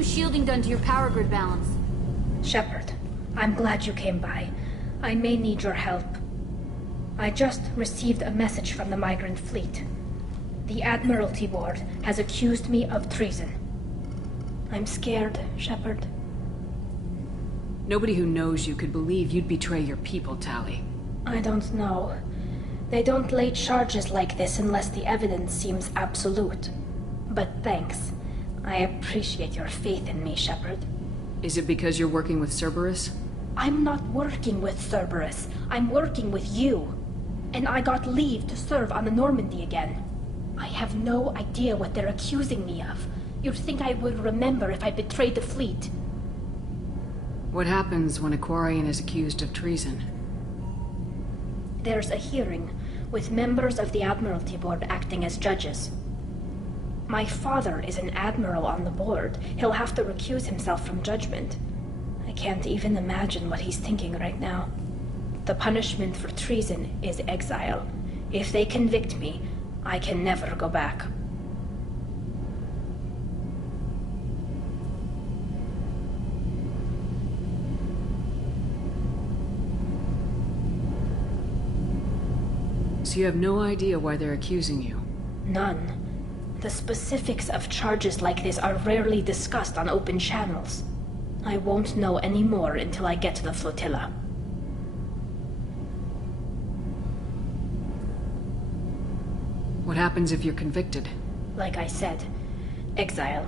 new shielding done to your power grid balance? Shepard, I'm glad you came by. I may need your help. I just received a message from the migrant fleet. The Admiralty Board has accused me of treason. I'm scared, Shepard. Nobody who knows you could believe you'd betray your people, Tali. I don't know. They don't lay charges like this unless the evidence seems absolute. But thanks. I appreciate your faith in me, Shepard. Is it because you're working with Cerberus? I'm not working with Cerberus. I'm working with you. And I got leave to serve on the Normandy again. I have no idea what they're accusing me of. You'd think I would remember if I betrayed the fleet. What happens when a Quarian is accused of treason? There's a hearing, with members of the Admiralty Board acting as judges. My father is an admiral on the board. He'll have to recuse himself from judgment. I can't even imagine what he's thinking right now. The punishment for treason is exile. If they convict me, I can never go back. So you have no idea why they're accusing you? None. The specifics of charges like this are rarely discussed on open channels. I won't know any more until I get to the flotilla. What happens if you're convicted? Like I said, exile.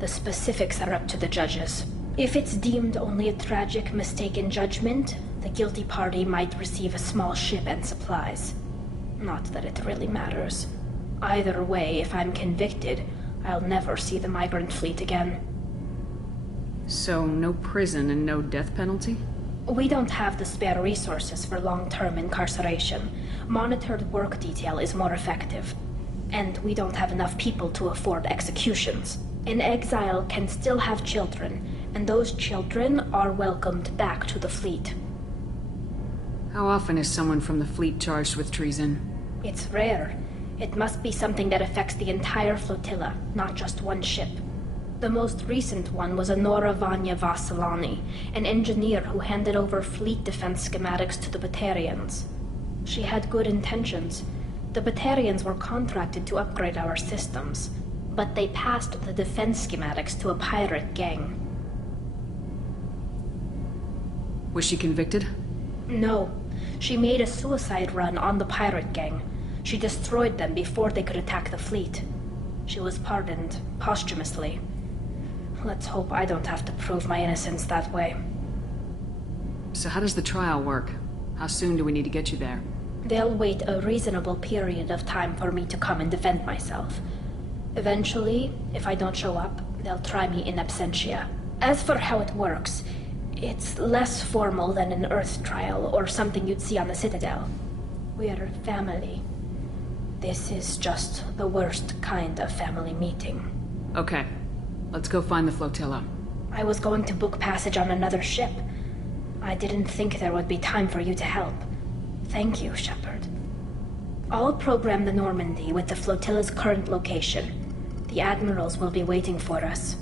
The specifics are up to the judges. If it's deemed only a tragic mistake in judgment, the guilty party might receive a small ship and supplies. Not that it really matters. Either way, if I'm convicted, I'll never see the migrant fleet again. So, no prison and no death penalty? We don't have the spare resources for long-term incarceration. Monitored work detail is more effective. And we don't have enough people to afford executions. An exile can still have children, and those children are welcomed back to the fleet. How often is someone from the fleet charged with treason? It's rare. It must be something that affects the entire flotilla, not just one ship. The most recent one was Anora Vanya Vasilani, an engineer who handed over fleet defense schematics to the Batarians. She had good intentions. The Batarians were contracted to upgrade our systems, but they passed the defense schematics to a pirate gang. Was she convicted? No. She made a suicide run on the pirate gang. She destroyed them before they could attack the fleet. She was pardoned posthumously. Let's hope I don't have to prove my innocence that way. So how does the trial work? How soon do we need to get you there? They'll wait a reasonable period of time for me to come and defend myself. Eventually, if I don't show up, they'll try me in absentia. As for how it works, it's less formal than an Earth trial or something you'd see on the Citadel. We're family. This is just the worst kind of family meeting. Okay. Let's go find the flotilla. I was going to book passage on another ship. I didn't think there would be time for you to help. Thank you, Shepard. I'll program the Normandy with the flotilla's current location. The admirals will be waiting for us.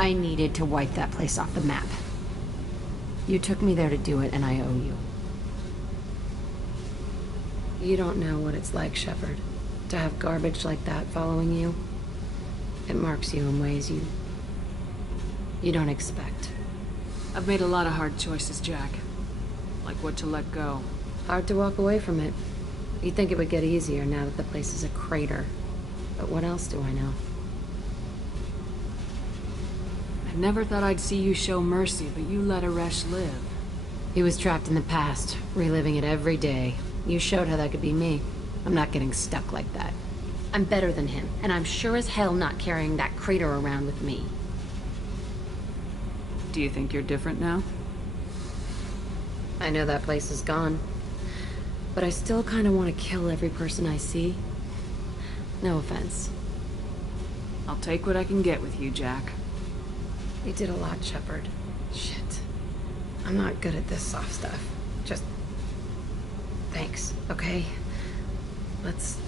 I needed to wipe that place off the map. You took me there to do it, and I owe you. You don't know what it's like, Shepard, to have garbage like that following you. It marks you in ways you don't expect. I've made a lot of hard choices, Jack. Like what to let go. Hard to walk away from it. You'd think it would get easier now that the place is a crater. But what else do I know? I never thought I'd see you show mercy, but you let Aresh live. He was trapped in the past, reliving it every day. You showed how that could be me. I'm not getting stuck like that. I'm better than him, and I'm sure as hell not carrying that crater around with me. Do you think you're different now? I know that place is gone. But I still kind of want to kill every person I see. No offense. I'll take what I can get with you, Jack. You did a lot, Shepard. Shit. I'm not good at this soft stuff. Just... thanks, okay? Let's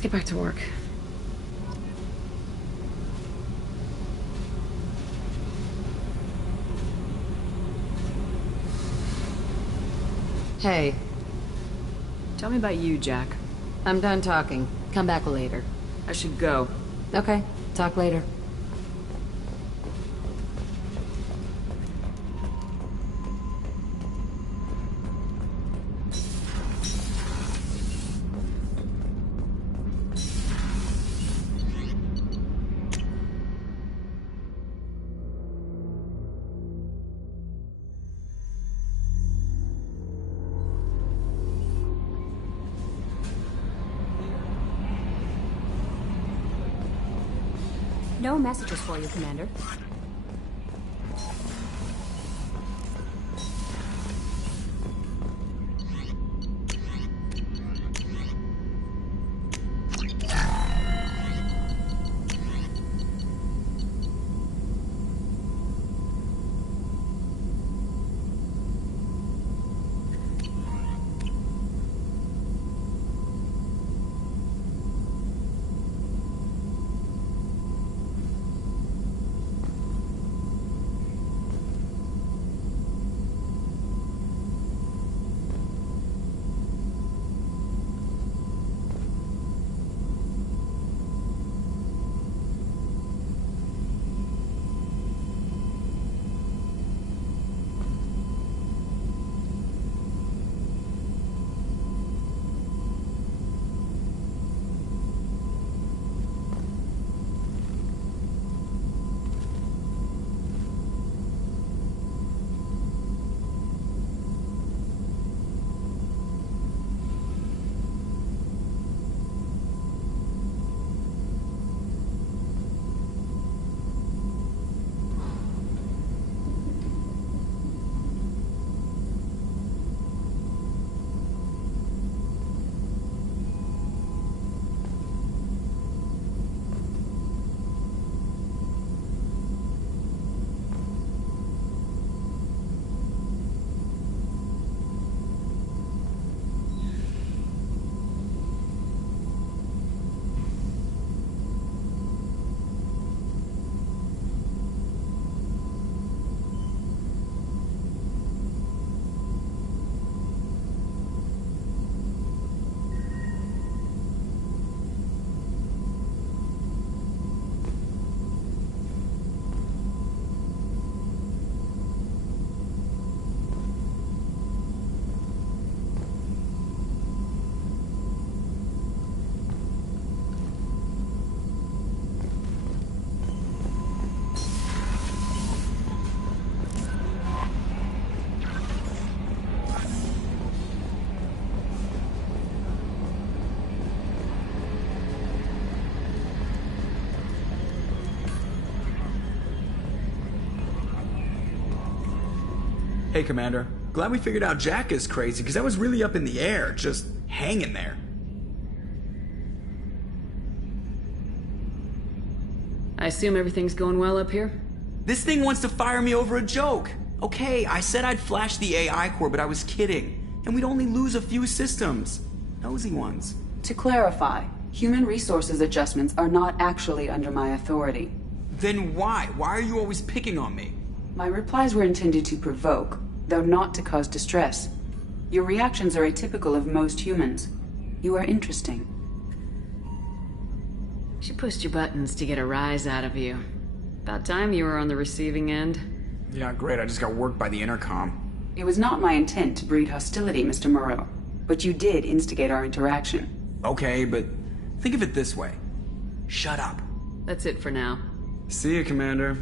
get back to work. Hey. Tell me about you, Jack. I'm done talking. Come back later. I should go. Okay, talk later. No messages for you, Commander. Hey, Commander. Glad we figured out Jack is crazy, because I was really up in the air, just hanging there. I assume everything's going well up here? This thing wants to fire me over a joke. Okay, I said I'd flash the AI core, but I was kidding. And we'd only lose a few systems. Nosy ones. To clarify, human resources adjustments are not actually under my authority. Then why? Why are you always picking on me? My replies were intended to provoke, though not to cause distress. Your reactions are atypical of most humans. You are interesting. She pushed your buttons to get a rise out of you. About time you were on the receiving end. Yeah, great. I just got worked by the intercom. It was not my intent to breed hostility, Mr. Moreau, but you did instigate our interaction. Okay, but think of it this way. Shut up. That's it for now. See you, Commander.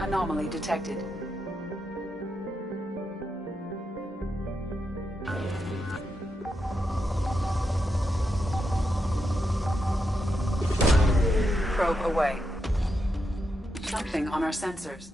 Anomaly detected. Probe away. Something on our sensors.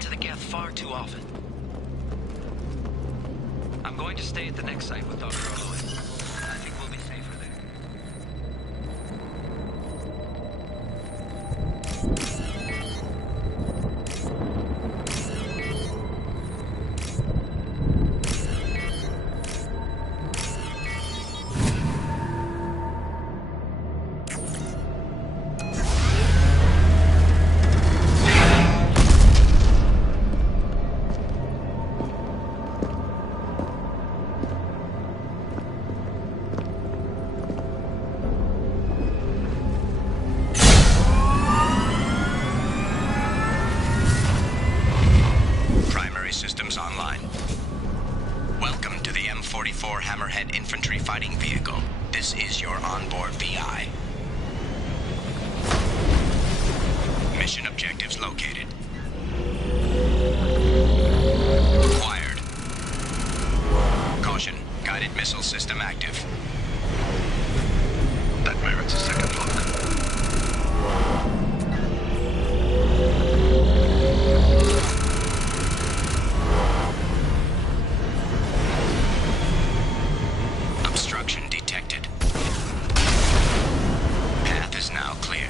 into the Geth far too often. I'm going to stay at the next site with Dr. Aloy. I think we'll be safer there. Systems online. Welcome to the M44 Hammerhead Infantry Fighting Vehicle. This is your onboard VI. Mission objectives located. Acquired. Caution, guided missile system active. That merits a second look. Obstruction detected. Path is now clear.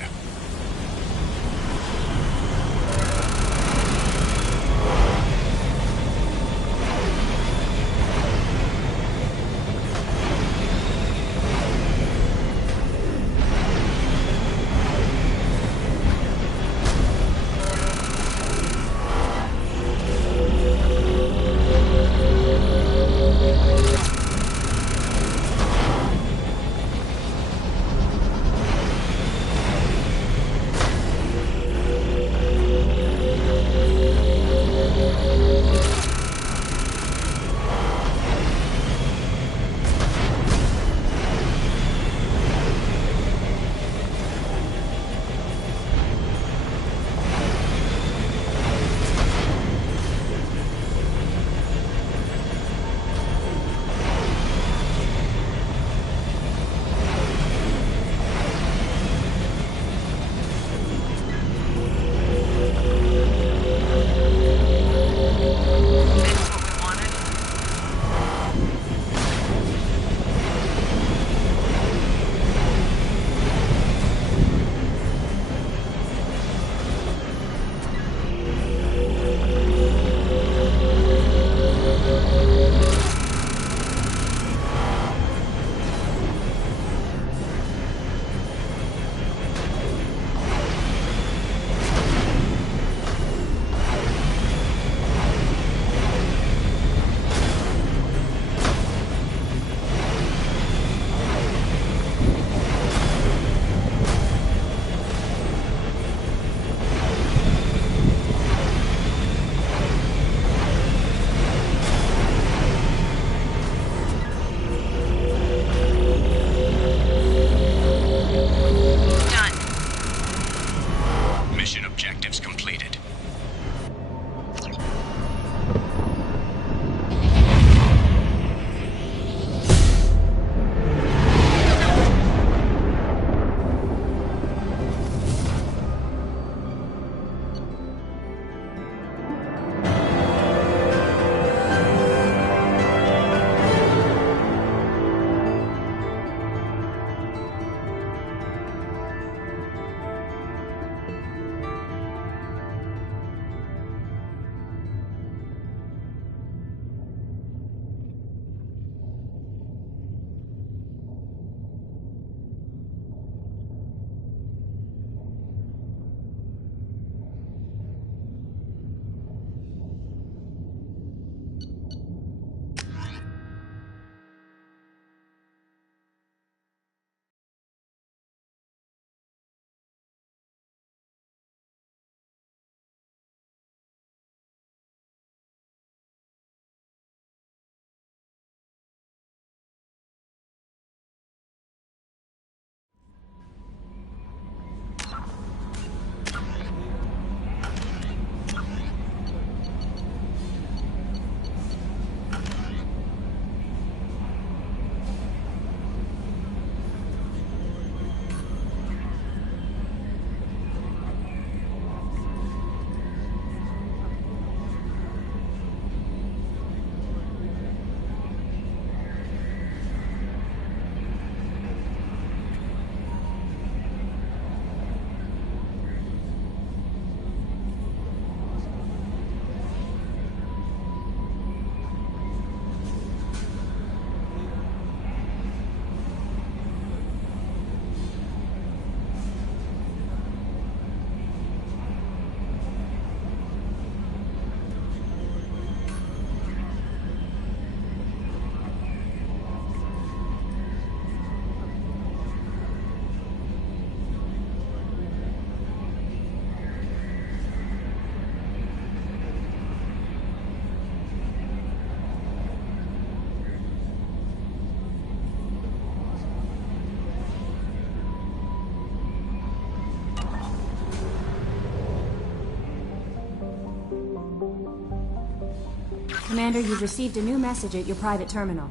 Commander, you've received a new message at your private terminal.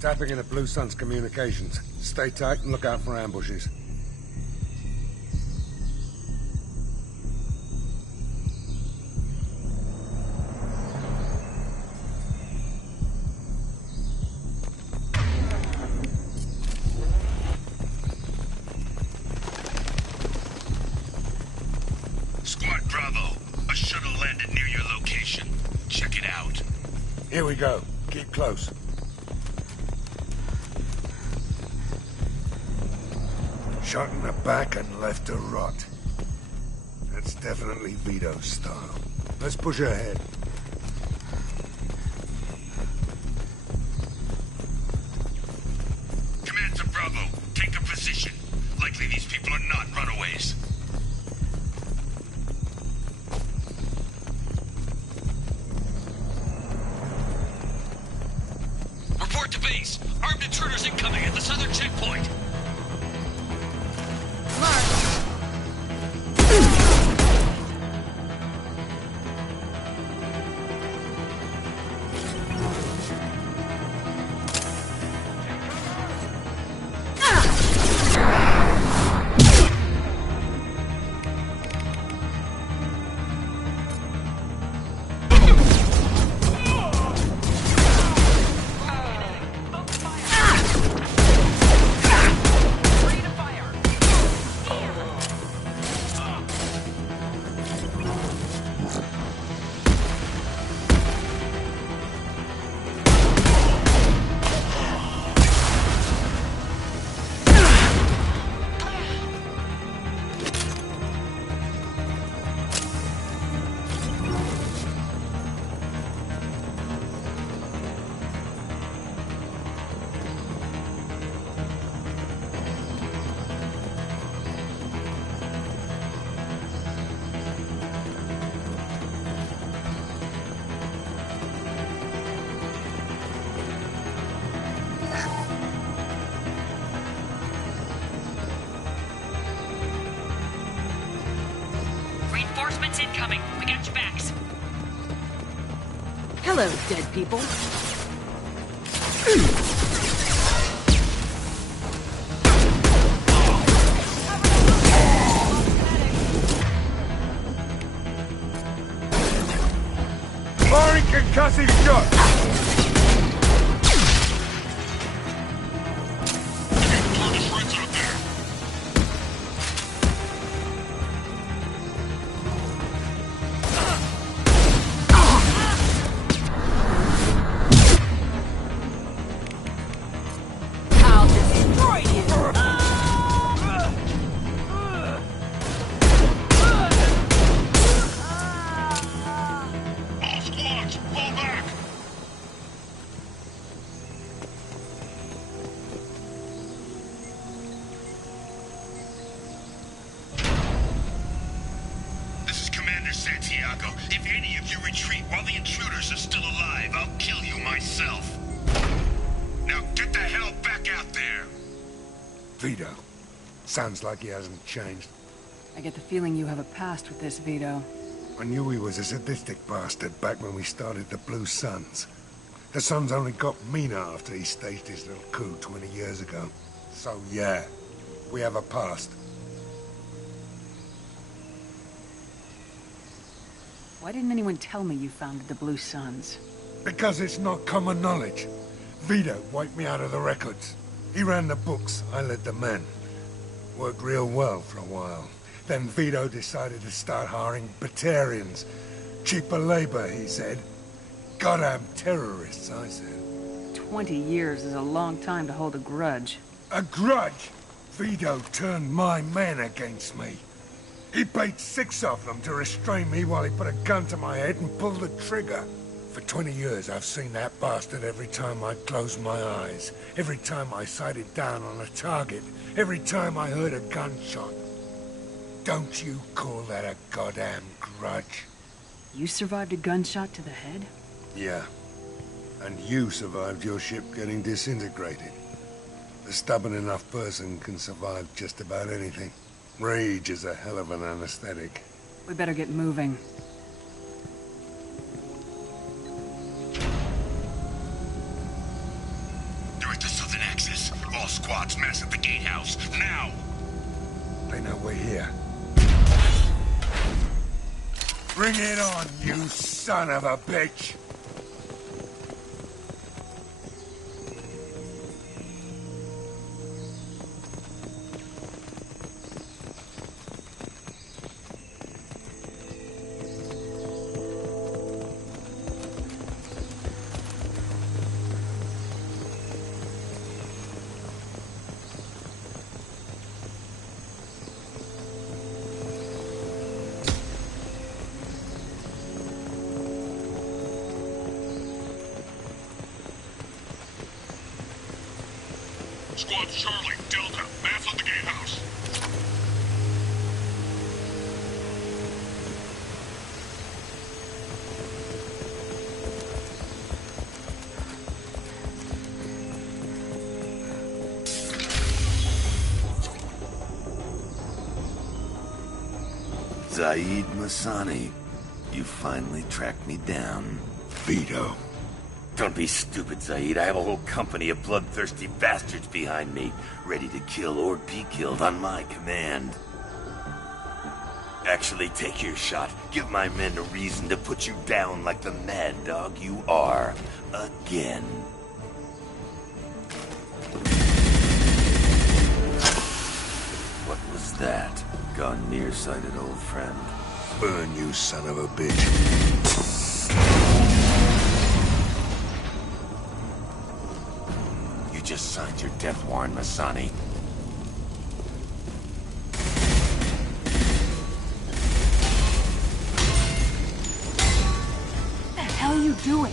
Tapping into Blue Sun's communications. Stay tight and look out for ambushes. Squad Bravo, a shuttle landed near your location. Check it out. Here we go. Keep close. Shot in the back and left to rot. That's definitely Vito's style. Let's push ahead. Command to Bravo, take a position. Likely these people are not runaways. Report to base. Armed intruders incoming at the southern checkpoint. Reinforcements incoming. We got your backs. Hello, dead people. Firing concussive shot! Santiago, if any of you retreat while the intruders are still alive, I'll kill you myself. Now get the hell back out there! Vito. Sounds like he hasn't changed. I get the feeling you have a past with this, Vito. I knew he was a sadistic bastard back when we started the Blue Suns. The Suns only got meaner after he staged his little coup 20 years ago. So yeah, we have a past. Why didn't anyone tell me you founded the Blue Suns? Because it's not common knowledge. Vito wiped me out of the records. He ran the books, I led the men. Worked real well for a while. Then Vito decided to start hiring Batarians. Cheaper labor, he said. Goddamn terrorists, I said. 20 years is a long time to hold a grudge. A grudge? Vito turned my men against me. He paid 6 of them to restrain me while he put a gun to my head and pulled the trigger. For 20 years, I've seen that bastard every time I closed my eyes. Every time I sighted down on a target. Every time I heard a gunshot. Don't you call that a goddamn grudge? You survived a gunshot to the head? Yeah. And you survived your ship getting disintegrated. A stubborn enough person can survive just about anything. Rage is a hell of an anesthetic. We better get moving. There are squads mass at the gatehouse. Now! They know we're here. Bring it on, you son of a bitch! Squad Charlie, Delta, mass at the gatehouse. Zaid Masani, you finally tracked me down. Vito. Don't be stupid, Zaid. I have a whole company of bloodthirsty bastards behind me, ready to kill or be killed on my command. Actually, take your shot. Give my men a reason to put you down like the mad dog you are. Again. What was that? Gone nearsighted, old friend. Burn, you son of a bitch. You just signed your death warrant, Masani. What the hell are you doing?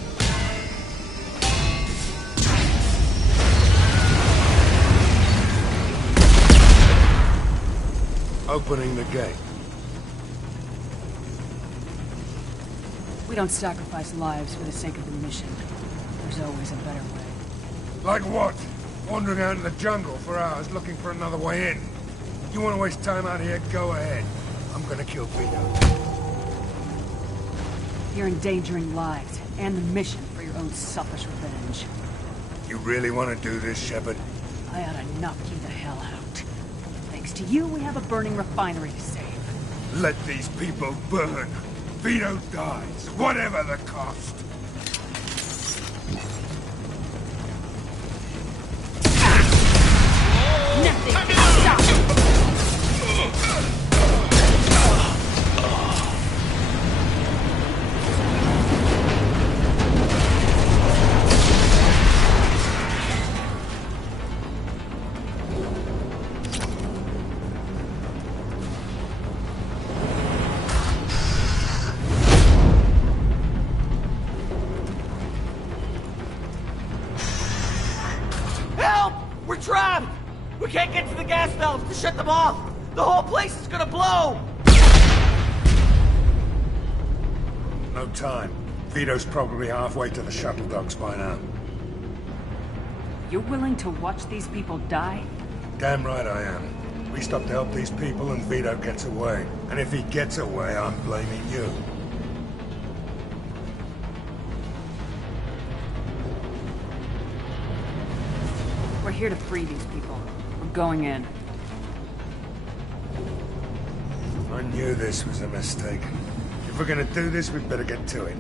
Opening the gate. We don't sacrifice lives for the sake of the mission. There's always a better way. Like what? Wandering out in the jungle for hours looking for another way in. You want to waste time out here? Go ahead. I'm gonna kill Vito. You're endangering lives and the mission for your own selfish revenge. You really want to do this, Shepard? I ought to knock you the hell out. Thanks to you, we have a burning refinery to save. Let these people burn. Vito dies, whatever the cost. Nothing can stop you! Help! We're trapped! We can't get to the gas valves to shut them off! The whole place is gonna blow! No time. Vito's probably halfway to the shuttle docks by now. You're willing to watch these people die? Damn right I am. We stop to help these people and Vito gets away. And if he gets away, I'm blaming you. We're here to free these people. We're going in. I knew this was a mistake. If we're gonna do this, we'd better get to it.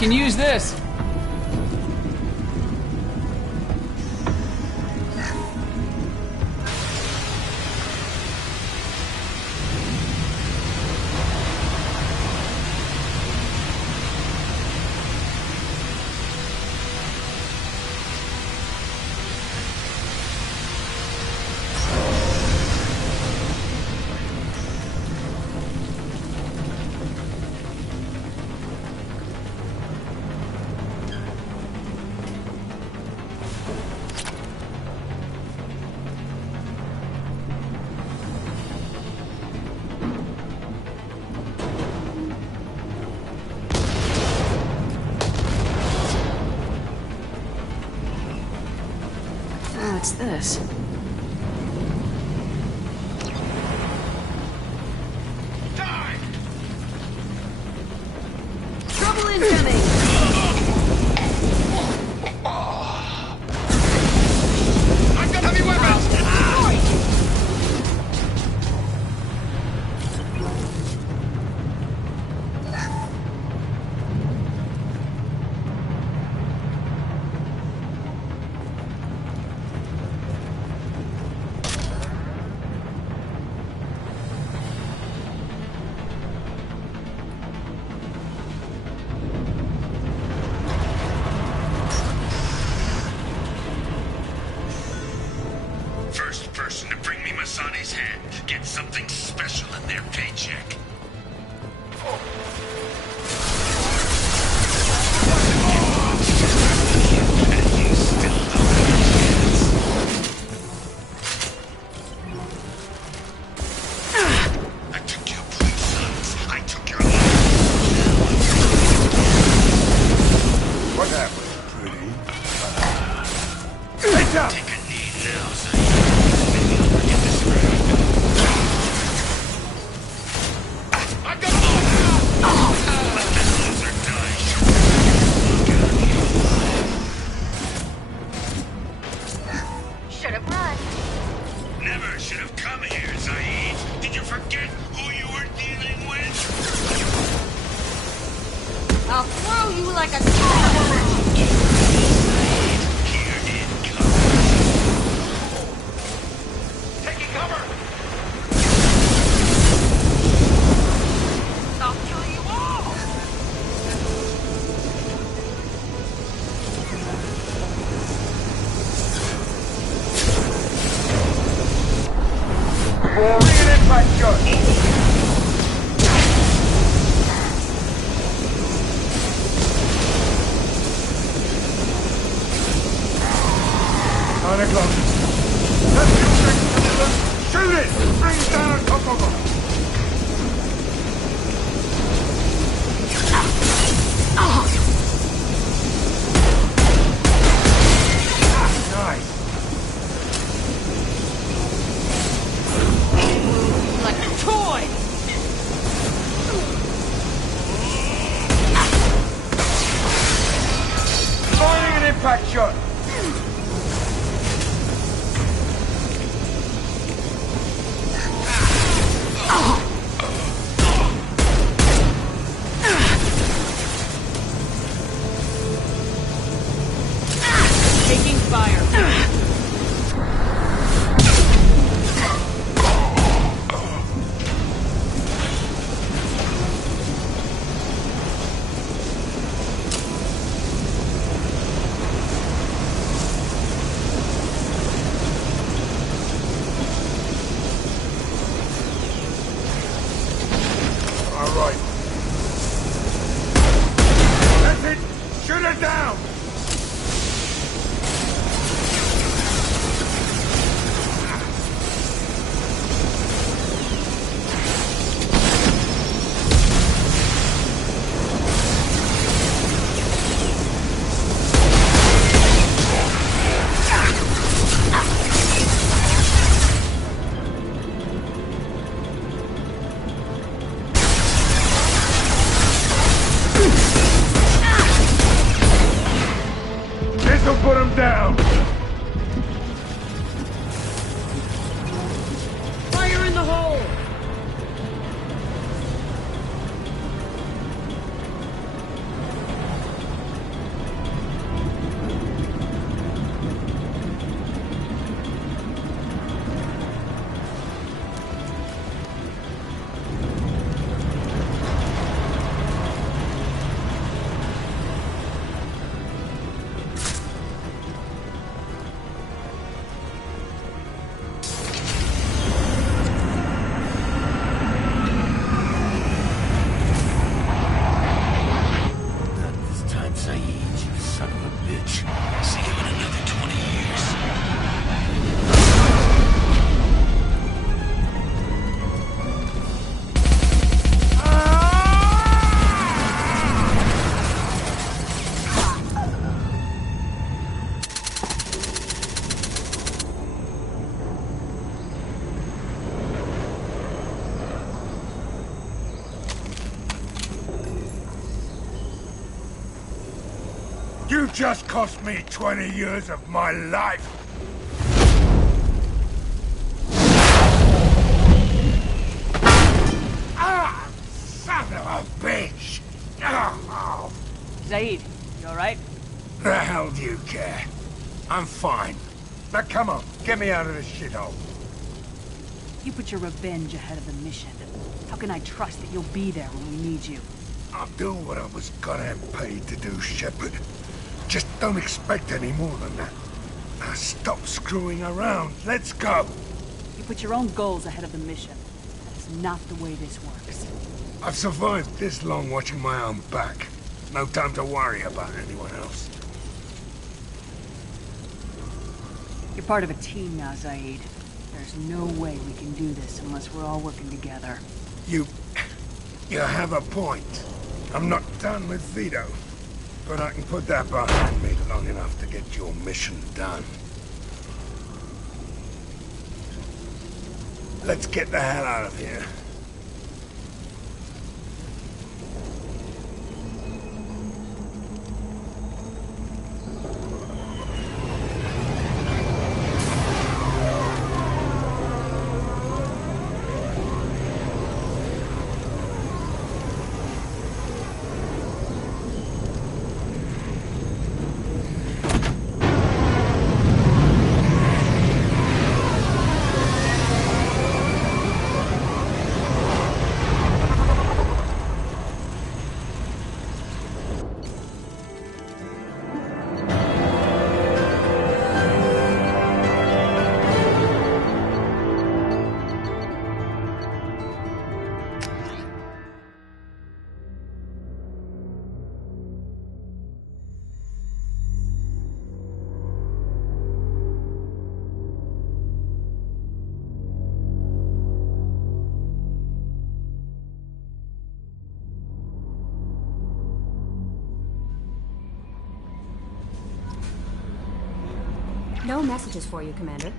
can use this. What's this? Trouble incoming! I've got heavy weapons! First person to bring me Masani's head gets something special in their paycheck. And you still don't I took your poor sons. I took your life. What happened, pretty? Hey, up! Take a knee now, so you can forget this round. I got let this loser die. Look out of here alive. Should have run. Never should have come here, Zaid. Did you forget who you were dealing with? I'll throw you like a Here it comes. Taking cover! I'll kill you all! Bring it in, back shot! Nine o'clock. That's your next. Shoot it! Bring it down on top of them! Nice. Like a toy! Firing an impact shot! Taking fire. All right. That's it! Shoot it down! This'll put him down! Fire in the hole! You just cost me 20 years of my life. Ah! Son of a bitch! Oh. Zaid, you alright? The hell do you care? I'm fine. Now come on, get me out of this shithole. You put your revenge ahead of the mission. How can I trust that you'll be there when we need you? I'll do what I was goddamn paid to do, Shepard. Just don't expect any more than that. Now stop screwing around. Let's go. You put your own goals ahead of the mission. That is not the way this works. I've survived this long watching my own back. No time to worry about anyone else. You're part of a team now, Zaid. There's no way we can do this unless we're all working together. You have a point. I'm not done with Vito. But I can put that behind me long enough to get your mission done. Let's get the hell out of here. No messages for you, Commander.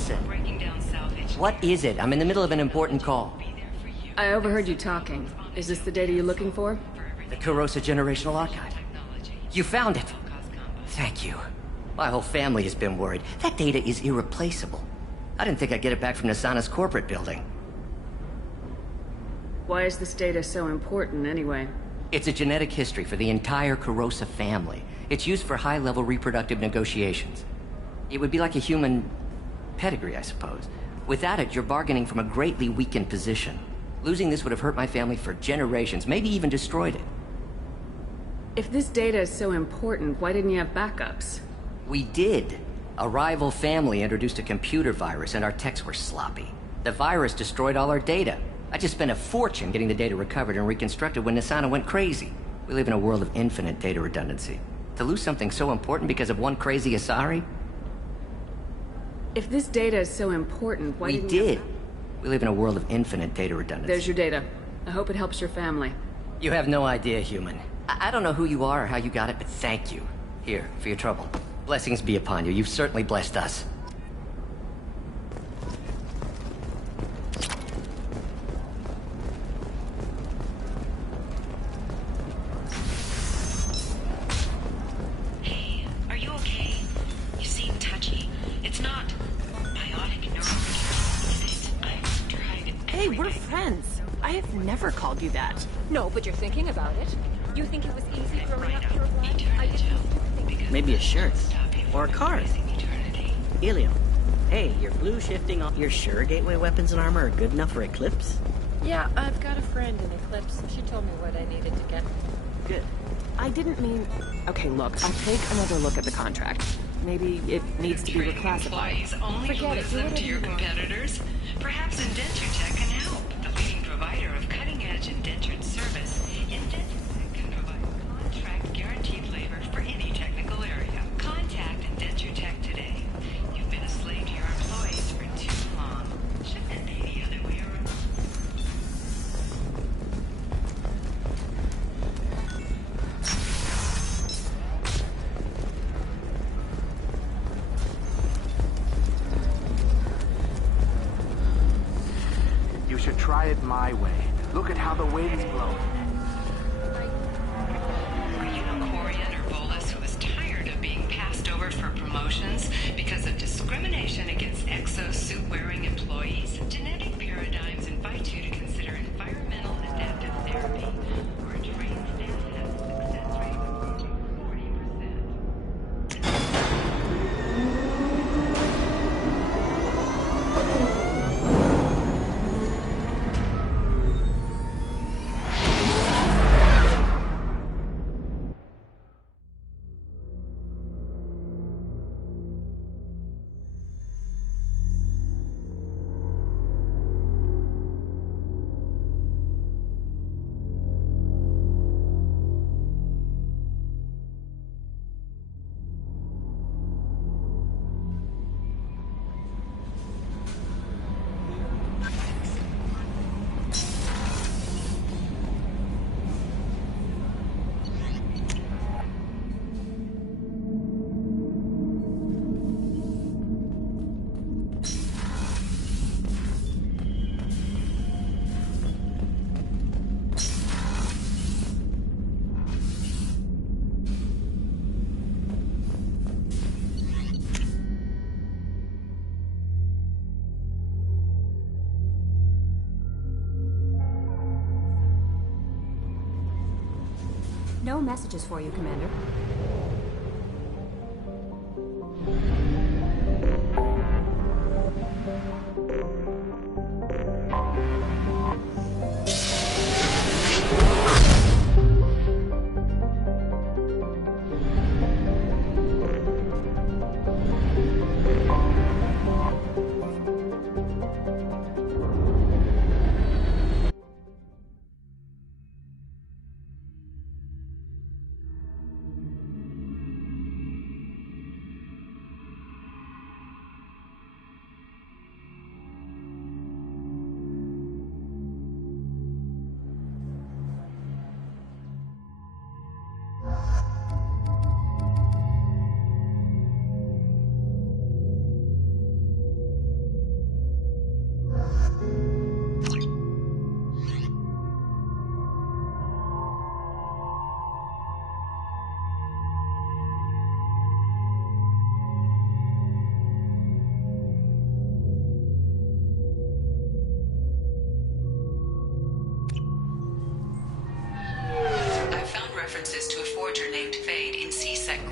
Listen. What is it? I'm in the middle of an important call. I overheard you talking. Is this the data you're looking for? The Kurosa Generational Archive. You found it. Thank you. My whole family has been worried. That data is irreplaceable. I didn't think I'd get it back from Nasana's corporate building. Why is this data so important, anyway? It's a genetic history for the entire Kurosa family. It's used for high-level reproductive negotiations. It would be like a human pedigree, I suppose. Without it, you're bargaining from a greatly weakened position. Losing this would have hurt my family for generations, maybe even destroyed it. If this data is so important, why didn't you have backups? We did. A rival family introduced a computer virus and our techs were sloppy. The virus destroyed all our data. I just spent a fortune getting the data recovered and reconstructed when Nasana went crazy. We live in a world of infinite data redundancy. To lose something so important because of one crazy Asari? If this data is so important, why didn't you... We did. We live in a world of infinite data redundancy. There's your data. I hope it helps your family. You have no idea, human. I don't know who you are or how you got it, but thank you. Here, for your trouble. Blessings be upon you. You've certainly blessed us. Hey, are you okay? You seem touchy. It's not biotic neurodegeneration. I've tried everything. Hey, we're friends. I have never called you that. No, but you're thinking about it. You think it was easy growing up pure blood? I didn't think. Maybe a shirt. Or a card. Helium. Hey, your blue shifting on. You're sure gateway weapons and armor are good enough for Eclipse? Yeah, I've got a friend in Eclipse. She told me what I needed to get. Good. I didn't mean... Okay, look, I'll take another look at the contract. Maybe it needs to be reclassified. Employees only Forget lose it. them to your competitors. Perhaps IndentureTech can help. The leading provider of cutting-edge indentured service. IndentureTech can provide contract guaranteed labor for any technical area. Contact IndentureTech today. You've been a slave to your employees for too long. Shouldn't it be the other way around? You should try it my way. Look at how the wind's blowing. Are you a Quarian or Volus who is tired of being passed over for promotions because of discrimination against exosuit-wearing employees? Genetic paradigms invite you to consider environmental adaptive therapy, where trained staff has a success rate of 40%. No messages for you, Commander.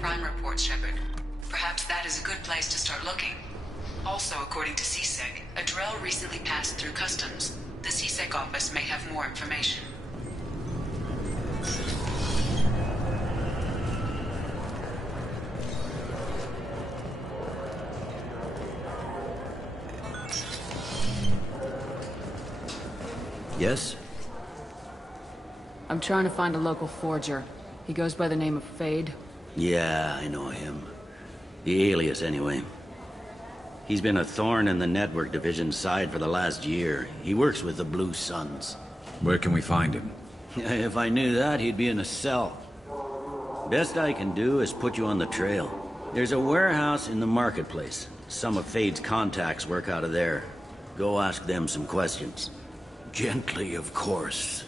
crime reports, Shepard. Perhaps that is a good place to start looking. Also, according to CSEC, a Drell recently passed through customs. The CSEC office may have more information. Yes? I'm trying to find a local forger. He goes by the name of Fade. Yeah, I know him. The alias, anyway. He's been a thorn in the network division's side for the last year. He works with the Blue Suns. Where can we find him? If I knew that, he'd be in a cell. Best I can do is put you on the trail. There's a warehouse in the marketplace. Some of Fade's contacts work out of there. Go ask them some questions. Gently, of course.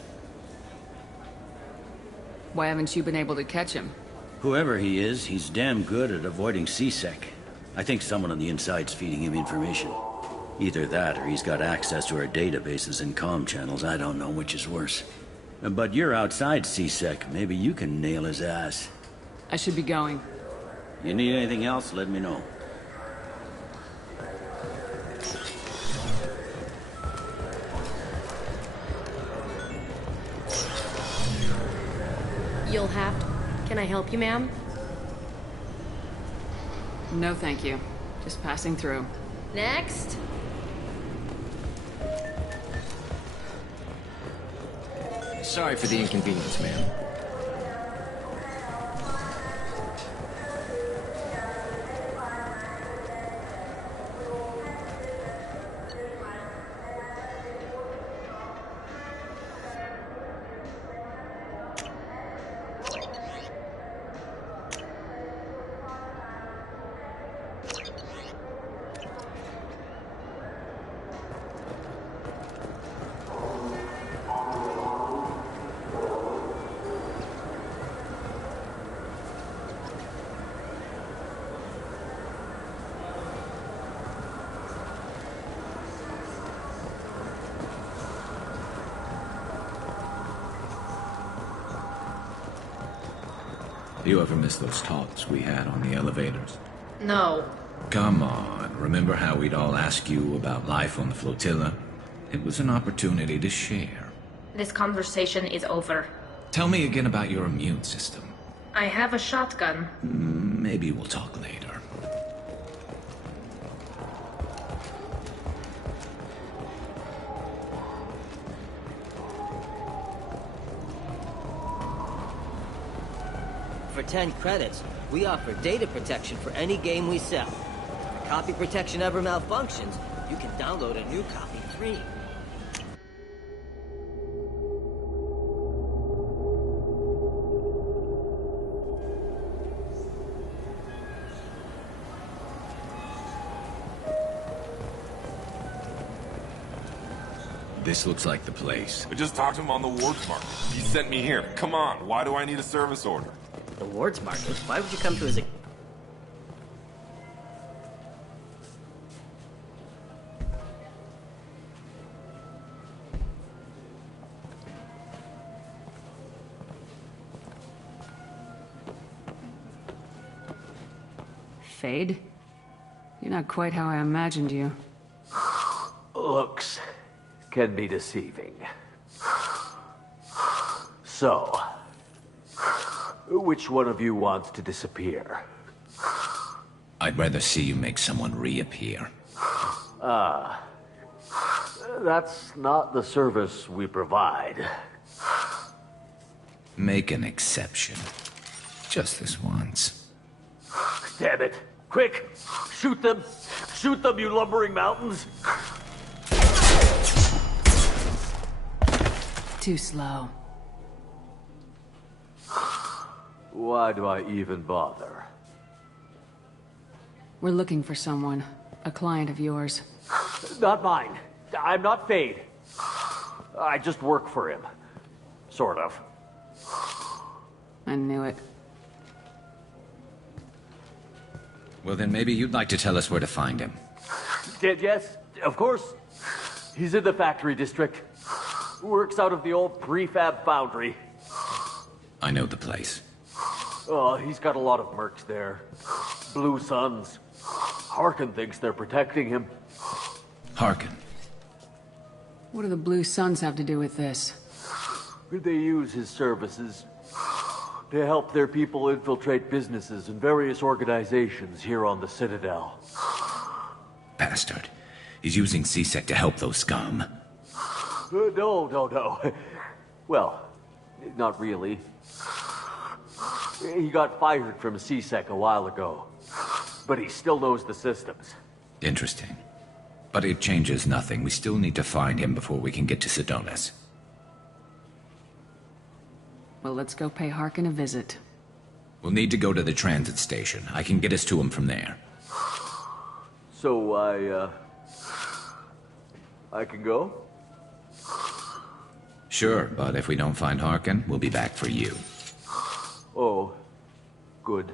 Why haven't you been able to catch him? Whoever he is, he's damn good at avoiding CSEC. I think someone on the inside's feeding him information. Either that, or he's got access to our databases and comm channels. I don't know which is worse. But you're outside CSEC. Maybe you can nail his ass. I should be going. You need anything else, let me know. You'll have to. Can I help you, ma'am? No, thank you. Just passing through. Next. Sorry for the inconvenience, ma'am. You ever miss those talks we had on the elevators? No. Come on, remember how we'd all ask you about life on the flotilla? It was an opportunity to share. This conversation is over. Tell me again about your immune system. I have a shotgun. Maybe we'll talk later. For 10 credits, we offer data protection for any game we sell. If copy protection ever malfunctions, you can download a new copy free. This looks like the place. I just talked to him on the Wards Market. He sent me here. Come on, why do I need a service order? The Wards Market? Why would you come to his... Fade? You're not quite how I imagined you. Looks can be deceiving. So, which one of you wants to disappear? I'd rather see you make someone reappear. That's not the service we provide. Make an exception. Just this once. Damn it. Quick! Shoot them! Shoot them, you lumbering mountains! Too slow. Why do I even bother? We're looking for someone. A client of yours. Not mine. I'm not Fade. I just work for him. Sort of. I knew it. Well, then maybe you'd like to tell us where to find him. Yes, of course. He's in the factory district. Works out of the old prefab foundry. I know the place. Oh, he's got a lot of mercs there. Blue Suns. Harkin thinks they're protecting him. Harkin. What do the Blue Suns have to do with this? They use his services to help their people infiltrate businesses and various organizations here on the Citadel. Bastard. He's using C-Sec to help those scum. No. Well, not really. He got fired from C-Sec a while ago, but he still knows the systems. Interesting. But it changes nothing. We still need to find him before we can get to Sedonis. Well, let's go pay Harkin a visit. We'll need to go to the transit station. I can get us to him from there. So, I can go? Sure, but if we don't find Harkin, we'll be back for you. Oh, good.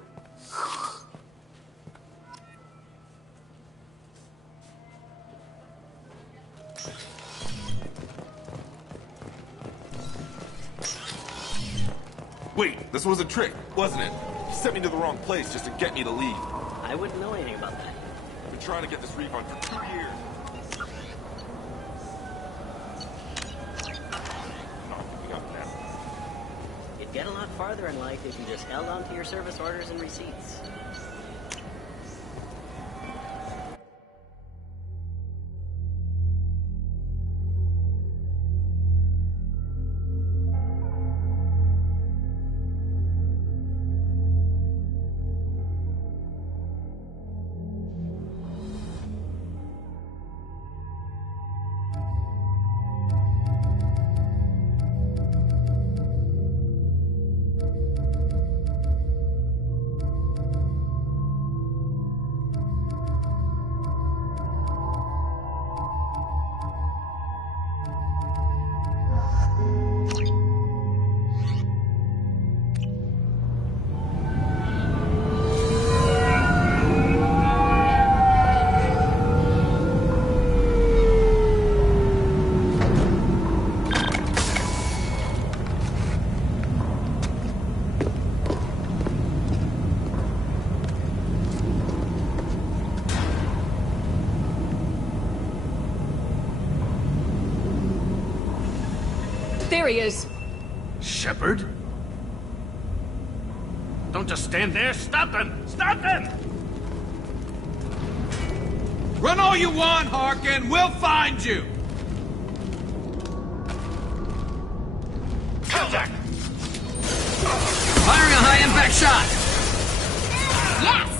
Wait, this was a trick, wasn't it? You sent me to the wrong place just to get me to leave. I wouldn't know anything about that. I've been trying to get this refund for 2 years. You'd get a lot farther in life if you just held on to your service orders and receipts. There he is! Shepard? Don't just stand there. Stop him! Stop him! Run all you want, Harkin. We'll find you. Contact! Firing a high-impact shot. Yes!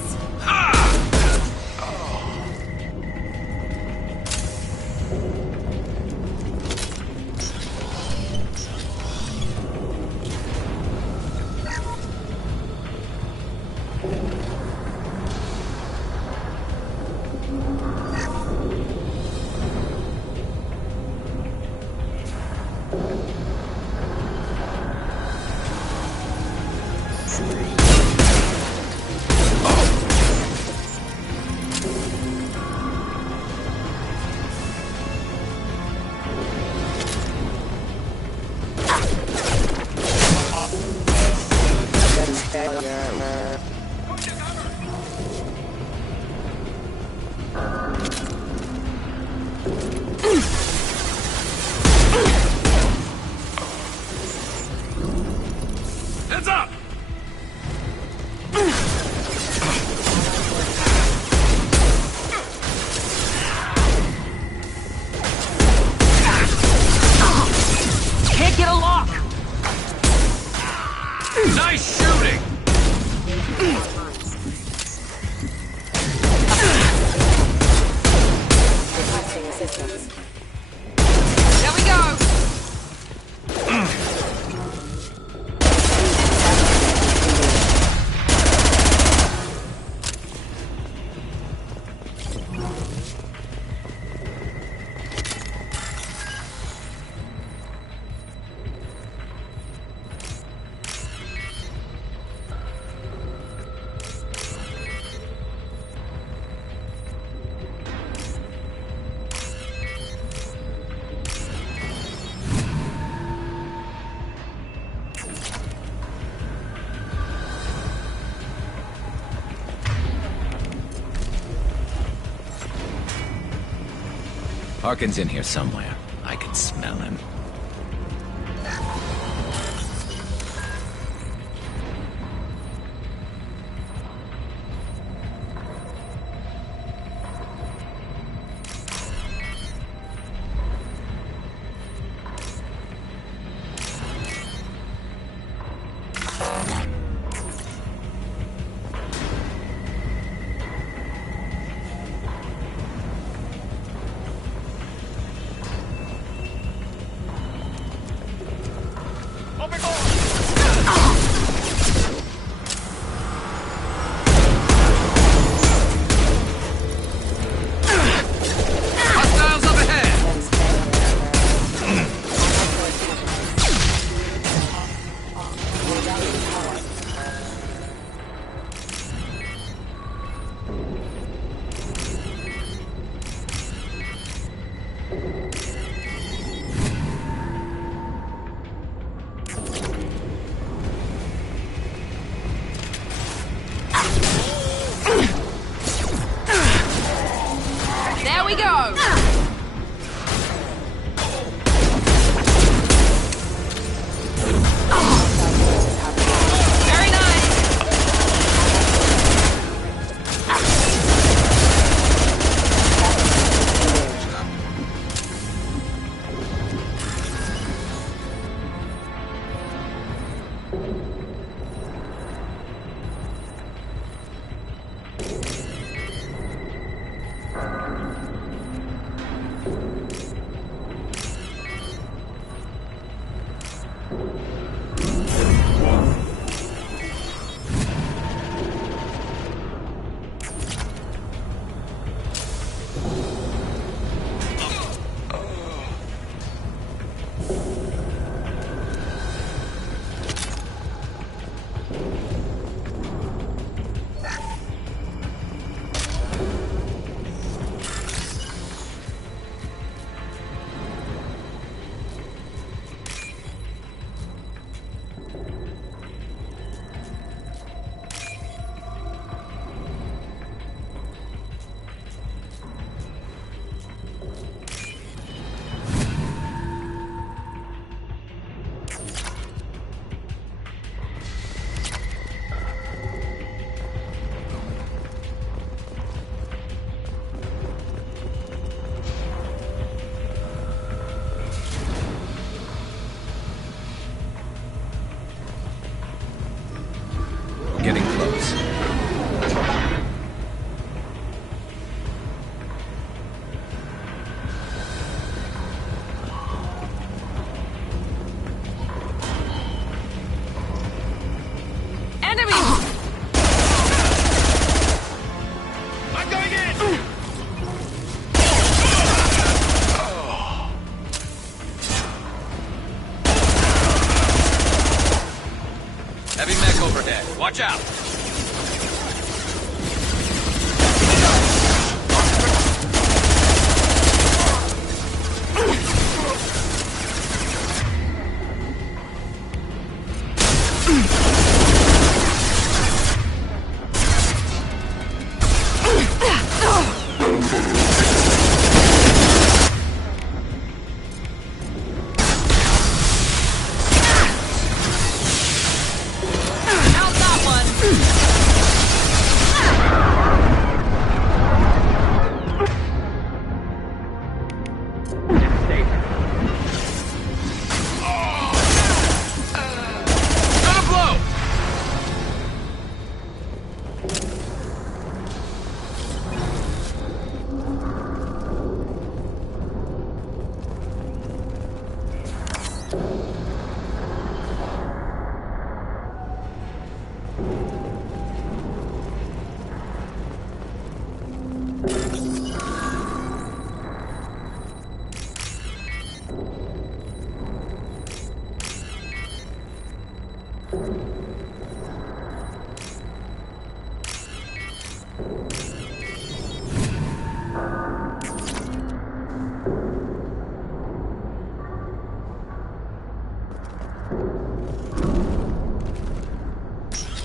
Harkin's in here somewhere. I can smell him. There we go! Very nice! Getting close. Enemy! I'm going in! Heavy mech overhead. Watch out! How's that one? Gonna blow!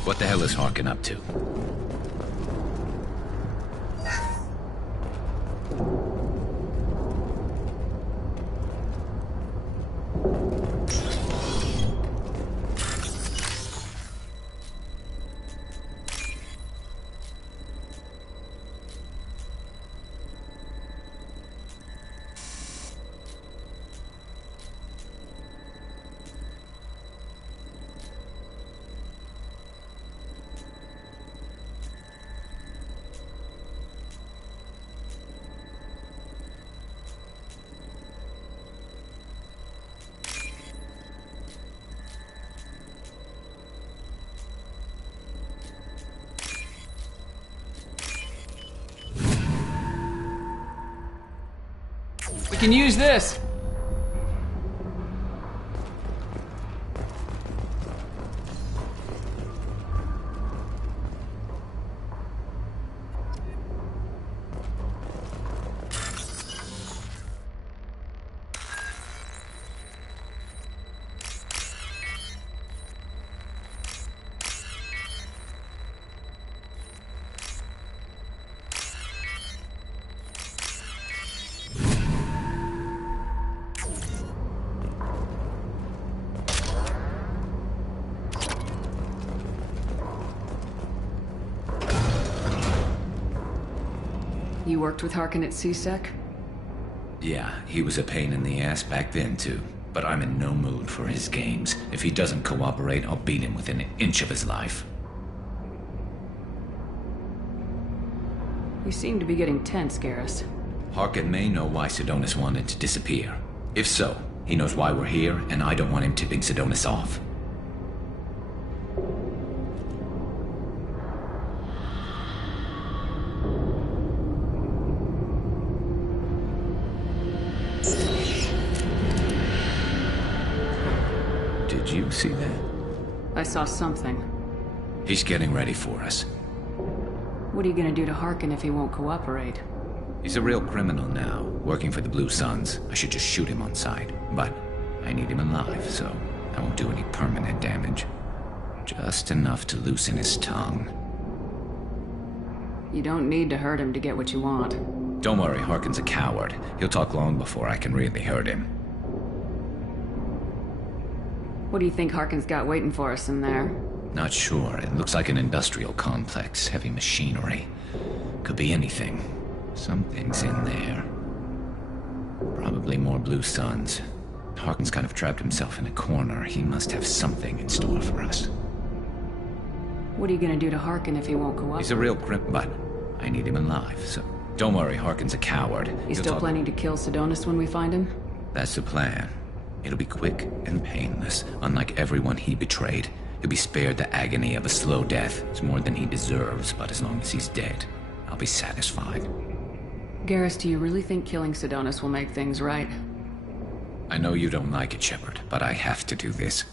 What the hell is Harkin up to? can use this. You worked with Harkin at CSEC? Yeah, he was a pain in the ass back then, too. But I'm in no mood for his games. If he doesn't cooperate, I'll beat him within an inch of his life. You seem to be getting tense, Garrus. Harkin may know why Sidonis wanted to disappear. If so, he knows why we're here, and I don't want him tipping Sidonis off. Did you see that? I saw something. He's getting ready for us. What are you gonna do to Harkin if he won't cooperate? He's a real criminal now, working for the Blue Suns. I should just shoot him on sight. But I need him alive, so I won't do any permanent damage. Just enough to loosen his tongue. You don't need to hurt him to get what you want. Don't worry, Harkin's a coward. He'll talk long before I can really hurt him. What do you think Harkin's got waiting for us in there? Not sure. It looks like an industrial complex. Heavy machinery. Could be anything. Something's in there. Probably more Blue Suns. Harkin's kind of trapped himself in a corner. He must have something in store for us. What are you gonna do to Harkin if he won't cooperate? He's a real but I need him alive, so don't worry, Harkin's a coward. He's still planning to kill Sidonis when we find him? That's the plan. It'll be quick and painless, unlike everyone he betrayed. He'll be spared the agony of a slow death. It's more than he deserves, but as long as he's dead, I'll be satisfied. Garrus, do you really think killing Sidonis will make things right? I know you don't like it, Shepard, but I have to do this.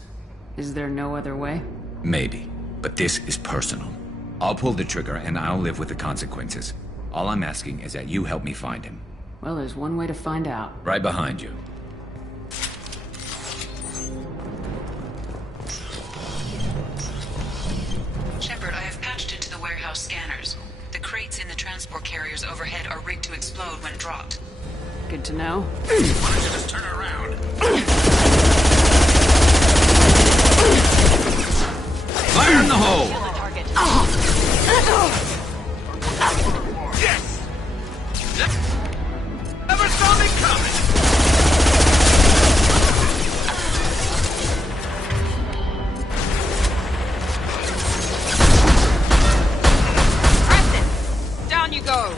Is there no other way? Maybe, but this is personal. I'll pull the trigger and I'll live with the consequences. All I'm asking is that you help me find him. Well, there's one way to find out. Right behind you. Shepard, I have patched into the warehouse scanners. The crates in the transport carriers overhead are rigged to explode when dropped. Good to know. Why don't you just turn around? Fire in the hole! Yes! Never saw me coming! Preston! Down you go!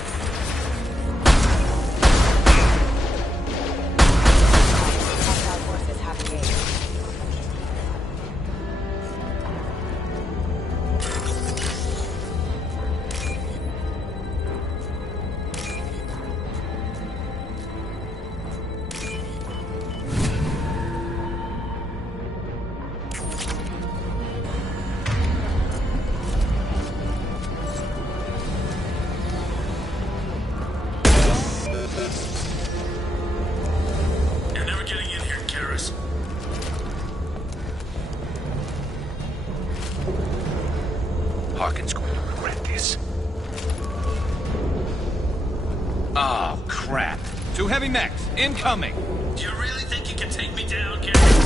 You're never getting in here, Garrus. Harkin's going to regret this. Oh, crap. 2 heavy mechs, incoming! Do you really think you can take me down, Garrus?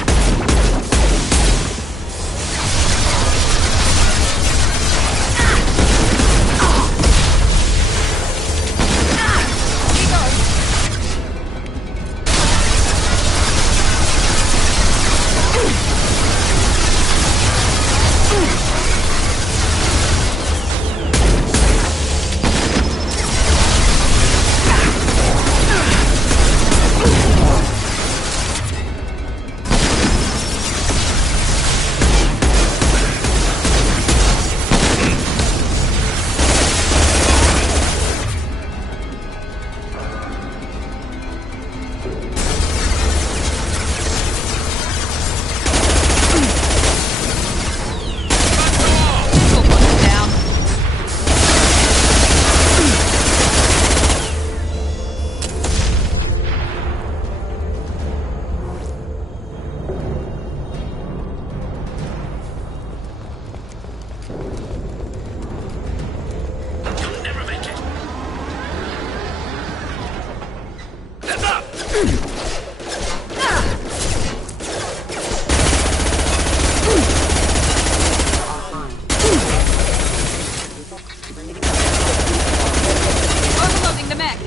Overloading the mech.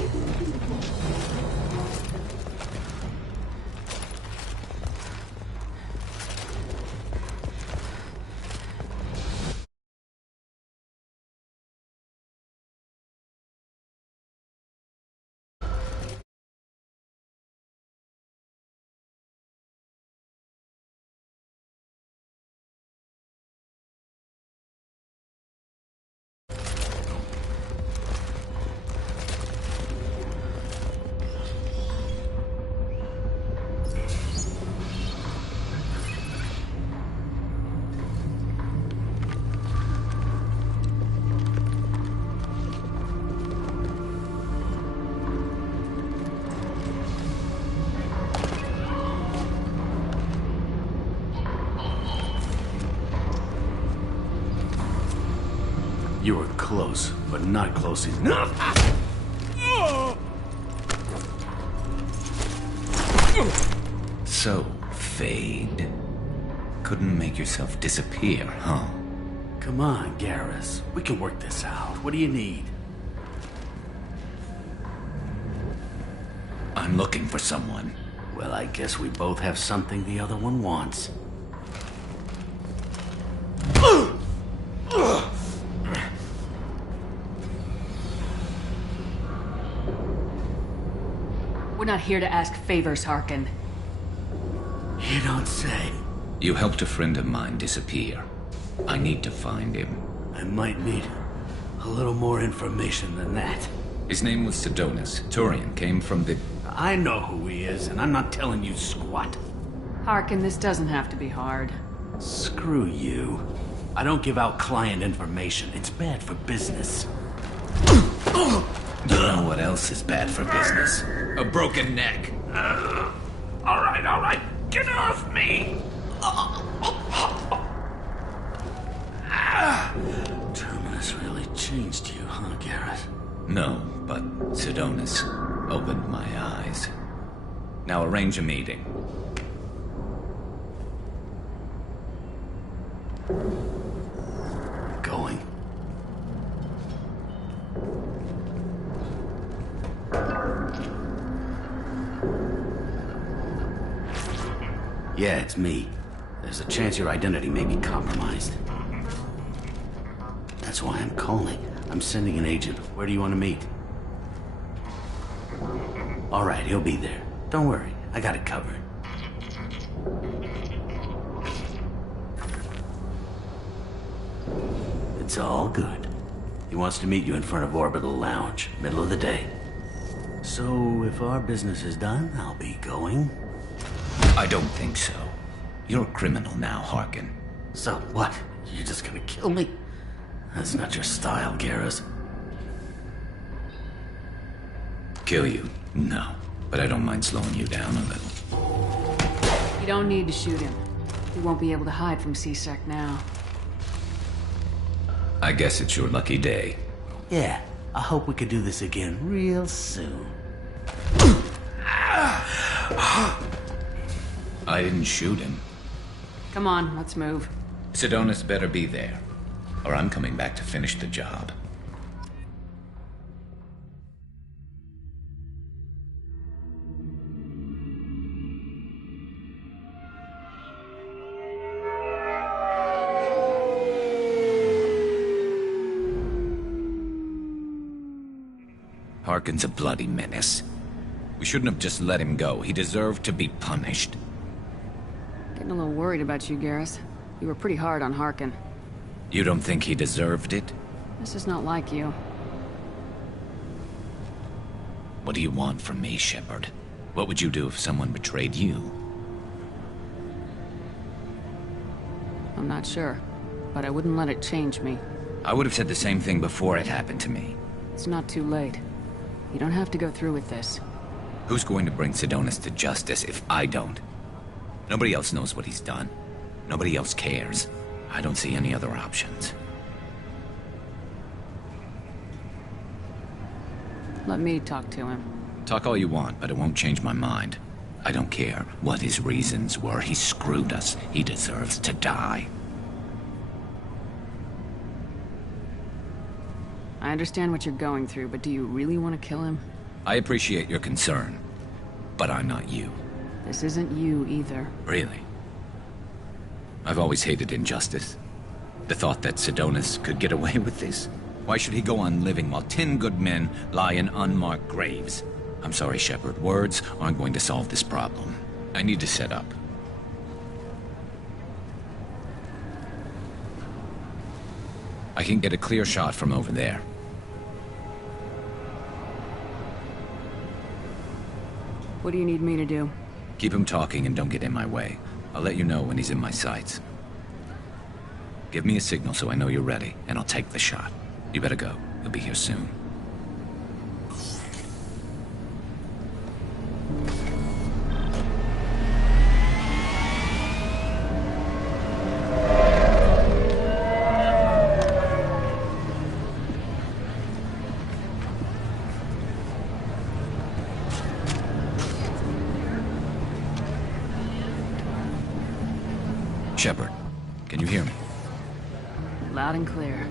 You were close, but not close enough. So, Fade. Couldn't make yourself disappear, huh? Come on, Garrus. We can work this out. What do you need? I'm looking for someone. Well, I guess we both have something the other one wants. We're not here to ask favors, Harkin. You don't say. You helped a friend of mine disappear. I need to find him. I might need a little more information than that. His name was Sidonis. Turian came from the... I know who he is, and I'm not telling you squat. Harkin, this doesn't have to be hard. Screw you. I don't give out client information. It's bad for business. You know what else is bad for business? A broken neck. All right. Get off me! Terminus really changed you, huh, Garrett? No, but Sidonis opened my eyes. Now arrange a meeting. Going. Yeah, it's me. There's a chance your identity may be compromised. That's why I'm calling. I'm sending an agent. Where do you want to meet? All right, he'll be there. Don't worry, I got it covered. It's all good. He wants to meet you in front of Orbital Lounge, middle of the day. So, if our business is done, I'll be going. I don't think so. You're a criminal now, Harkin. So what? You're just gonna kill me? That's not your style, Garrus. Kill you? No. But I don't mind slowing you down a little. You don't need to shoot him. He won't be able to hide from C-Sec now. I guess it's your lucky day. Yeah, I hope we could do this again real soon. I didn't shoot him. Come on, let's move. Sidonis better be there, or I'm coming back to finish the job. Harkin's a bloody menace. We shouldn't have just let him go. He deserved to be punished. Getting a little worried about you, Garrus. You were pretty hard on Harkin. You don't think he deserved it? This is not like you. What do you want from me, Shepard? What would you do if someone betrayed you? I'm not sure, but I wouldn't let it change me. I would have said the same thing before it happened to me. It's not too late. You don't have to go through with this. Who's going to bring Sidonis to justice if I don't? Nobody else knows what he's done. Nobody else cares. I don't see any other options. Let me talk to him. Talk all you want, but it won't change my mind. I don't care what his reasons were. He screwed us. He deserves to die. I understand what you're going through, but do you really want to kill him? I appreciate your concern, but I'm not you. This isn't you either. Really? I've always hated injustice. The thought that Sidonis could get away with this. Why should he go on living while 10 good men lie in unmarked graves? I'm sorry, Shepard. Words aren't going to solve this problem. I need to set up. I can get a clear shot from over there. What do you need me to do? Keep him talking and don't get in my way. I'll let you know when he's in my sights. Give me a signal so I know you're ready, and I'll take the shot. You better go. He'll be here soon. Shepard, can you hear me? Loud and clear.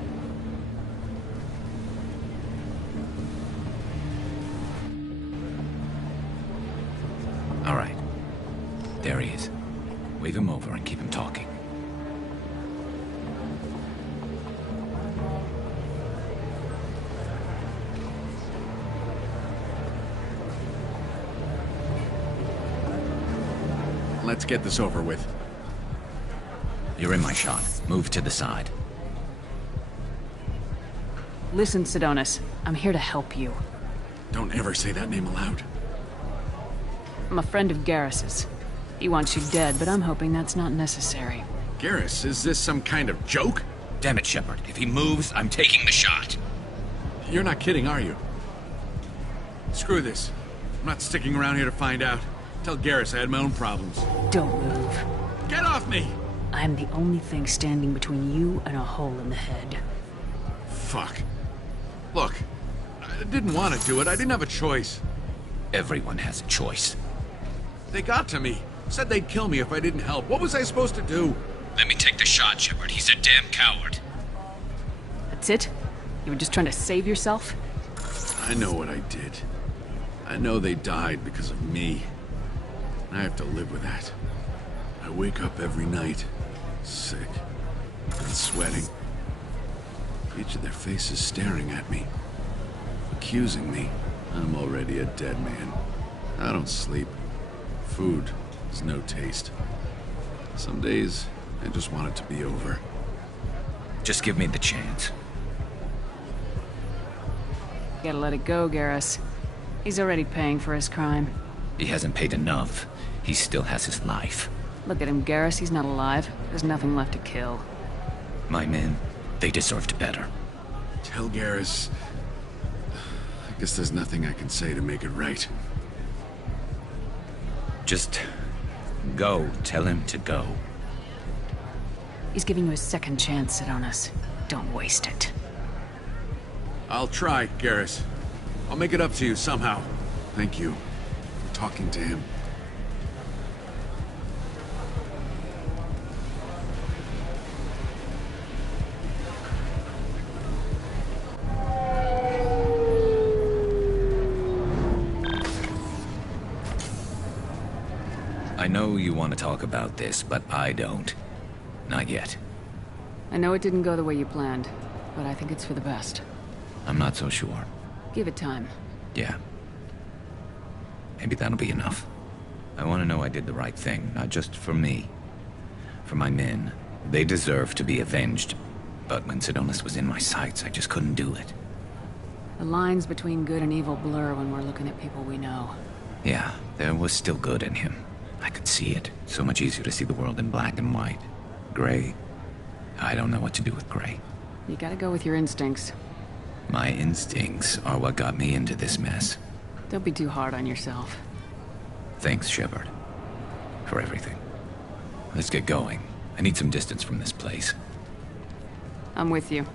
All right. There he is. Wave him over and keep him talking. Let's get this over with. You're in my shot. Move to the side. Listen, Sidonis. I'm here to help you. Don't ever say that name aloud. I'm a friend of Garrus's. He wants you dead, but I'm hoping that's not necessary. Garrus, is this some kind of joke? Damn it, Shepard. If he moves, I'm taking the shot. You're not kidding, are you? Screw this. I'm not sticking around here to find out. Tell Garrus I had my own problems. Don't move. Get off me! I'm the only thing standing between you and a hole in the head. Fuck. Look, I didn't want to do it. I didn't have a choice. Everyone has a choice. They got to me. Said they'd kill me if I didn't help. What was I supposed to do? Let me take the shot, Shepard. He's a damn coward. That's it? You were just trying to save yourself? I know what I did. I know they died because of me. I have to live with that. I wake up every night, sick and sweating. Each of their faces staring at me, accusing me. I'm already a dead man. I don't sleep. Food has no taste. Some days, I just want it to be over. Just give me the chance. You gotta let it go, Garrus. He's already paying for his crime. He hasn't paid enough. He still has his life. Look at him, Garrus. He's not alive. There's nothing left to kill. My men, they deserved better. Tell Garrus... I guess there's nothing I can say to make it right. Just go. Tell him to go. He's giving you a second chance, Sidonis. Don't waste it. I'll try, Garrus. I'll make it up to you somehow. Thank you for talking to him. I know you want to talk about this, but I don't. Not yet. I know it didn't go the way you planned, but I think it's for the best. I'm not so sure. Give it time. Yeah. Maybe that'll be enough. I want to know I did the right thing, not just for me. For my men. They deserve to be avenged. But when Sidonis was in my sights, I just couldn't do it. The lines between good and evil blur when we're looking at people we know. Yeah, there was still good in him. I could see it. So much easier to see the world in black and white. Gray. I don't know what to do with gray. You gotta go with your instincts. My instincts are what got me into this mess. Don't be too hard on yourself. Thanks, Shepard. For everything. Let's get going. I need some distance from this place. I'm with you.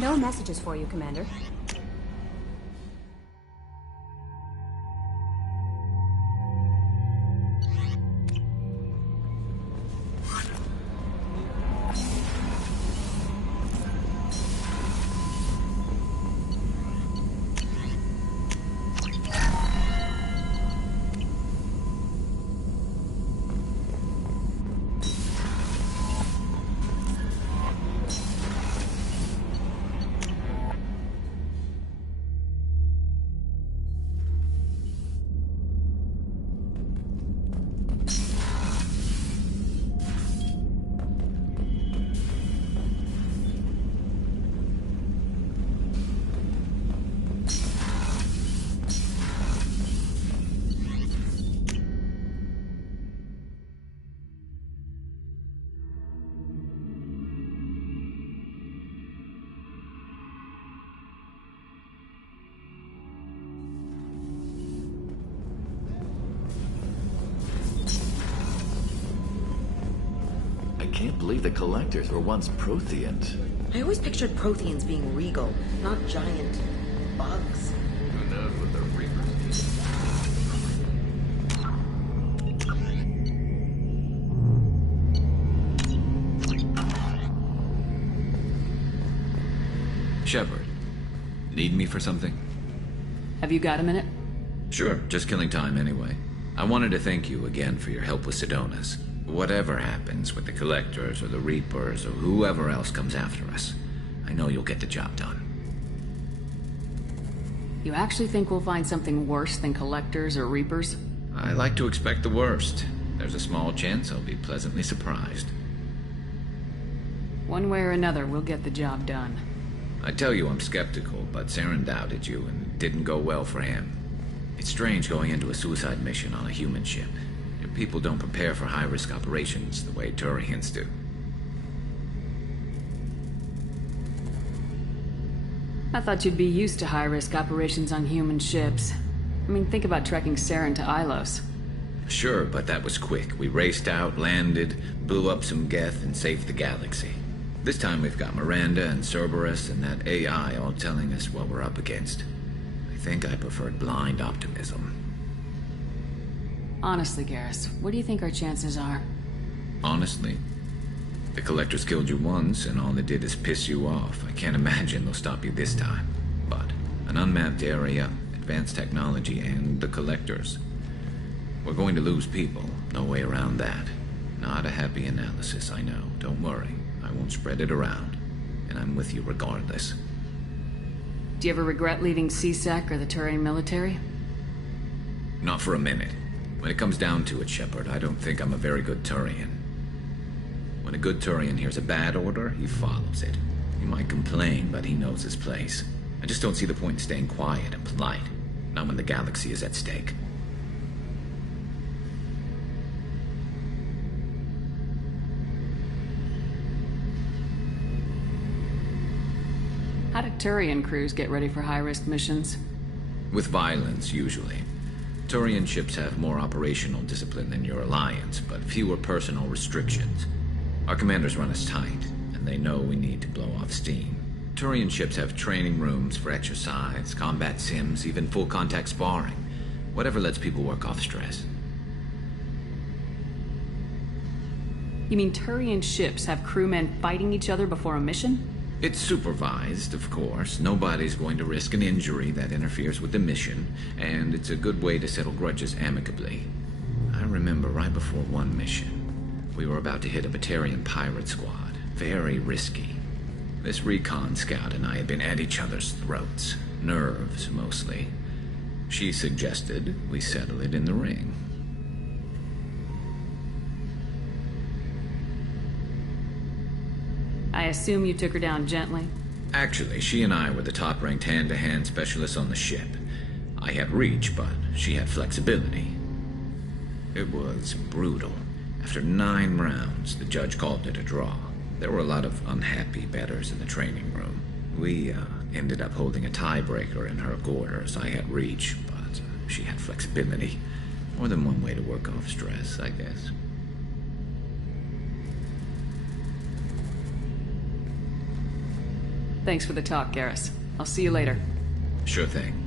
No messages for you, Commander. I can't believe the Collectors were once Protheant. I always pictured Protheans being regal, not giant bugs. Who knows what the Reapers need. Shepard, need me for something? Have you got a minute? Sure, just killing time anyway. I wanted to thank you again for your help with Sedona's. Whatever happens with the Collectors or the Reapers or whoever else comes after us, I know you'll get the job done. You actually think we'll find something worse than Collectors or Reapers? I like to expect the worst. There's a small chance I'll be pleasantly surprised. One way or another, we'll get the job done. I tell you I'm skeptical, but Saren doubted you and it didn't go well for him. It's strange going into a suicide mission on a human ship. People don't prepare for high-risk operations the way Turians do. I thought you'd be used to high-risk operations on human ships. I mean, think about trekking Saren to Ilos. Sure, but that was quick. We raced out, landed, blew up some Geth, and saved the galaxy. This time we've got Miranda and Cerberus and that AI all telling us what we're up against. I think I preferred blind optimism. Honestly, Garrus, what do you think our chances are? Honestly? The Collectors killed you once, and all they did is piss you off. I can't imagine they'll stop you this time. But an unmapped area, advanced technology, and the Collectors. We're going to lose people. No way around that. Not a happy analysis, I know. Don't worry. I won't spread it around. And I'm with you regardless. Do you ever regret leaving CSEC or the Turian military? Not for a minute. When it comes down to it, Shepard, I don't think I'm a very good Turian. When a good Turian hears a bad order, he follows it. He might complain, but he knows his place. I just don't see the point in staying quiet and polite. Not when the galaxy is at stake. How do Turian crews get ready for high-risk missions? With violence, usually. Turian ships have more operational discipline than your alliance, but fewer personal restrictions. Our commanders run us tight, and they know we need to blow off steam. Turian ships have training rooms for exercise, combat sims, even full-contact sparring. Whatever lets people work off stress. You mean Turian ships have crewmen fighting each other before a mission? It's supervised, of course. Nobody's going to risk an injury that interferes with the mission, and it's a good way to settle grudges amicably. I remember right before one mission, we were about to hit a Batarian pirate squad. Very risky. This recon scout and I had been at each other's throats. Nerves, mostly. She suggested we settle it in the ring. I assume you took her down gently? Actually, she and I were the top-ranked hand-to-hand specialists on the ship. I had reach, but she had flexibility. It was brutal. After 9 rounds, the judge called it a draw. There were a lot of unhappy bettors in the training room. We ended up holding a tiebreaker in her quarters. I had reach, but she had flexibility. More than one way to work off stress, I guess. Thanks for the talk, Garrus. I'll see you later. Sure thing.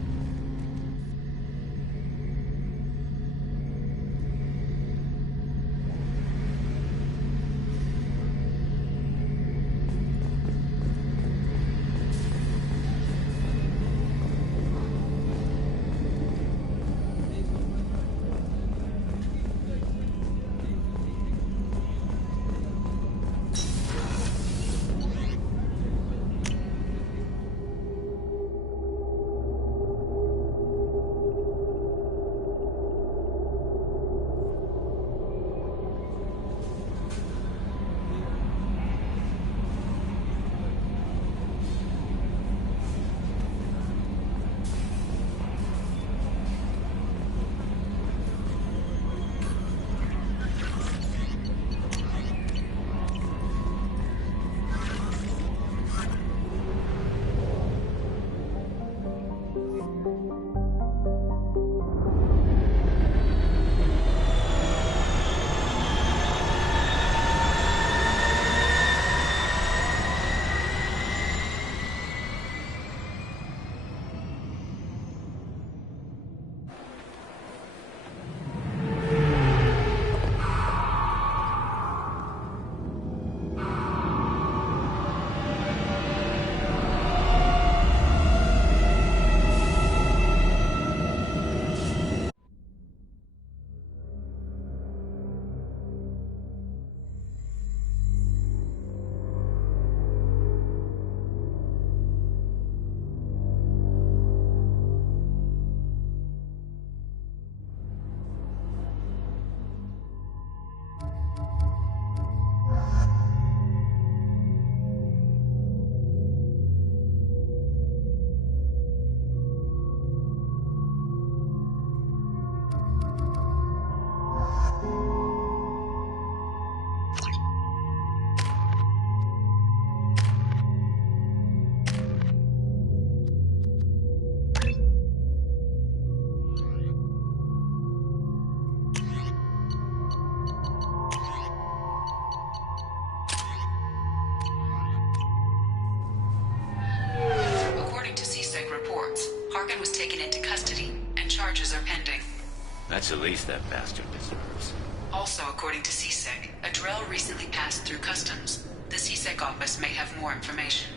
That's the least that bastard deserves. Also, according to CSEC, a Drell recently passed through customs. The CSEC office may have more information.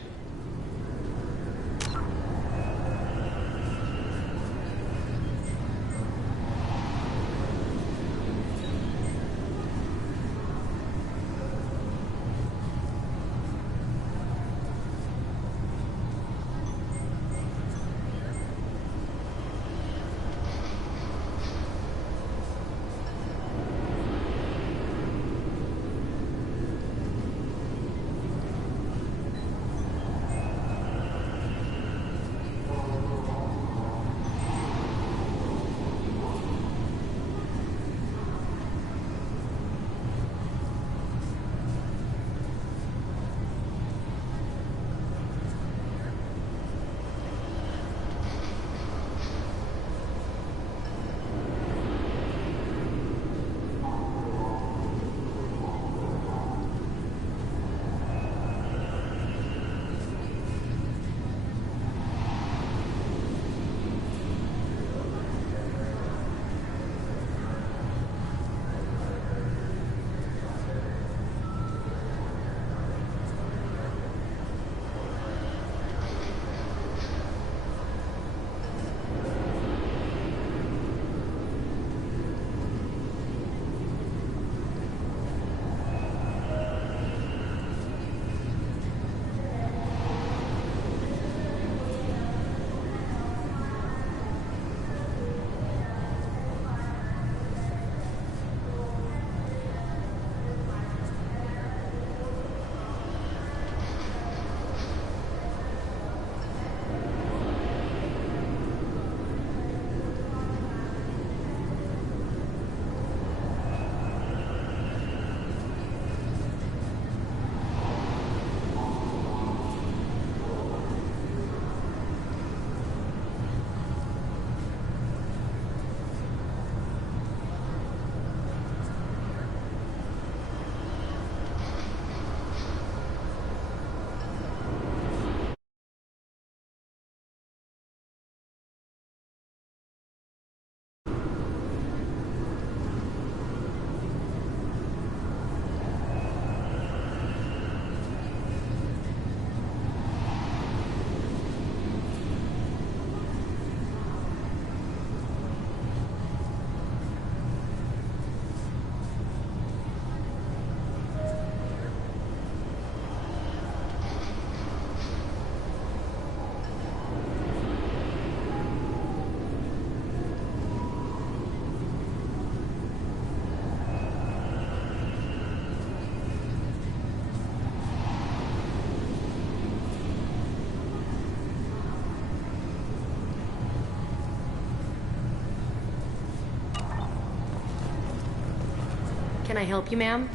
Can I help you, ma'am?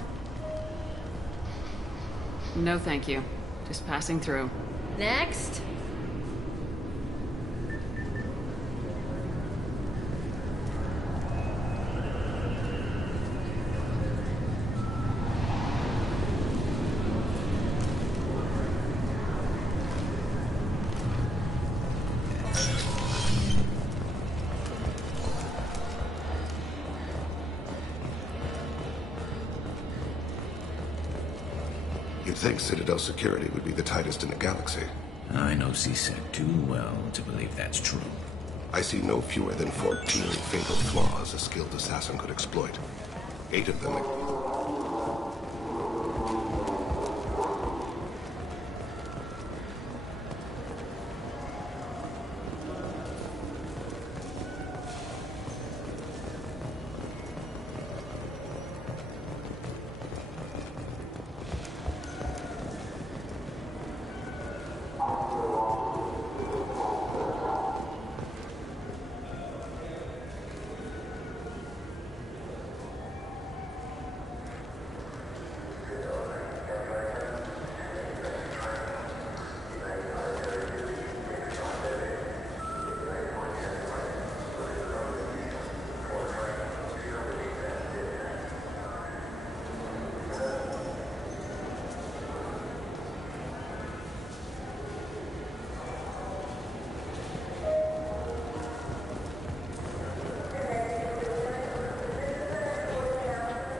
No, thank you. Just passing through. Next. You'd think Citadel security would be the tightest in the galaxy. I know C-Sec too well to believe that's true. I see no fewer than 14 fatal flaws a skilled assassin could exploit. 8 of them...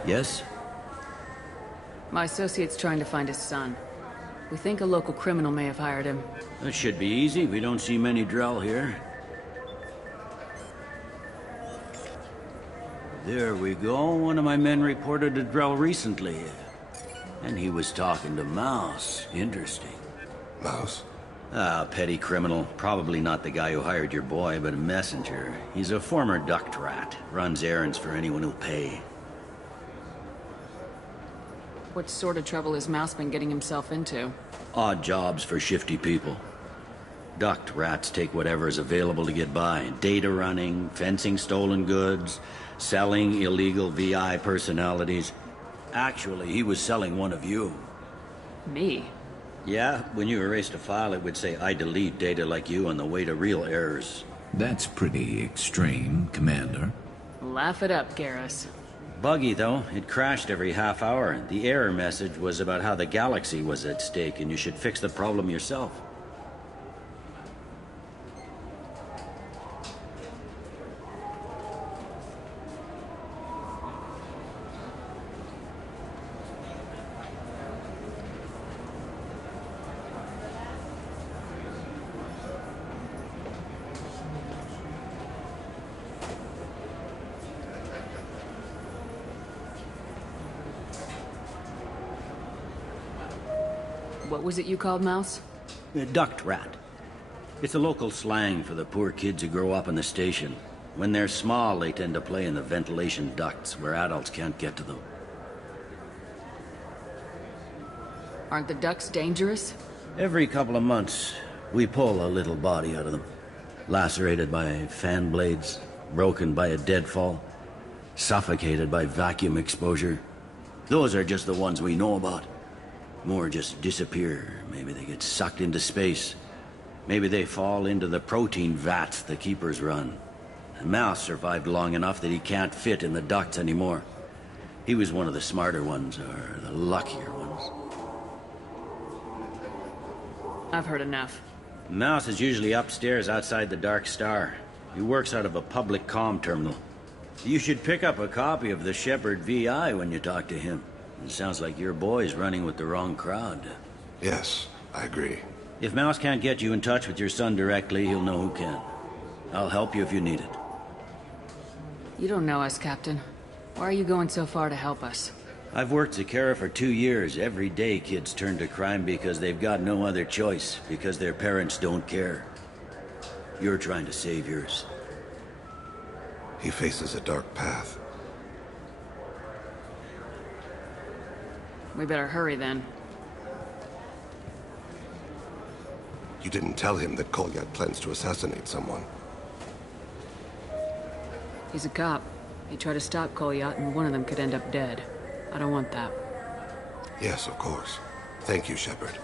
Yes? My associate's trying to find his son. We think a local criminal may have hired him. That should be easy. We don't see many Drell here. There we go. One of my men reported a Drell recently. And he was talking to Mouse. Interesting. Mouse? Ah, petty criminal. Probably not the guy who hired your boy, but a messenger. He's a former duct rat. Runs errands for anyone who'll pay. What sort of trouble has Mouse been getting himself into? Odd jobs for shifty people. Duct rats take whatever is available to get by. Data running, fencing stolen goods, selling illegal VI personalities. Actually, he was selling one of you. Me? Yeah, when you erased a file, it would say, I delete data like you on the way to real errors. That's pretty extreme, Commander. Laugh it up, Garrus. Buggy, though. It crashed every half hour. The error message was about how the galaxy was at stake, and you should fix the problem yourself. What was it you called Mouse? A duct rat. It's a local slang for the poor kids who grow up in the station. When they're small, they tend to play in the ventilation ducts where adults can't get to them. Aren't the ducts dangerous? Every couple of months, we pull a little body out of them. Lacerated by fan blades, broken by a deadfall, suffocated by vacuum exposure. Those are just the ones we know about. More just disappear. Maybe they get sucked into space. Maybe they fall into the protein vats the keepers run. And Mouse survived long enough that he can't fit in the ducts anymore. He was one of the smarter ones, or the luckier ones. I've heard enough. Mouse is usually upstairs outside the Dark Star. He works out of a public comm terminal. You should pick up a copy of the Shepherd VI when you talk to him. It sounds like your boy's running with the wrong crowd. Yes, I agree. If Mouse can't get you in touch with your son directly, he'll know who can. I'll help you if you need it. You don't know us, Captain. Why are you going so far to help us? I've worked Zakera for 2 years. Every day kids turn to crime because they've got no other choice, because their parents don't care. You're trying to save yours. He faces a dark path. We better hurry then. You didn't tell him that Kolyat plans to assassinate someone. He's a cop. He tried to stop Kolyat and one of them could end up dead. I don't want that. Yes, of course. Thank you, Shepard.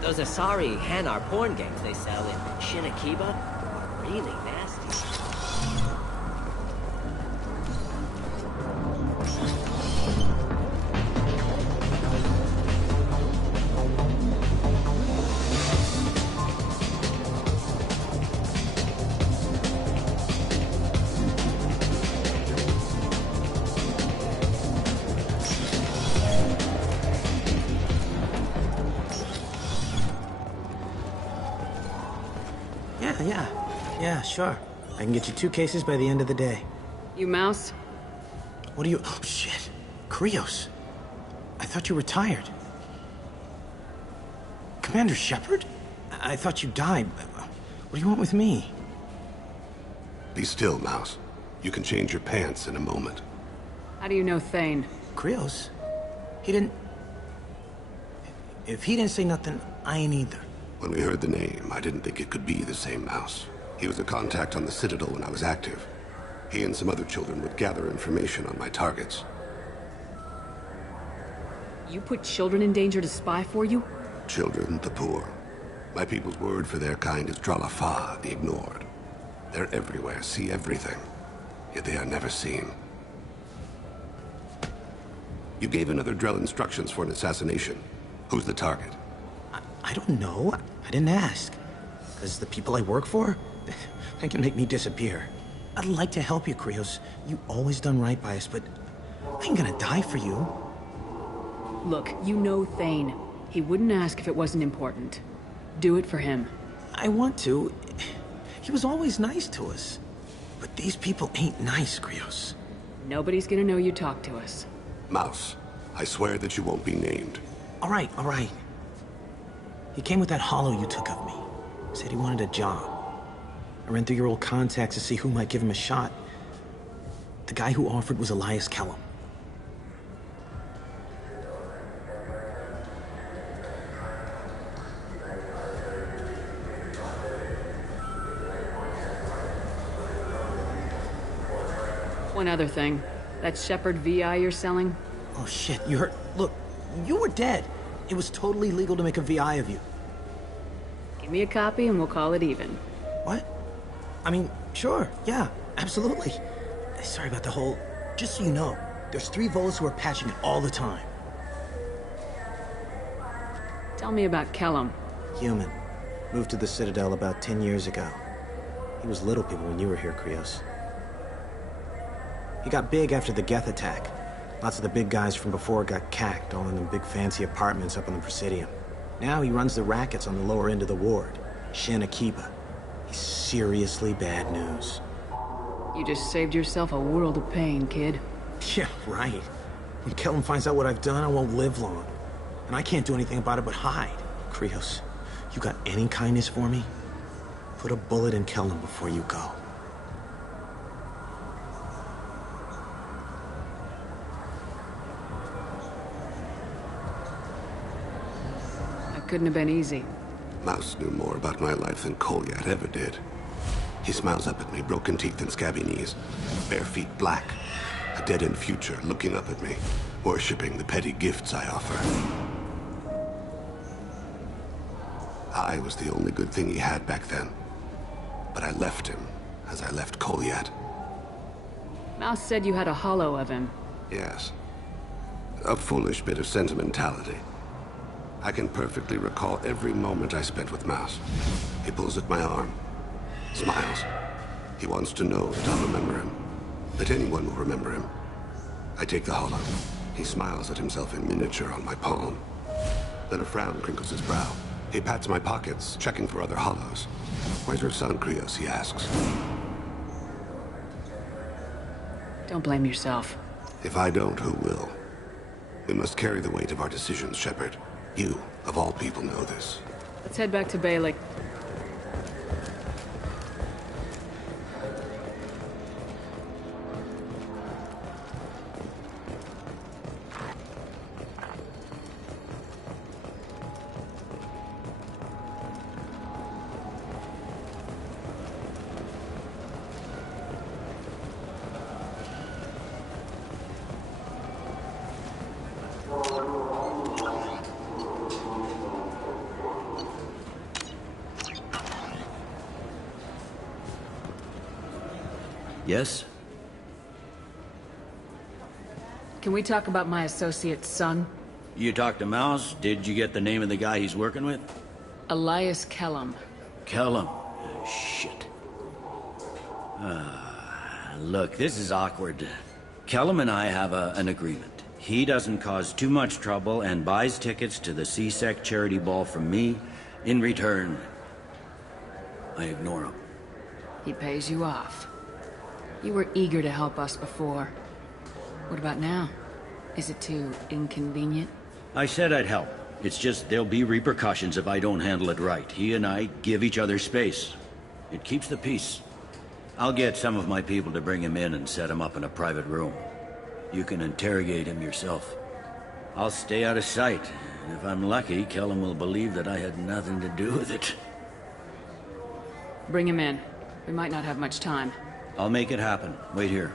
Those Asari Hanar porn games they sell in Shinakiba are really nasty. Yeah, sure. I can get you 2 cases by the end of the day. You Mouse? What are you... Oh, shit. Krios. I thought you were retired. Commander Shepard? I thought you died. What do you want with me? Be still, Mouse. You can change your pants in a moment. How do you know Thane? Krios? He didn't... If he didn't say nothing, I ain't either. When we heard the name, I didn't think it could be the same Mouse. He was a contact on the Citadel when I was active. He and some other children would gather information on my targets. You put children in danger to spy for you? Children, the poor. My people's word for their kind is Dralafa, the ignored. They're everywhere, see everything. Yet they are never seen. You gave another Drell instructions for an assassination. Who's the target? I don't know. I didn't ask. Because the people I work for, they can make me disappear. I'd like to help you, Krios. You always done right by us, but I ain't gonna die for you. Look, you know Thane. He wouldn't ask if it wasn't important. Do it for him. I want to. He was always nice to us. But these people ain't nice, Krios. Nobody's gonna know you talked to us. Mouse, I swear that you won't be named. All right. He came with that hollow you took of me. Said he wanted a job. I ran through your old contacts to see who might give him a shot. The guy who offered was Elias Kellum. One other thing. That Shepard VI you're selling? Oh shit, you heard? Look, you were dead. It was totally legal to make a VI of you. Give me a copy and we'll call it even. What? I mean, sure, yeah, absolutely. Sorry about the whole... Just so you know, there's 3 Volus who are patching it all the time. Tell me about Kellum. Human. Moved to the Citadel about 10 years ago. He was little people when you were here, Krios. He got big after the Geth attack. Lots of the big guys from before got cacked, all in them big fancy apartments up on the Presidium. Now he runs the rackets on the lower end of the ward, Shin Akiba. He's seriously bad news. You just saved yourself a world of pain, kid. Yeah, right. When Kellum finds out what I've done, I won't live long. And I can't do anything about it but hide. Krios, you got any kindness for me? Put a bullet in Kellum before you go. Couldn't have been easy. Mouse knew more about my life than Kolyat ever did. He smiles up at me, broken teeth and scabby knees, bare feet black, a dead-end future looking up at me, worshipping the petty gifts I offer. I was the only good thing he had back then, but I left him as I left Kolyat. Mouse said you had a hollow of him. Yes. A foolish bit of sentimentality. I can perfectly recall every moment I spent with Mouse. He pulls at my arm, smiles. He wants to know that I'll remember him, that anyone will remember him. I take the hollow. He smiles at himself in miniature on my palm. Then a frown crinkles his brow. He pats my pockets, checking for other hollows. Where's your son, Krios, he asks. Don't blame yourself. If I don't, who will? We must carry the weight of our decisions, Shepard. You, of all people, know this. Let's head back to Bailey. Yes? Can we talk about my associate's son? You talked to Mouse? Did you get the name of the guy he's working with? Elias Kellum. Kellum. Shit. Look, this is awkward. Kellum and I have an agreement. He doesn't cause too much trouble and buys tickets to the CSEC charity ball from me. In return, I ignore him. He pays you off. You were eager to help us before. What about now? Is it too inconvenient? I said I'd help. It's just there'll be repercussions if I don't handle it right. He and I give each other space. It keeps the peace. I'll get some of my people to bring him in and set him up in a private room. You can interrogate him yourself. I'll stay out of sight. And if I'm lucky, Kellum will believe that I had nothing to do with it. Bring him in. We might not have much time. I'll make it happen. Wait here.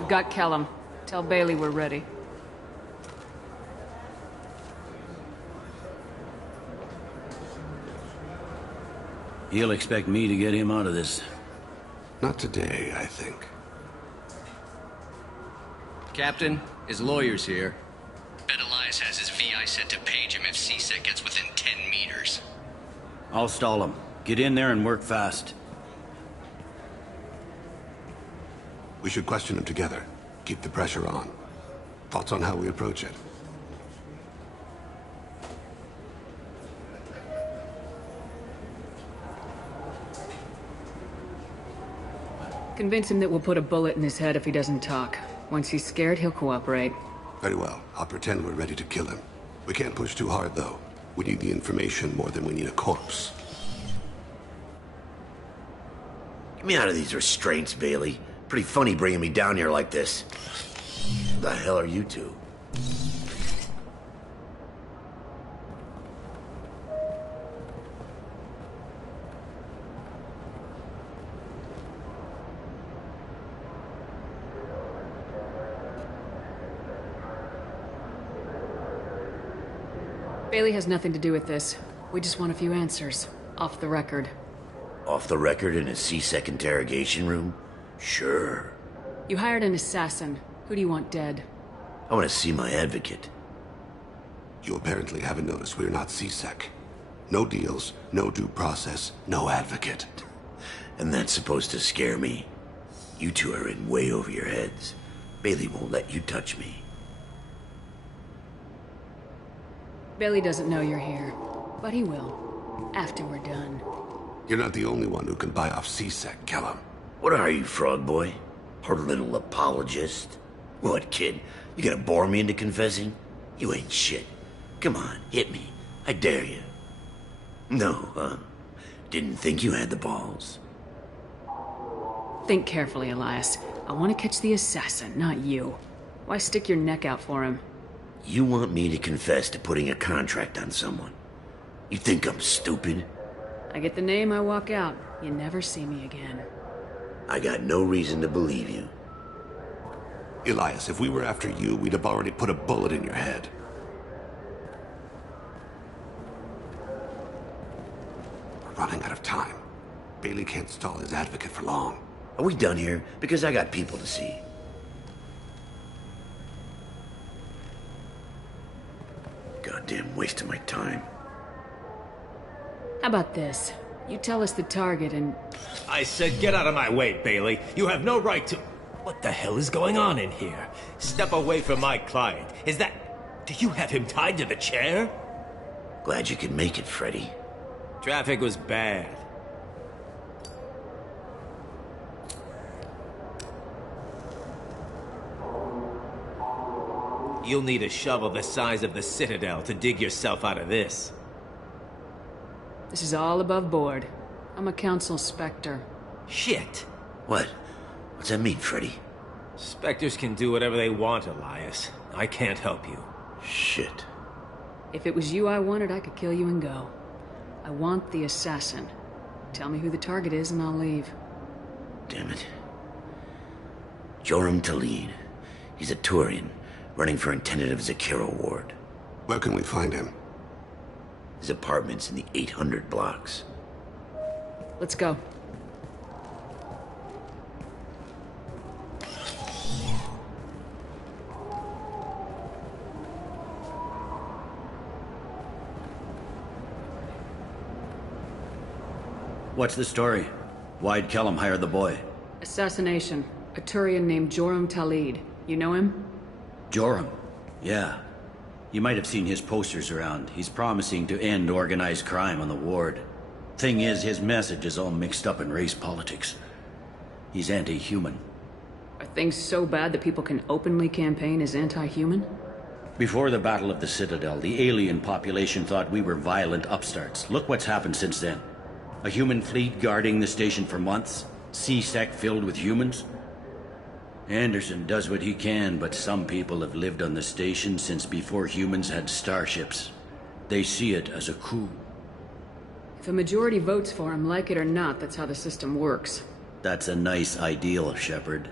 We've got Kellum. Tell Bailey we're ready. He'll expect me to get him out of this. Not today, I think. Captain, his lawyer's here. Bet Elias has his VI set to page him if CSEC gets within 10 meters. I'll stall him. Get in there and work fast. We should question him together. Keep the pressure on. Thoughts on how we approach it? Convince him that we'll put a bullet in his head if he doesn't talk. Once he's scared, he'll cooperate. Very well. I'll pretend we're ready to kill him. We can't push too hard, though. We need the information more than we need a corpse. Get me out of these restraints, Bailey. Pretty funny bringing me down here like this. Who the hell are you two? Bailey has nothing to do with this. We just want a few answers. Off the record. Off the record in a CSEC interrogation room? Sure. You hired an assassin. Who do you want dead? I want to see my advocate. You apparently haven't noticed we're not CSEC. No deals, no due process, no advocate. And that's supposed to scare me? You two are in way over your heads. Bailey won't let you touch me. Bailey doesn't know you're here, but he will. After we're done. You're not the only one who can buy off CSEC, Kellum. What are you, frog boy? Our little apologist? What, kid? You gonna bore me into confessing? You ain't shit. Come on, hit me. I dare you. No, huh? Didn't think you had the balls. Think carefully, Elias. I want to catch the assassin, not you. Why stick your neck out for him? You want me to confess to putting a contract on someone? You think I'm stupid? I get the name, I walk out. You never see me again. I got no reason to believe you. Elias, if we were after you, we'd have already put a bullet in your head. We're running out of time. Bailey can't stall his advocate for long. Are we done here? Because I got people to see. Goddamn waste of my time. How about this? You tell us the target and... I said get out of my way, Bailey. You have no right to... What the hell is going on in here? Step away from my client. Is that... Do you have him tied to the chair? Glad you could make it, Freddy. Traffic was bad. You'll need a shovel the size of the Citadel to dig yourself out of this. This is all above board. I'm a council specter. Shit. What? What's that mean, Freddy? Spectres can do whatever they want, Elias. I can't help you. Shit. If it was you I wanted, I could kill you and go. I want the assassin. Tell me who the target is and I'll leave. Damn it. Joram Talid. He's a Turian, running for a tentative Zakira ward. Where can we find him? His apartment's in the 800 blocks. Let's go. What's the story? Why'd Kellum hire the boy? Assassination. A Turian named Joram Talid. You know him? Joram? Yeah. You might have seen his posters around. He's promising to end organized crime on the ward. Thing is, his message is all mixed up in race politics. He's anti-human. Are things so bad that people can openly campaign as anti-human? Before the Battle of the Citadel, the alien population thought we were violent upstarts. Look what's happened since then. A human fleet guarding the station for months. C-Sec filled with humans. Anderson does what he can, but some people have lived on the station since before humans had starships. They see it as a coup. If a majority votes for him, like it or not, that's how the system works. That's a nice ideal, Shepard.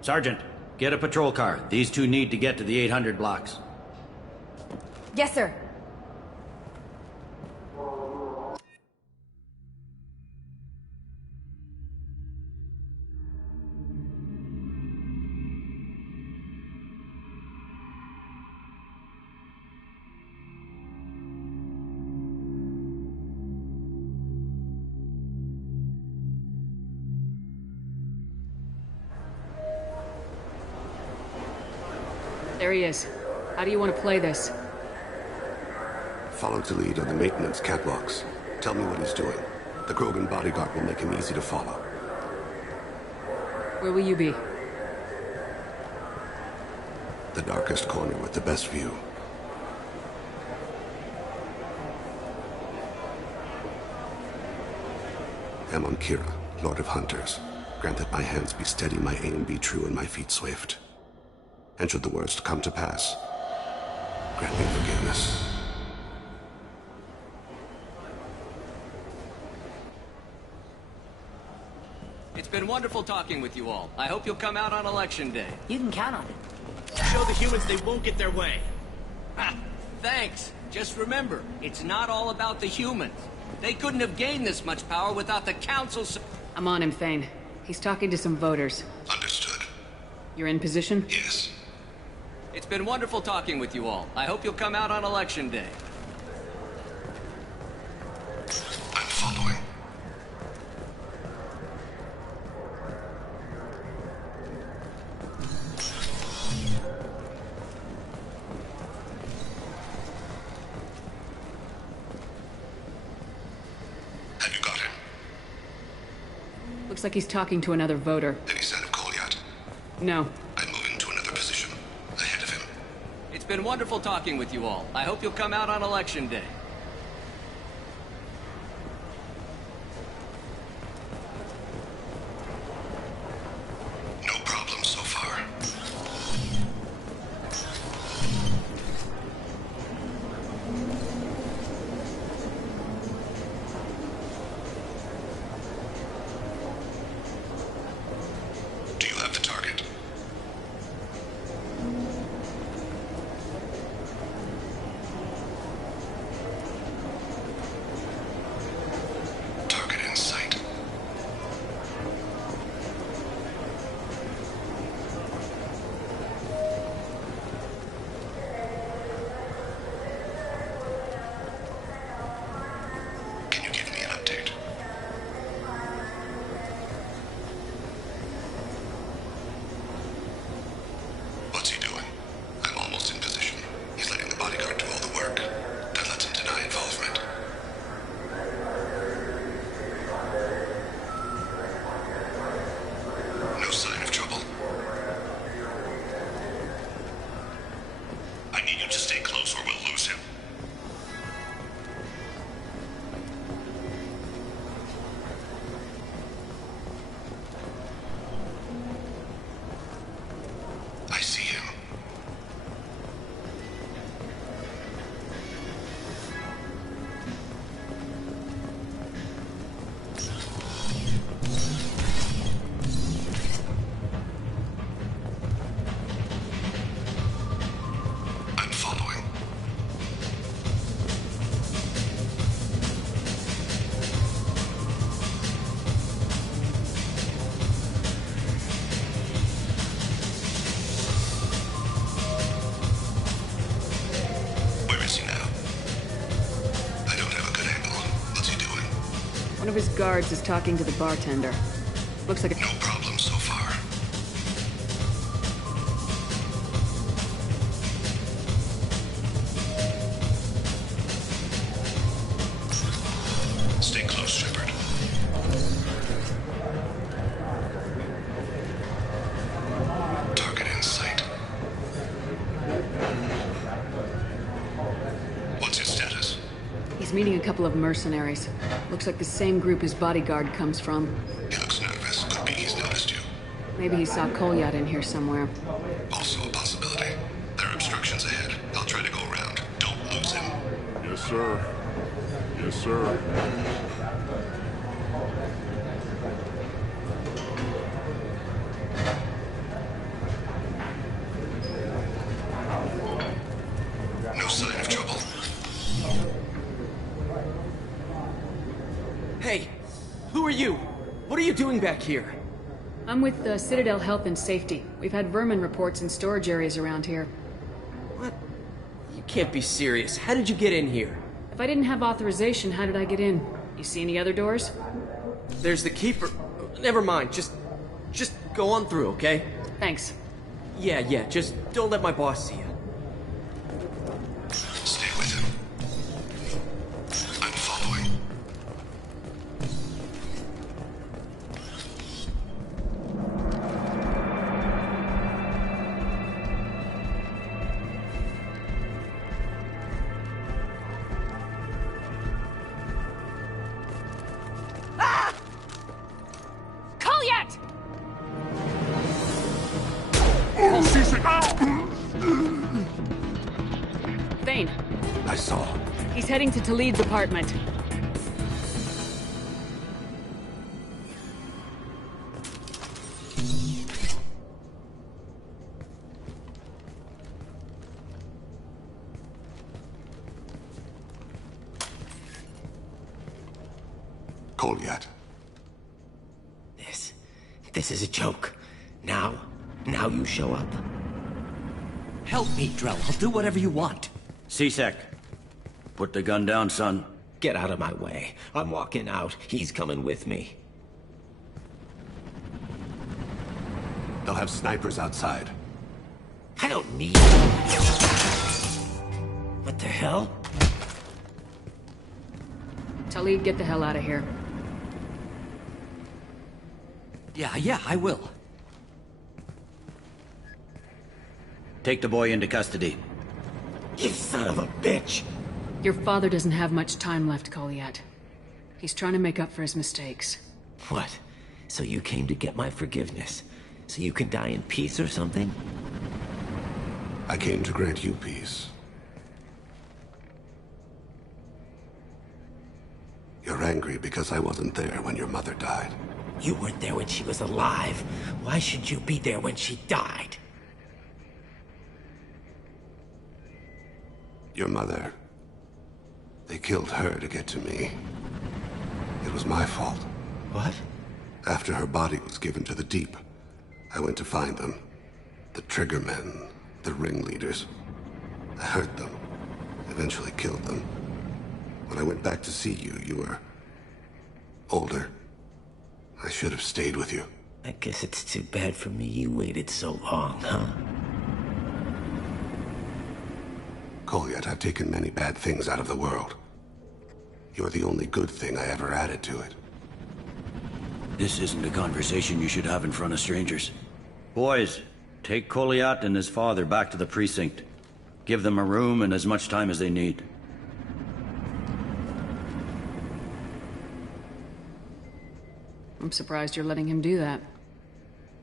Sergeant, get a patrol car. These two need to get to the 800 blocks. Yes, sir. There he is. How do you want to play this? Follow the lead on the maintenance catwalks. Tell me what he's doing. The Krogan bodyguard will make him easy to follow. Where will you be? The darkest corner with the best view. I'm on Kira, Lord of Hunters. Grant that my hands be steady, my aim be true, and my feet swift. And should the worst come to pass, grant me forgiveness. It's been wonderful talking with you all. I hope you'll come out on Election Day. You can count on it. Show the humans they won't get their way. Ha! Thanks. Just remember, it's not all about the humans. They couldn't have gained this much power without the Council's... I'm on him, Thane. He's talking to some voters. Understood. You're in position? Yes. It's been wonderful talking with you all. I hope you'll come out on Election Day. I'm following. Have you got him? Looks like he's talking to another voter. Any sign of Kolyat? No. I'm moving to another position. Ahead of him. It's been wonderful talking with you all. I hope you'll come out on Election Day. No problem so far. Do you have the target? Just stay close or we'll lose him. I see him. I'm following. Where is he now? I don't have a good angle. What's he doing? One of his guards is talking to the bartender. Looks like a... No problem so far. Stay close, Shepard. Target in sight. What's his status? He's meeting a couple of mercenaries. Looks like the same group his bodyguard comes from. He looks nervous. Could be he's noticed you. Maybe he saw Kolyat in here somewhere. Also a possibility. There are obstructions ahead. I'll try to go around. Don't lose him. Yes, sir. Yes, sir. No sign of trouble. Hey, who are you? What are you doing back here? I'm with the Citadel Health and Safety. We've had vermin reports in storage areas around here. What? You can't be serious. How did you get in here? If I didn't have authorization, how did I get in? You see any other doors? There's the keeper. Never mind. Just go on through, okay? Thanks. Yeah. Just don't let my boss see you. Stay with him. I'm following. Kolyat! Thane, I saw. he's heading to Talid's apartment. Kolyat. This is a joke. Now you show up. Help me, Drell. I'll do whatever you want. C-Sec. Put the gun down, son. Get out of my way. I'm walking out. He's coming with me. They'll have snipers outside. I don't need... What the hell? Talid, get the hell out of here. Yeah, I will. Take the boy into custody. You son of a bitch! Your father doesn't have much time left, Kolyat. He's trying to make up for his mistakes. What? So you came to get my forgiveness? So you can die in peace or something? I came to grant you peace. You're angry because I wasn't there when your mother died. You weren't there when she was alive. Why should you be there when she died? Your mother... They killed her to get to me. It was my fault. What? After her body was given to the Deep, I went to find them. The Triggermen, the ringleaders. I hurt them, eventually killed them. When I went back to see you, you were... older. I should have stayed with you. I guess it's too bad for me you waited so long, huh? Kolyat, I've taken many bad things out of the world. You're the only good thing I ever added to it. This isn't a conversation you should have in front of strangers. Boys, take Kolyat and his father back to the precinct. Give them a room and as much time as they need. I'm surprised you're letting him do that.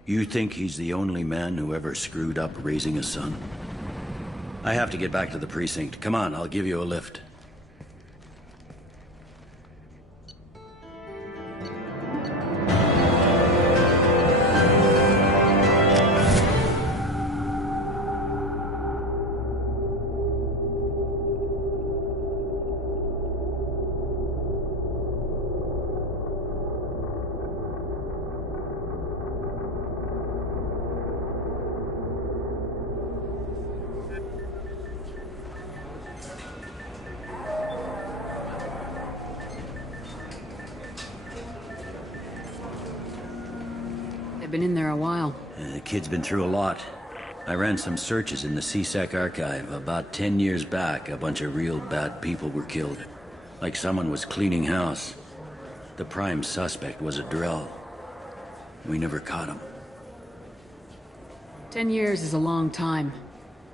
You think he's the only man who ever screwed up raising a son? I have to get back to the precinct. Come on, I'll give you a lift. They've been in there a while. The kid's been through a lot. I ran some searches in the CSEC archive. About 10 years back, a bunch of real bad people were killed. Like someone was cleaning house. The prime suspect was a drill. We never caught him. 10 years is a long time.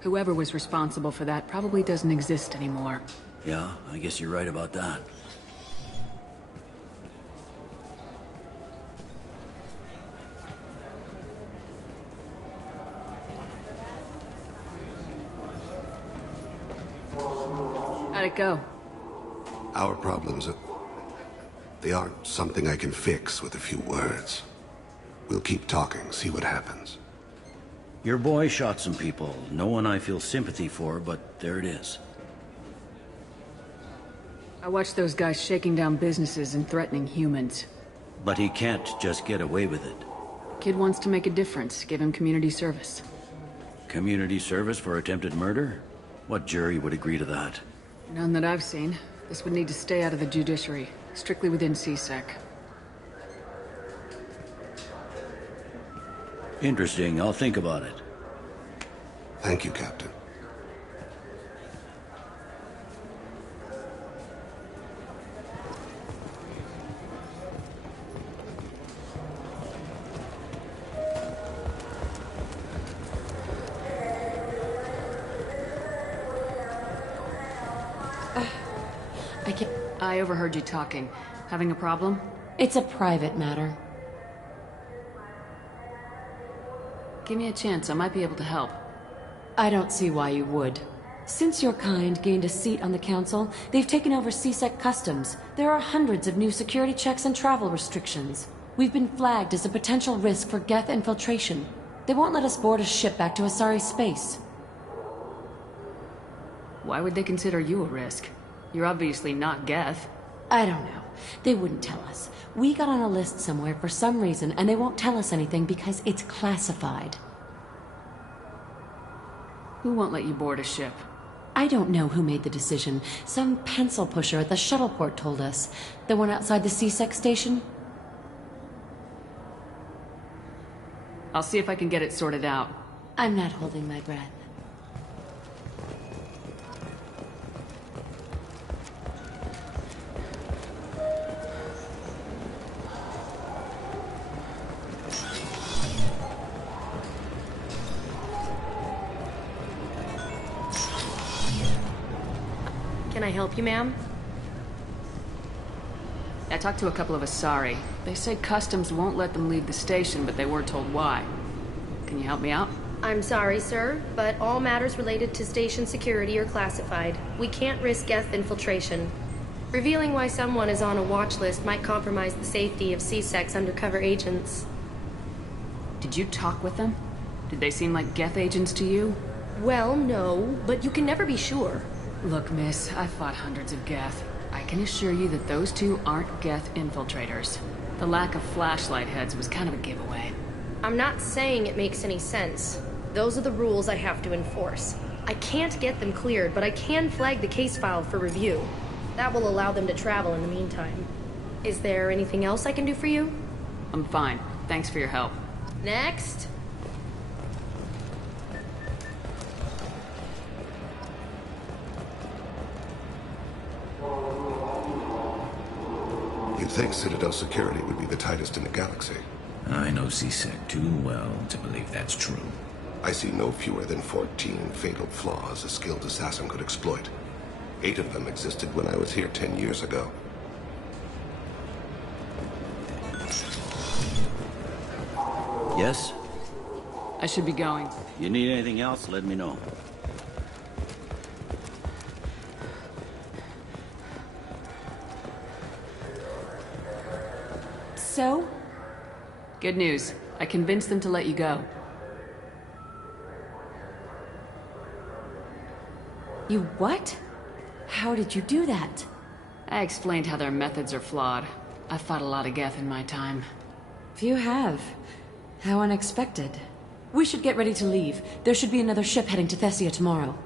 Whoever was responsible for that probably doesn't exist anymore. Yeah, I guess you're right about that. How'd it go? Our problems they aren't something I can fix with a few words. We'll keep talking, see what happens. Your boy shot some people. No one I feel sympathy for, but there it is. I watched those guys shaking down businesses and threatening humans. But he can't just get away with it. Kid wants to make a difference. Give him community service. Community service for attempted murder? What jury would agree to that? None that I've seen. This would need to stay out of the judiciary. Strictly within CSEC. Interesting. I'll think about it. Thank you, Captain. I overheard you talking. Having a problem? It's a private matter. Give me a chance. I might be able to help. I don't see why you would. Since your kind gained a seat on the council, they've taken over CSEC customs. There are hundreds of new security checks and travel restrictions. We've been flagged as a potential risk for Geth infiltration. They won't let us board a ship back to Asari space. Why would they consider you a risk? You're obviously not Geth. I don't know. They wouldn't tell us. We got on a list somewhere for some reason, and they won't tell us anything because it's classified. Who won't let you board a ship? I don't know who made the decision. Some pencil pusher at the shuttle port told us. The one outside the CSEC station? I'll see if I can get it sorted out. I'm not holding my breath. Can I help you, ma'am? I talked to a couple of Asari. They say customs won't let them leave the station, but they were told why. Can you help me out? I'm sorry, sir, but all matters related to station security are classified. We can't risk Geth infiltration. Revealing why someone is on a watch list might compromise the safety of CSEC's undercover agents. Did you talk with them? Did they seem like Geth agents to you? Well, no, but you can never be sure. Look, miss, I've fought hundreds of Geth. I can assure you that those two aren't Geth infiltrators. The lack of flashlight heads was kind of a giveaway. I'm not saying it makes any sense. Those are the rules I have to enforce. I can't get them cleared, but I can flag the case file for review. That will allow them to travel in the meantime. Is there anything else I can do for you? I'm fine. Thanks for your help. Next. You'd think Citadel security would be the tightest in the galaxy. I know CSEC too well to believe that's true. I see no fewer than 14 fatal flaws a skilled assassin could exploit. 8 of them existed when I was here 10 years ago. Yes? I should be going. You need anything else, let me know. So? Good news. I convinced them to let you go. You what? How did you do that? I explained how their methods are flawed. I've fought a lot of Geth in my time. You have. How unexpected. We should get ready to leave. There should be another ship heading to Thessia tomorrow.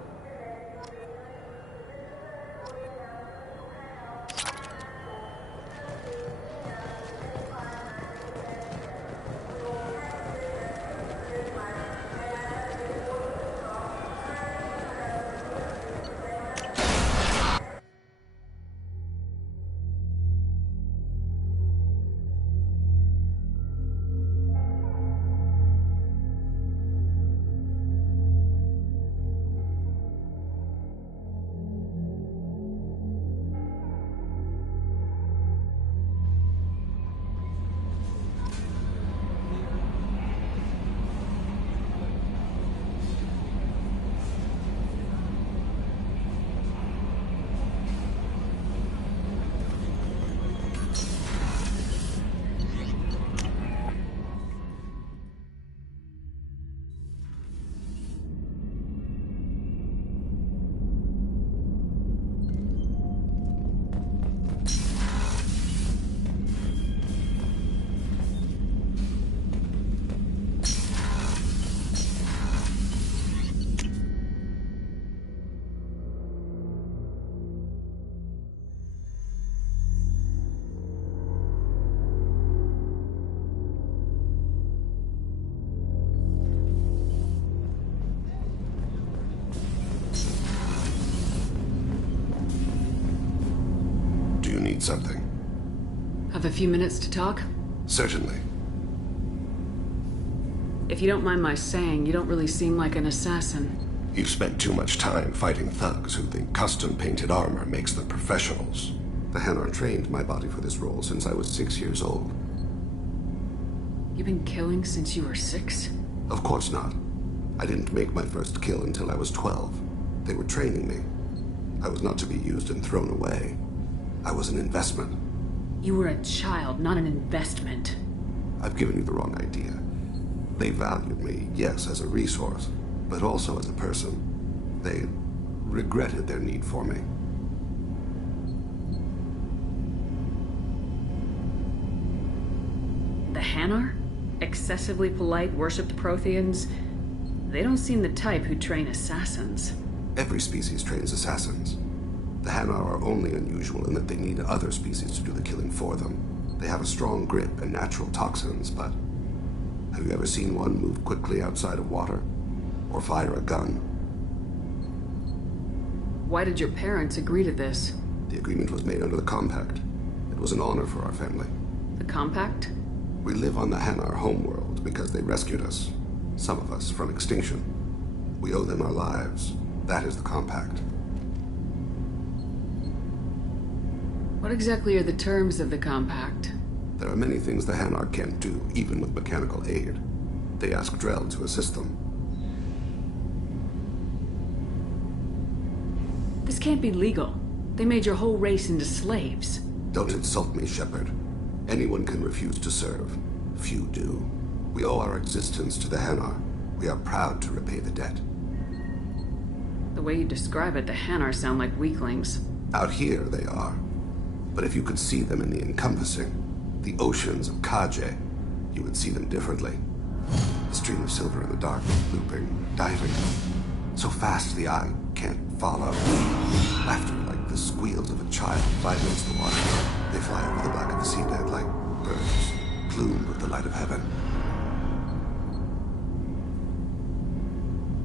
Something. Have a few minutes to talk? Certainly. If you don't mind my saying, you don't really seem like an assassin. You've spent too much time fighting thugs who think custom-painted armor makes them professionals. The Hanar trained my body for this role since I was 6 years old. You've been killing since you were 6? Of course not. I didn't make my first kill until I was 12. They were training me. I was not to be used and thrown away. I was an investment. You were a child, not an investment. I've given you the wrong idea. They valued me, yes, as a resource, but also as a person. They regretted their need for me. The Hanar? Excessively polite, worshipped Protheans? They don't seem the type who train assassins. Every species trains assassins. The Hanar are only unusual in that they need other species to do the killing for them. They have a strong grip and natural toxins, but have you ever seen one move quickly outside of water? Or fire a gun? Why did your parents agree to this? The agreement was made under the Compact. It was an honor for our family. The Compact? We live on the Hanar homeworld because they rescued us. Some of us from extinction. We owe them our lives. That is the Compact. What exactly are the terms of the Compact? There are many things the Hanar can't do, even with mechanical aid. They ask Drell to assist them. This can't be legal. They made your whole race into slaves. Don't insult me, Shepard. Anyone can refuse to serve. Few do. We owe our existence to the Hanar. We are proud to repay the debt. The way you describe it, the Hanar sound like weaklings. Out here, they are. But if you could see them in the encompassing, the oceans of Kaje, you would see them differently. A stream of silver in the dark, looping, diving. So fast the eye can't follow. Laughter like the squeals of a child vibrates the water. They fly over the back of the seabed like birds, plumed with the light of heaven.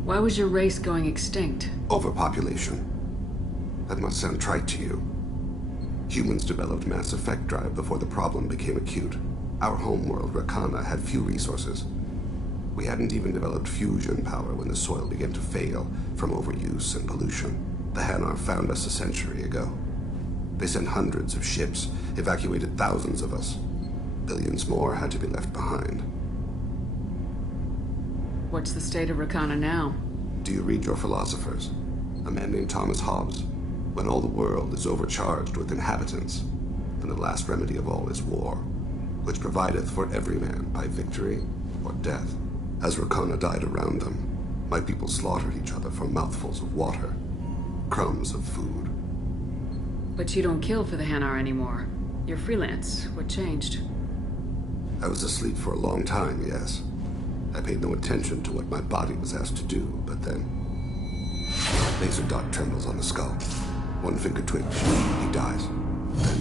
Why was your race going extinct? Overpopulation. That must sound trite to you. Humans developed mass effect drive before the problem became acute. Our homeworld, Rakana, had few resources. We hadn't even developed fusion power when the soil began to fail from overuse and pollution. The Hanar found us a century ago. They sent hundreds of ships, evacuated thousands of us. Billions more had to be left behind. What's the state of Rakana now? Do you read your philosophers? A man named Thomas Hobbes. When all the world is overcharged with inhabitants, then the last remedy of all is war, which provideth for every man by victory or death. As Rakana died around them, my people slaughtered each other for mouthfuls of water, crumbs of food. But you don't kill for the Hanar anymore. You're freelance. What changed? I was asleep for a long time, yes. I paid no attention to what my body was asked to do, but then... Laser dot trembles on the skull. One finger twitch, he dies. Then,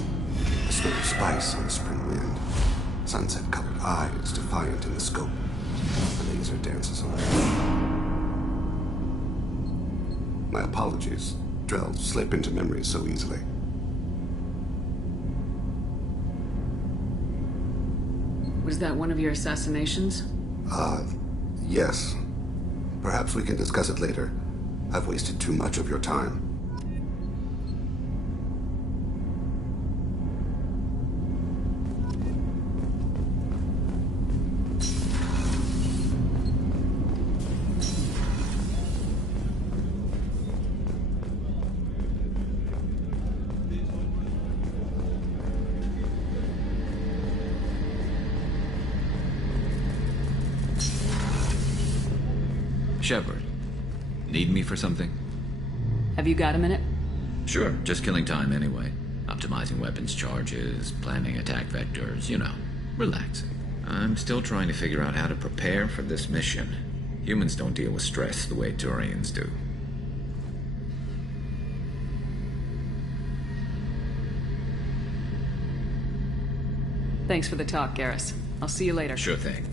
a smell of spice on the spring wind. Sunset-colored eyes defiant in the scope. The laser dances on. My apologies. Drell slip into memory so easily. Was that one of your assassinations? Yes. Perhaps we can discuss it later. I've wasted too much of your time. Shepard, need me for something? Have you got a minute? Sure, just killing time anyway. Optimizing weapons charges, planning attack vectors, you know, relaxing. I'm still trying to figure out how to prepare for this mission. Humans don't deal with stress the way Turians do. Thanks for the talk, Garrus. I'll see you later. Sure thing.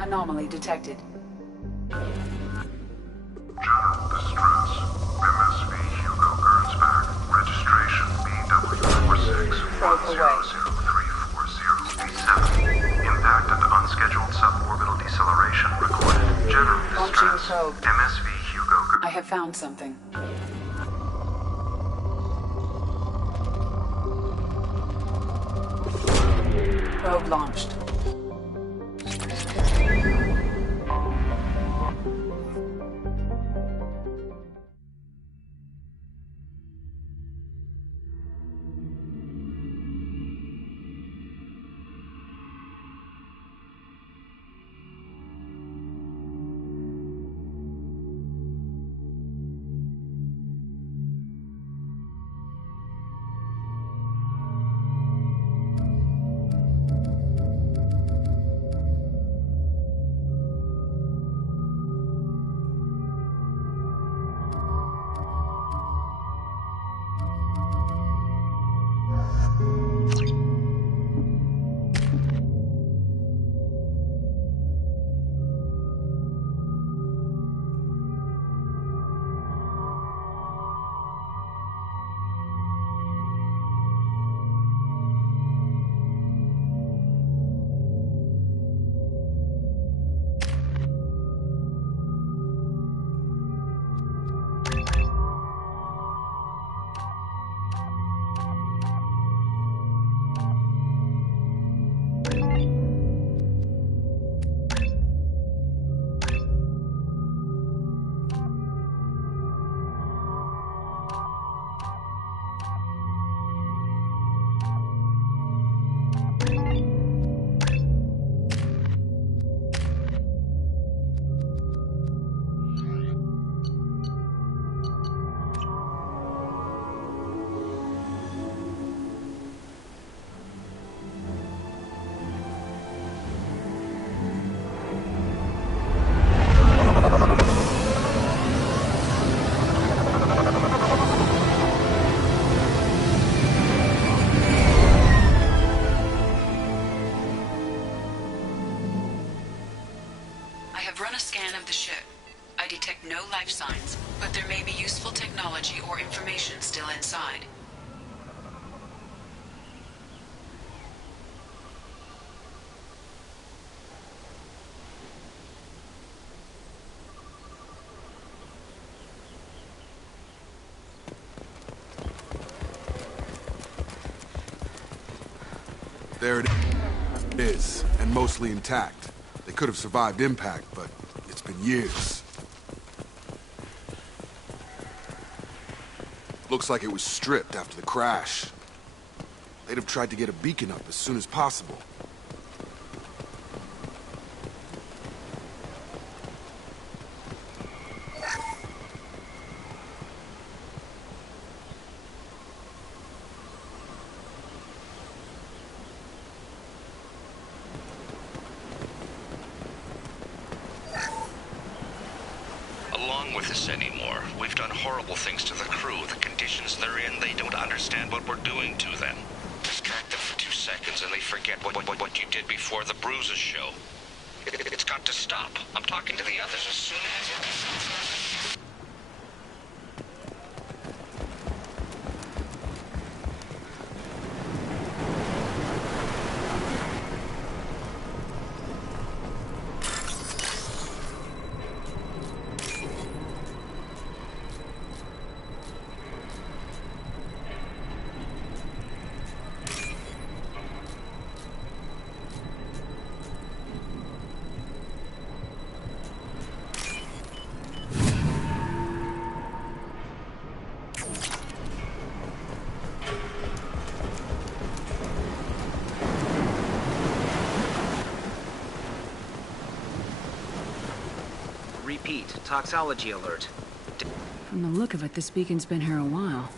Anomaly detected. General distress. MSV Hugo Gernsback. Registration BW46100340B7. Impact and unscheduled suborbital deceleration recorded. General distress. MSV Hugo Gernsback. I have found something. Probe launched. life signs, but there may be useful technology or information still inside. There it is, and mostly intact. They could have survived impact, but it's been years. Looks like it was stripped after the crash. They'd have tried to get a beacon up as soon as possible. Along with this anymore. We've done horrible things to the crew. The conditions they're in, they don't understand what we're doing to them. Distract them for 2 seconds and they forget what you did before the bruises show. It's got to stop. I'm talking to the others as soon as... Repeat, toxology alert. From the look of it, this beacon's been here a while.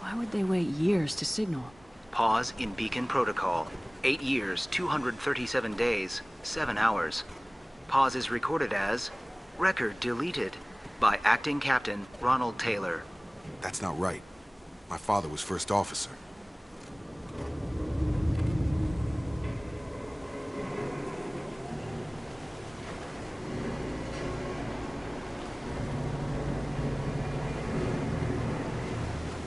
Why would they wait years to signal? Pause in beacon protocol. 8 years, 237 days, 7 hours. Pause is recorded as record deleted by Acting Captain Ronald Taylor. That's not right. My father was first officer.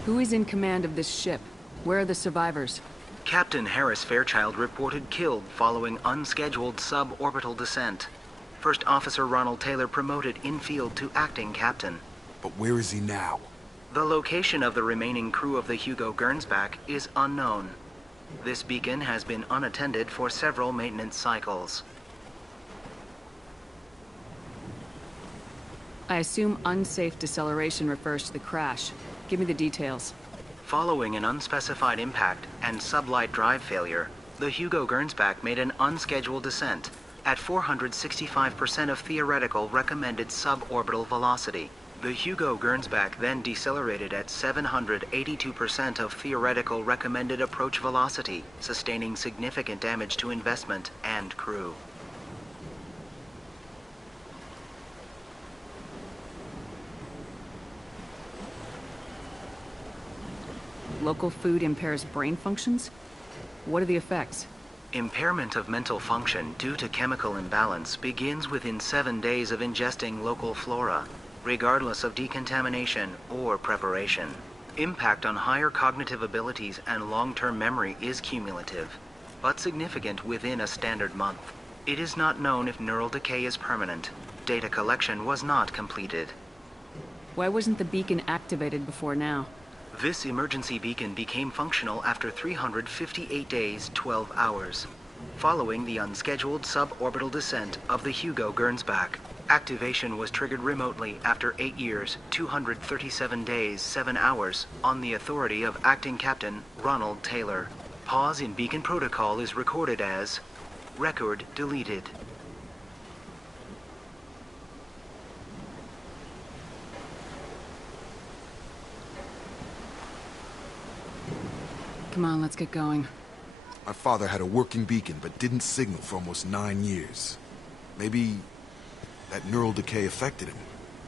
Who is in command of this ship? Where are the survivors? Captain Harris Fairchild reported killed following unscheduled suborbital descent. First Officer Ronald Taylor promoted in-field to acting captain. But where is he now? The location of the remaining crew of the Hugo Gernsback is unknown. This beacon has been unattended for several maintenance cycles. I assume unsafe deceleration refers to the crash. Give me the details. Following an unspecified impact and sublight drive failure, the Hugo Gernsback made an unscheduled descent at 465% of theoretical recommended suborbital velocity. The Hugo Gernsback then decelerated at 782% of theoretical recommended approach velocity, sustaining significant damage to investment and crew. Local food impairs brain functions? What are the effects? Impairment of mental function due to chemical imbalance begins within 7 days of ingesting local flora, regardless of decontamination or preparation. Impact on higher cognitive abilities and long-term memory is cumulative, but significant within a standard month. It is not known if neural decay is permanent. Data collection was not completed. Why wasn't the beacon activated before now? This emergency beacon became functional after 358 days, 12 hours, following the unscheduled suborbital descent of the Hugo Gernsback. Activation was triggered remotely after 8 years, 237 days, 7 hours, on the authority of Acting Captain Ronald Taylor. Pause in beacon protocol is recorded as record deleted. Come on, let's get going. My father had a working beacon, but didn't signal for almost 9 years. Maybe that neural decay affected him.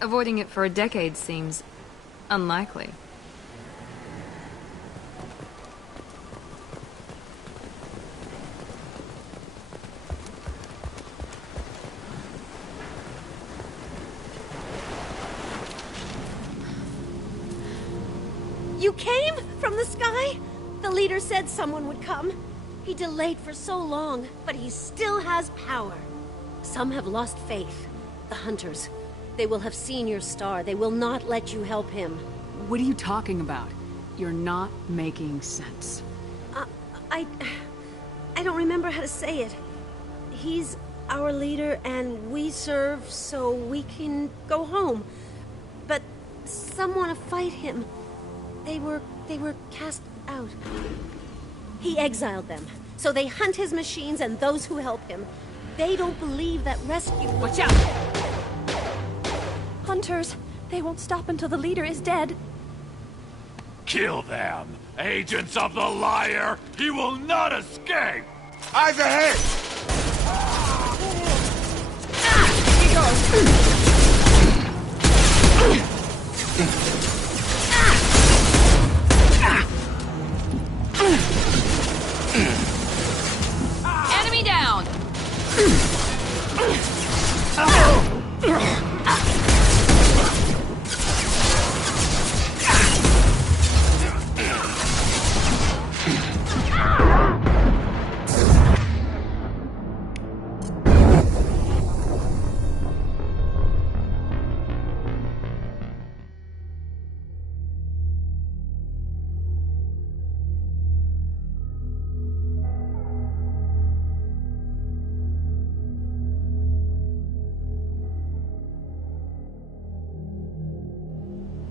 Avoiding it for a decade seems unlikely. You came from the sky? The leader said someone would come. He delayed for so long, but he still has power. Some have lost faith. The hunters. They will have seen your star. They will not let you help him. What are you talking about? You're not making sense. I don't remember how to say it. He's our leader and we serve so we can go home. But some want to fight him. They were cast out. He exiled them, so they hunt his machines and those who help him. They don't believe that rescue... Watch out! Hunters, they won't stop until the leader is dead. Kill them! Agents of the liar! He will not escape! Eyes ahead! He goes! Enemy down!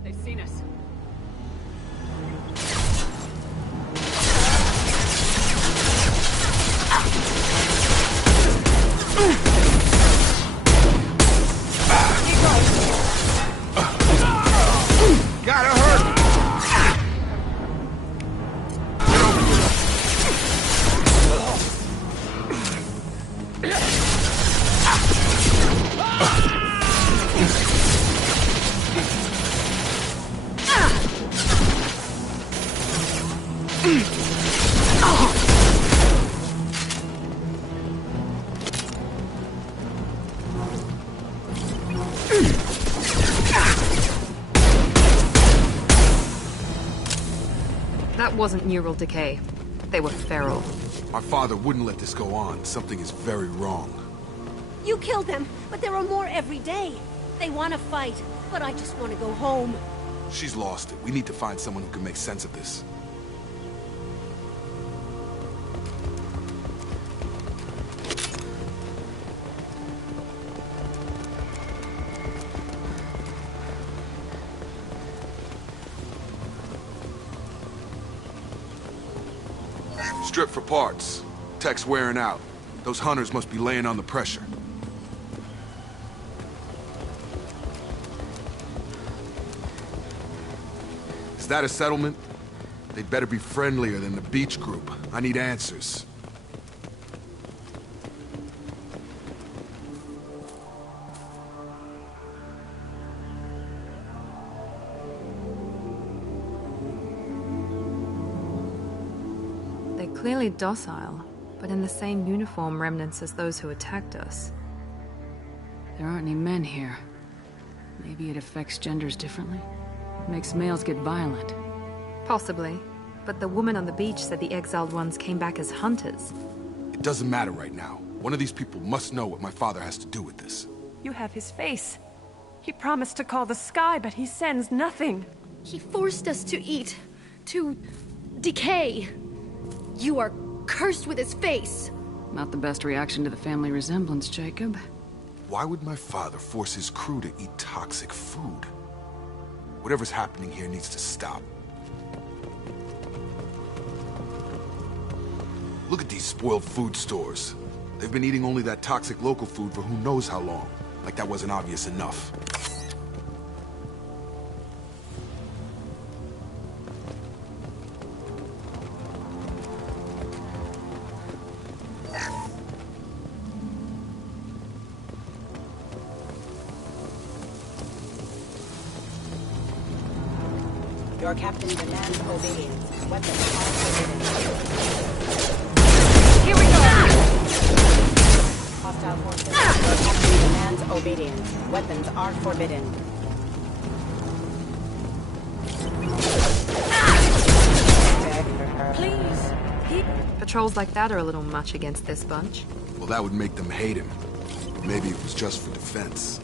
They've seen us. Gotta hurt! That wasn't neural decay. They were feral. My father wouldn't let this go on. Something is very wrong. You killed them, but there are more every day. They want to fight, but I just want to go home. She's lost it. We need to find someone who can make sense of this. Strip for parts. Tech's wearing out. Those hunters must be laying on the pressure. Is that a settlement? They'd better be friendlier than the beach group. I need answers. Clearly docile, but in the same uniform remnants as those who attacked us. There aren't any men here. Maybe it affects genders differently. Makes males get violent. Possibly. But the woman on the beach said the exiled ones came back as hunters. It doesn't matter right now. One of these people must know what my father has to do with this. You have his face. He promised to call the sky, but he sends nothing. He forced us to eat. To decay. You are cursed with his face. Not the best reaction to the family resemblance, Jacob. Why would my father force his crew to eat toxic food? Whatever's happening here needs to stop. Look at these spoiled food stores. They've been eating only that toxic local food for who knows how long. Like that wasn't obvious enough. Your captain demands obedience. Weapons are forbidden. Here we go! Hostile forces. Your captain demands obedience. Weapons are forbidden. Patrols like that are a little much against this bunch. Well, that would make them hate him. But maybe it was just for defense.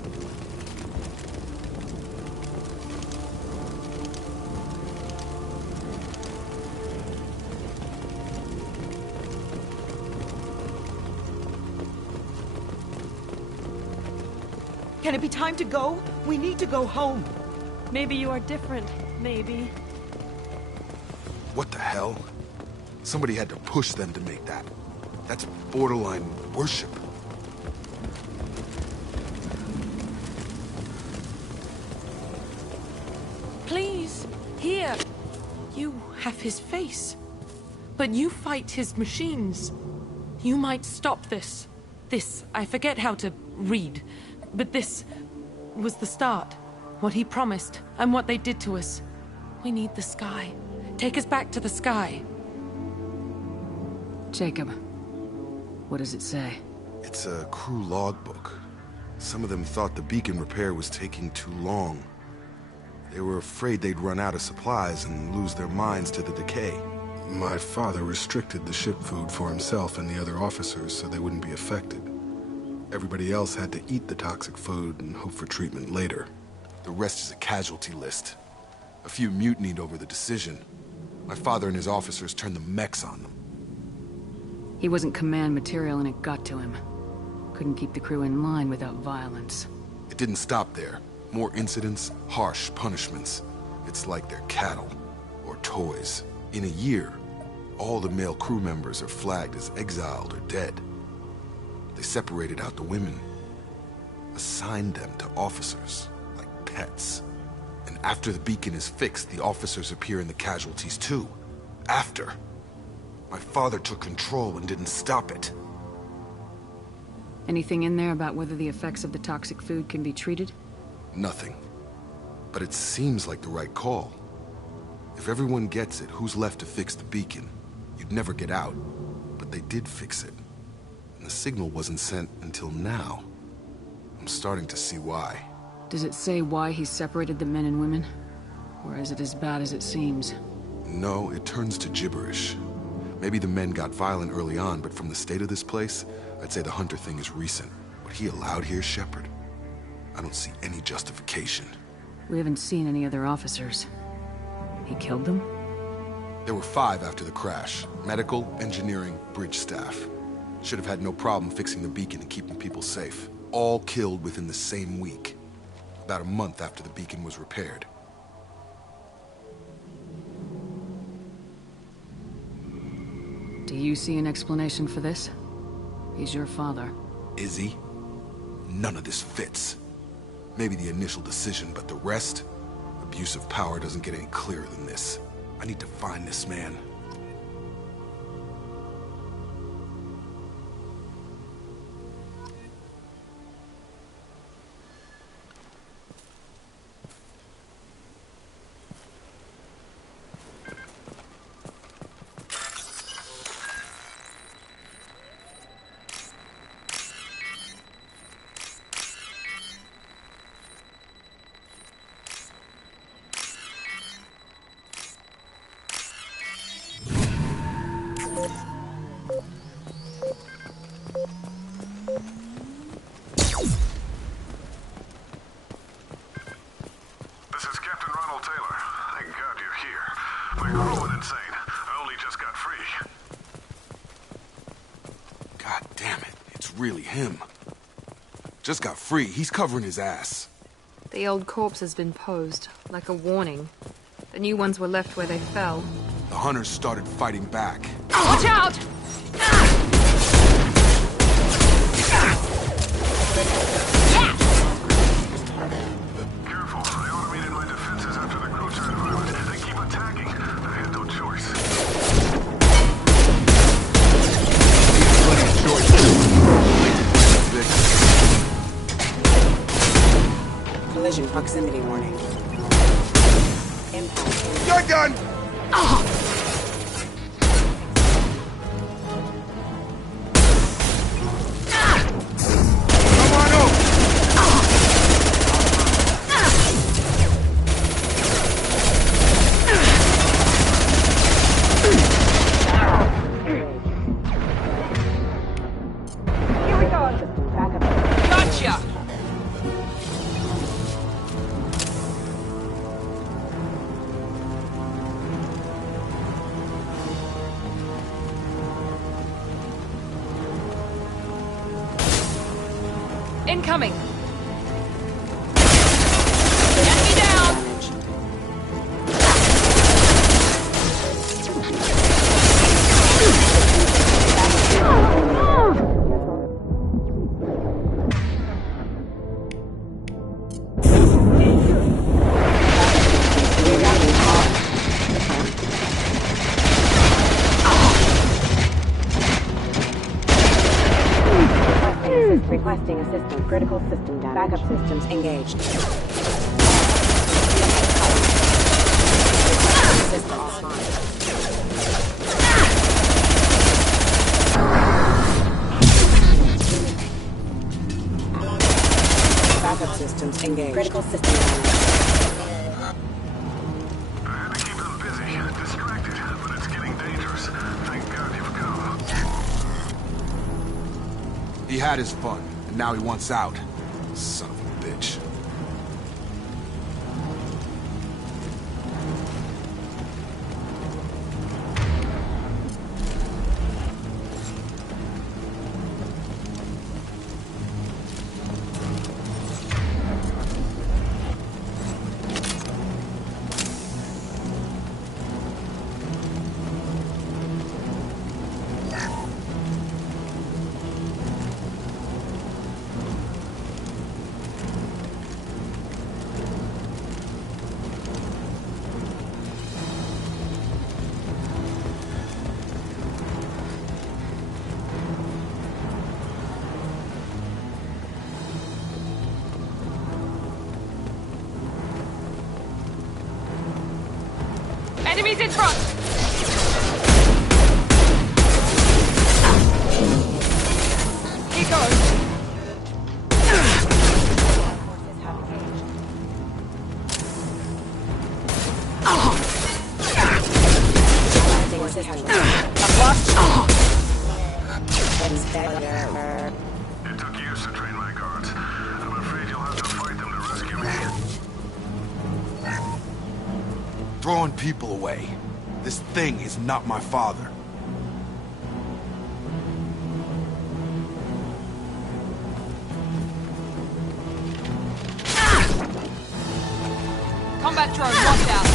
Can it be time to go? We need to go home. Maybe you are different. Maybe. What the hell? Somebody had to push them to make that. That's borderline worship. Please, here. You have his face. But you fight his machines. You might stop this. This, I forget how to read. But this was the start. What he promised, and what they did to us. We need the sky. Take us back to the sky. Jacob, what does it say? It's a crew logbook. Some of them thought the beacon repair was taking too long. They were afraid they'd run out of supplies and lose their minds to the decay. My father restricted the ship food for himself and the other officers so they wouldn't be affected. Everybody else had to eat the toxic food and hope for treatment later. The rest is a casualty list. A few mutinied over the decision. My father and his officers turned the mechs on them. He wasn't command material and it got to him. Couldn't keep the crew in line without violence. It didn't stop there. More incidents, harsh punishments. It's like they're cattle, or toys. In a year, all the male crew members are flagged as exiled or dead. They separated out the women, assigned them to officers, like pets. And after the beacon is fixed, the officers appear in the casualties too. After. My father took control and didn't stop it. Anything in there about whether the effects of the toxic food can be treated? Nothing. But it seems like the right call. If everyone gets it, who's left to fix the beacon? You'd never get out. But they did fix it. And the signal wasn't sent until now. I'm starting to see why. Does it say why he separated the men and women? Or is it as bad as it seems? No, it turns to gibberish. Maybe the men got violent early on, but from the state of this place, I'd say the Hunter thing is recent. What he allowed here, Shepard, I don't see any justification. We haven't seen any other officers. He killed them? There were 5 after the crash. Medical, engineering, bridge staff. Should have had no problem fixing the beacon and keeping people safe. All killed within the same week. About a month after the beacon was repaired. Do you see an explanation for this? He's your father. Is he? None of this fits. Maybe the initial decision, but the rest? Abuse of power doesn't get any clearer than this. I need to find this man. Really him. Just got free. He's covering his ass. The old corpse has been posed, like a warning. The new ones were left where they fell. The hunters started fighting back. Watch out! Careful. I automated my defenses after the crew turned violent. They keep attacking. I had no choice. Collision proximity warning. Impact. You're done! Come on over! Incoming! Enemy down! Requesting assistance. Critical system damage. Backup systems engaged. Backup systems engaged. Critical system damage. He had his fun, and now he wants out. Son of a bitch. Enemies in front! He goes! It took years to train my guards. I'm afraid you'll have to fight them to rescue me. Throwing people away. This thing is not my father. Combat drone, watch out!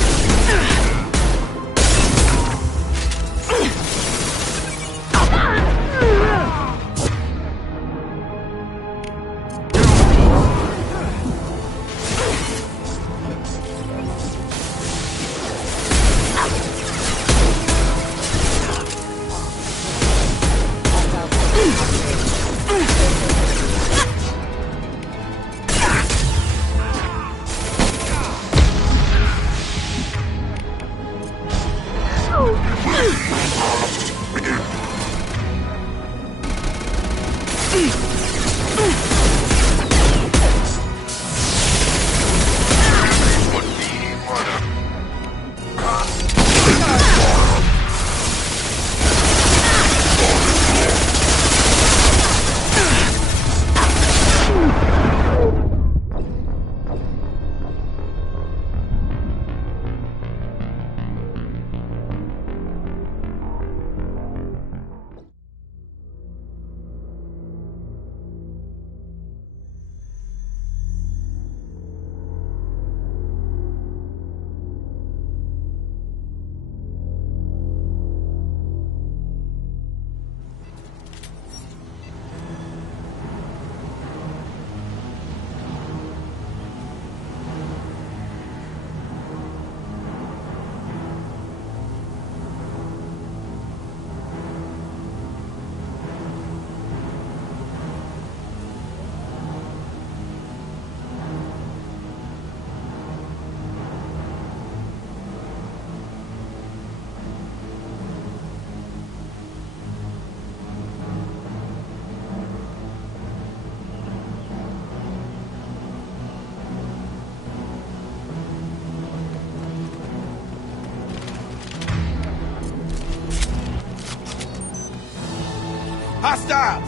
Hostiles!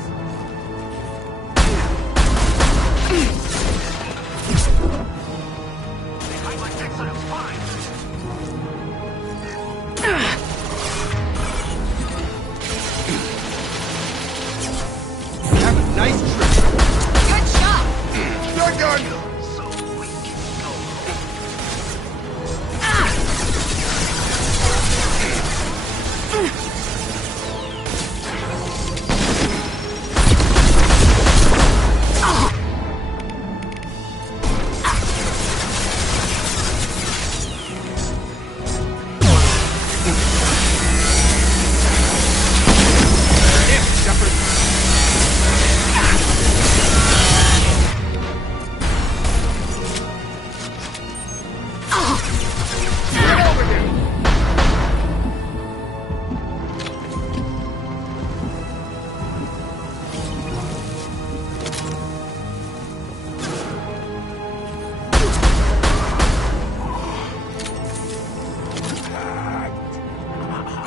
Good shot!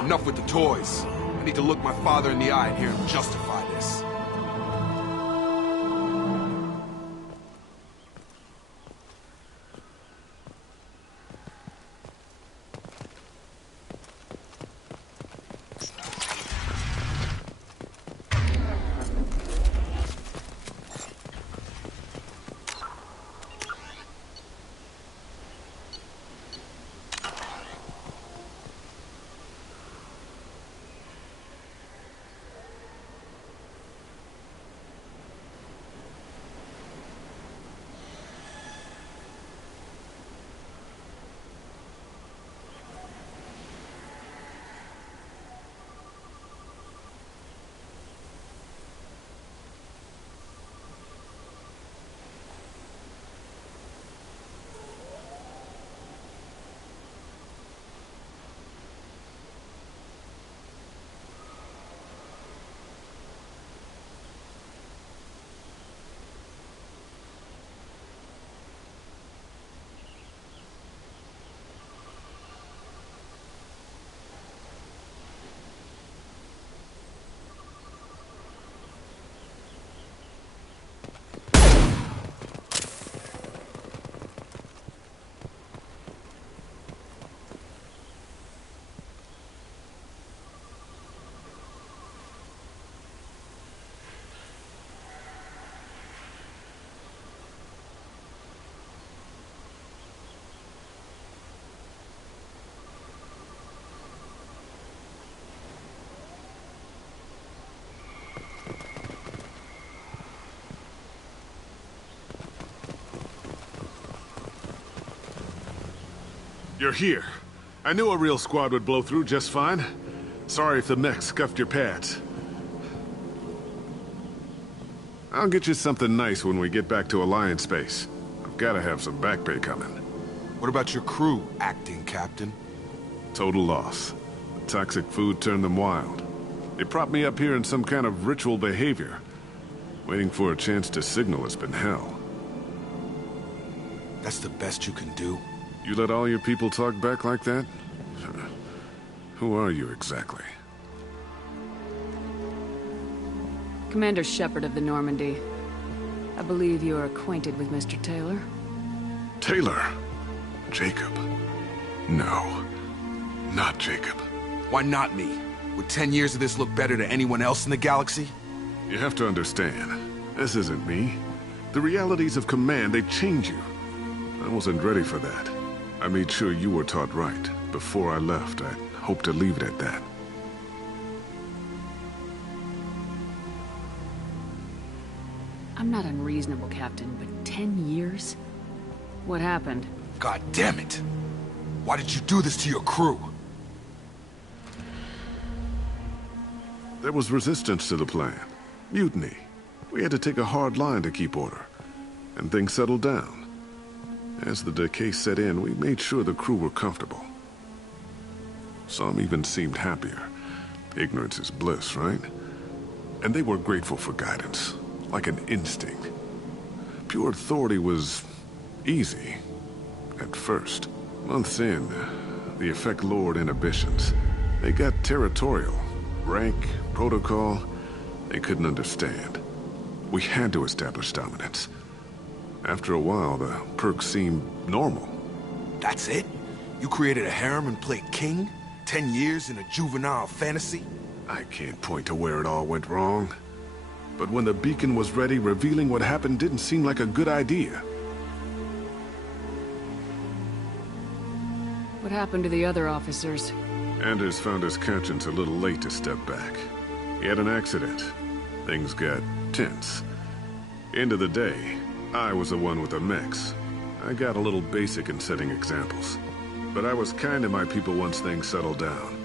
Enough with the toys. I need to look my father in the eye and hear him justify this. You're here. I knew a real squad would blow through just fine. Sorry if the mech scuffed your pads. I'll get you something nice when we get back to Alliance base. I've gotta have some back pay coming. What about your crew, acting captain? Total loss. The toxic food turned them wild. They propped me up here in some kind of ritual behavior. Waiting for a chance to signal has been hell. That's the best you can do? You let all your people talk back like that? Who are you exactly? Commander Shepard of the Normandy. I believe you are acquainted with Mr. Taylor. Taylor? Jacob? No. Not Jacob. Why not me? Would 10 years of this look better to anyone else in the galaxy? You have to understand, this isn't me. The realities of command, they change you. I wasn't ready for that. I made sure you were taught right. Before I left, I hoped to leave it at that. I'm not unreasonable, Captain, but 10 years? What happened? God damn it! Why did you do this to your crew? There was resistance to the plan. Mutiny. We had to take a hard line to keep order. And things settled down. As the decay set in, we made sure the crew were comfortable. Some even seemed happier. Ignorance is bliss, right? And they were grateful for guidance, like an instinct. Pure authority was easy, at first. Months in, the effect lowered inhibitions. They got territorial. Rank, protocol, they couldn't understand. We had to establish dominance. After a while, the perks seemed normal. That's it? You created a harem and played king? 10 years in a juvenile fantasy? I can't point to where it all went wrong. But when the beacon was ready, revealing what happened didn't seem like a good idea. What happened to the other officers? Anders found his conscience a little late to step back. He had an accident. Things got tense. End of the day, I was the one with the mechs. I got a little basic in setting examples. But I was kind to my people once things settled down.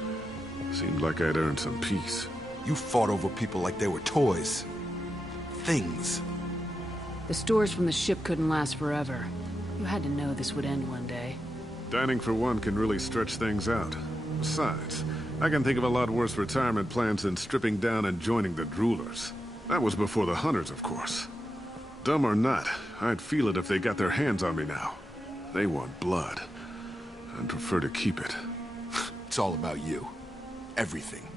Seemed like I'd earned some peace. You fought over people like they were toys. Things. The stores from the ship couldn't last forever. You had to know this would end one day. Dining for one can really stretch things out. Besides, I can think of a lot worse retirement plans than stripping down and joining the droolers. That was before the hunters, of course. Dumb or not, I'd feel it if they got their hands on me now. They want blood. I'd prefer to keep it. It's all about you. everything.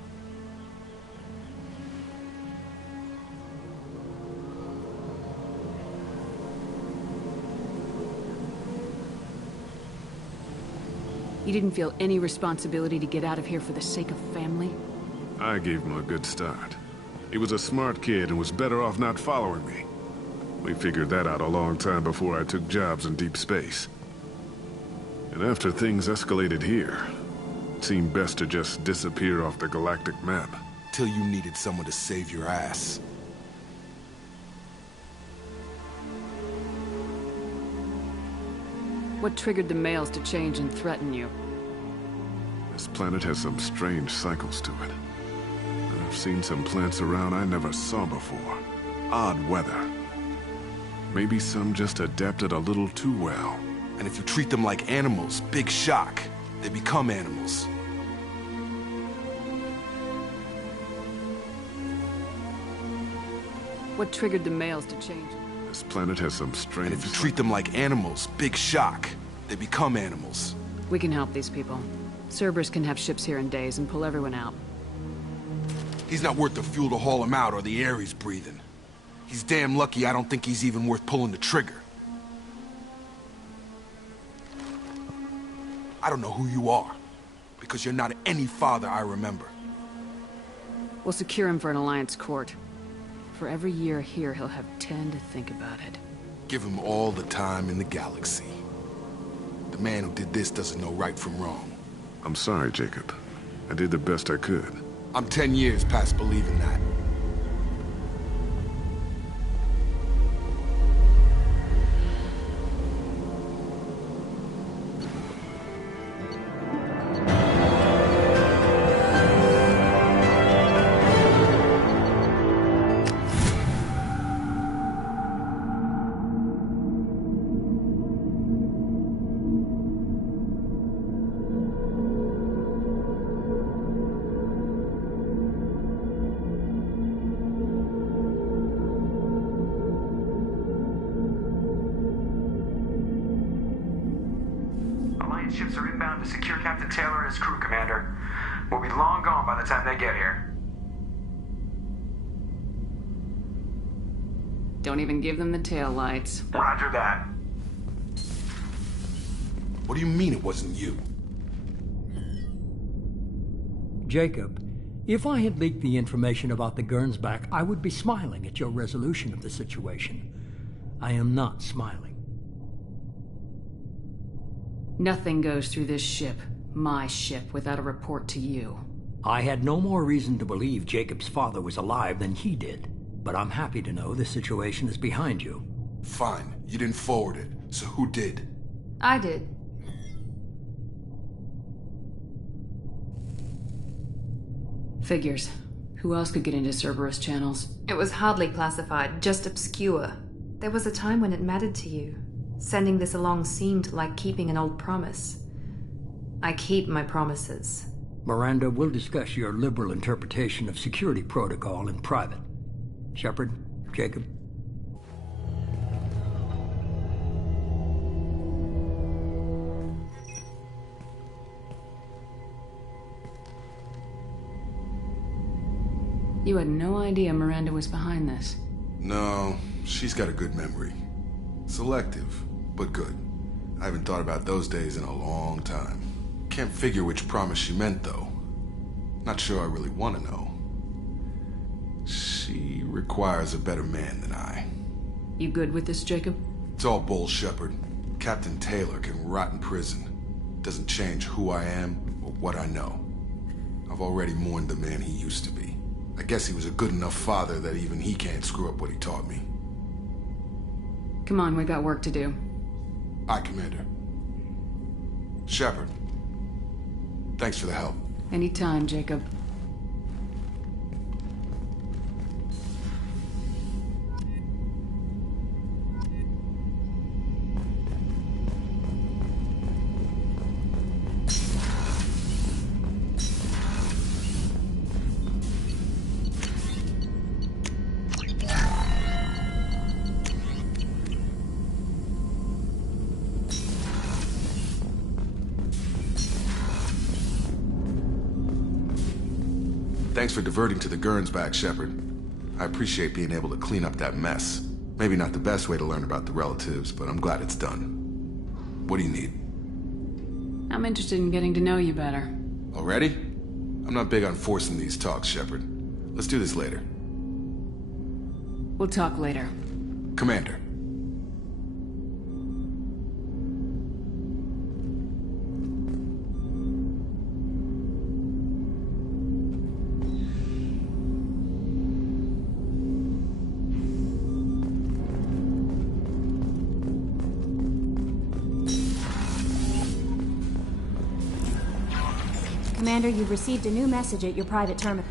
You didn't feel any responsibility to get out of here for the sake of family? I gave him a good start. He was a smart kid and was better off not following me. We figured that out a long time before I took jobs in deep space. And after things escalated here, it seemed best to just disappear off the galactic map. Till you needed someone to save your ass. What triggered the males to change and threaten you? This planet has some strange cycles to it. I've seen some plants around I never saw before. Odd weather. Maybe some just adapted a little too well. And if you treat them like animals, big shock. They become animals. What triggered the males to change? This planet has some strange... And if you treat them like animals, big shock. They become animals. We can help these people. Cerberus can have ships here in days and pull everyone out. He's not worth the fuel to haul him out or the air he's breathing. He's damn lucky I don't think he's even worth pulling the trigger. I don't know who you are, because you're not any father I remember. We'll secure him for an Alliance court. For every year here, he'll have 10 to think about it. Give him all the time in the galaxy. The man who did this doesn't know right from wrong. I'm sorry, Jacob. I did the best I could. I'm 10 years past believing that. Ships are inbound to secure Captain Taylor and his crew, Commander. We'll be long gone by the time they get here. Don't even give them the tail lights. Roger that. What do you mean it wasn't you? Jacob, if I had leaked the information about the Gernsback, I would be smiling at your resolution of the situation. I am not smiling. Nothing goes through this ship, my ship, without a report to you. I had no more reason to believe Jacob's father was alive than he did. But I'm happy to know the situation is behind you. Fine. You didn't forward it. So who did? I did. Figures. Who else could get into Cerberus channels? It was hardly classified, just obscure. There was a time when it mattered to you. Sending this along seemed like keeping an old promise. I keep my promises. Miranda, we'll discuss your liberal interpretation of security protocol in private. Shepard, Jacob. You had no idea Miranda was behind this. No, she's got a good memory. Selective, but good. I haven't thought about those days in a long time. Can't figure which promise she meant, though. Not sure I really want to know. She requires a better man than I. You good with this, Jacob? It's all bull, Shepard. Captain Taylor can rot in prison. Doesn't change who I am or what I know. I've already mourned the man he used to be. I guess he was a good enough father that even he can't screw up what he taught me. Come on, we got work to do. Aye, Commander. Shepard. Thanks for the help. Anytime, Jacob. Thanks for diverting to the Gernsback, Shepard. I appreciate being able to clean up that mess. Maybe not the best way to learn about the relatives, but I'm glad it's done. What do you need? I'm interested in getting to know you better. Already? I'm not big on forcing these talks, Shepard. Let's do this later. We'll talk later. Commander. Commander, you've received a new message at your private terminal.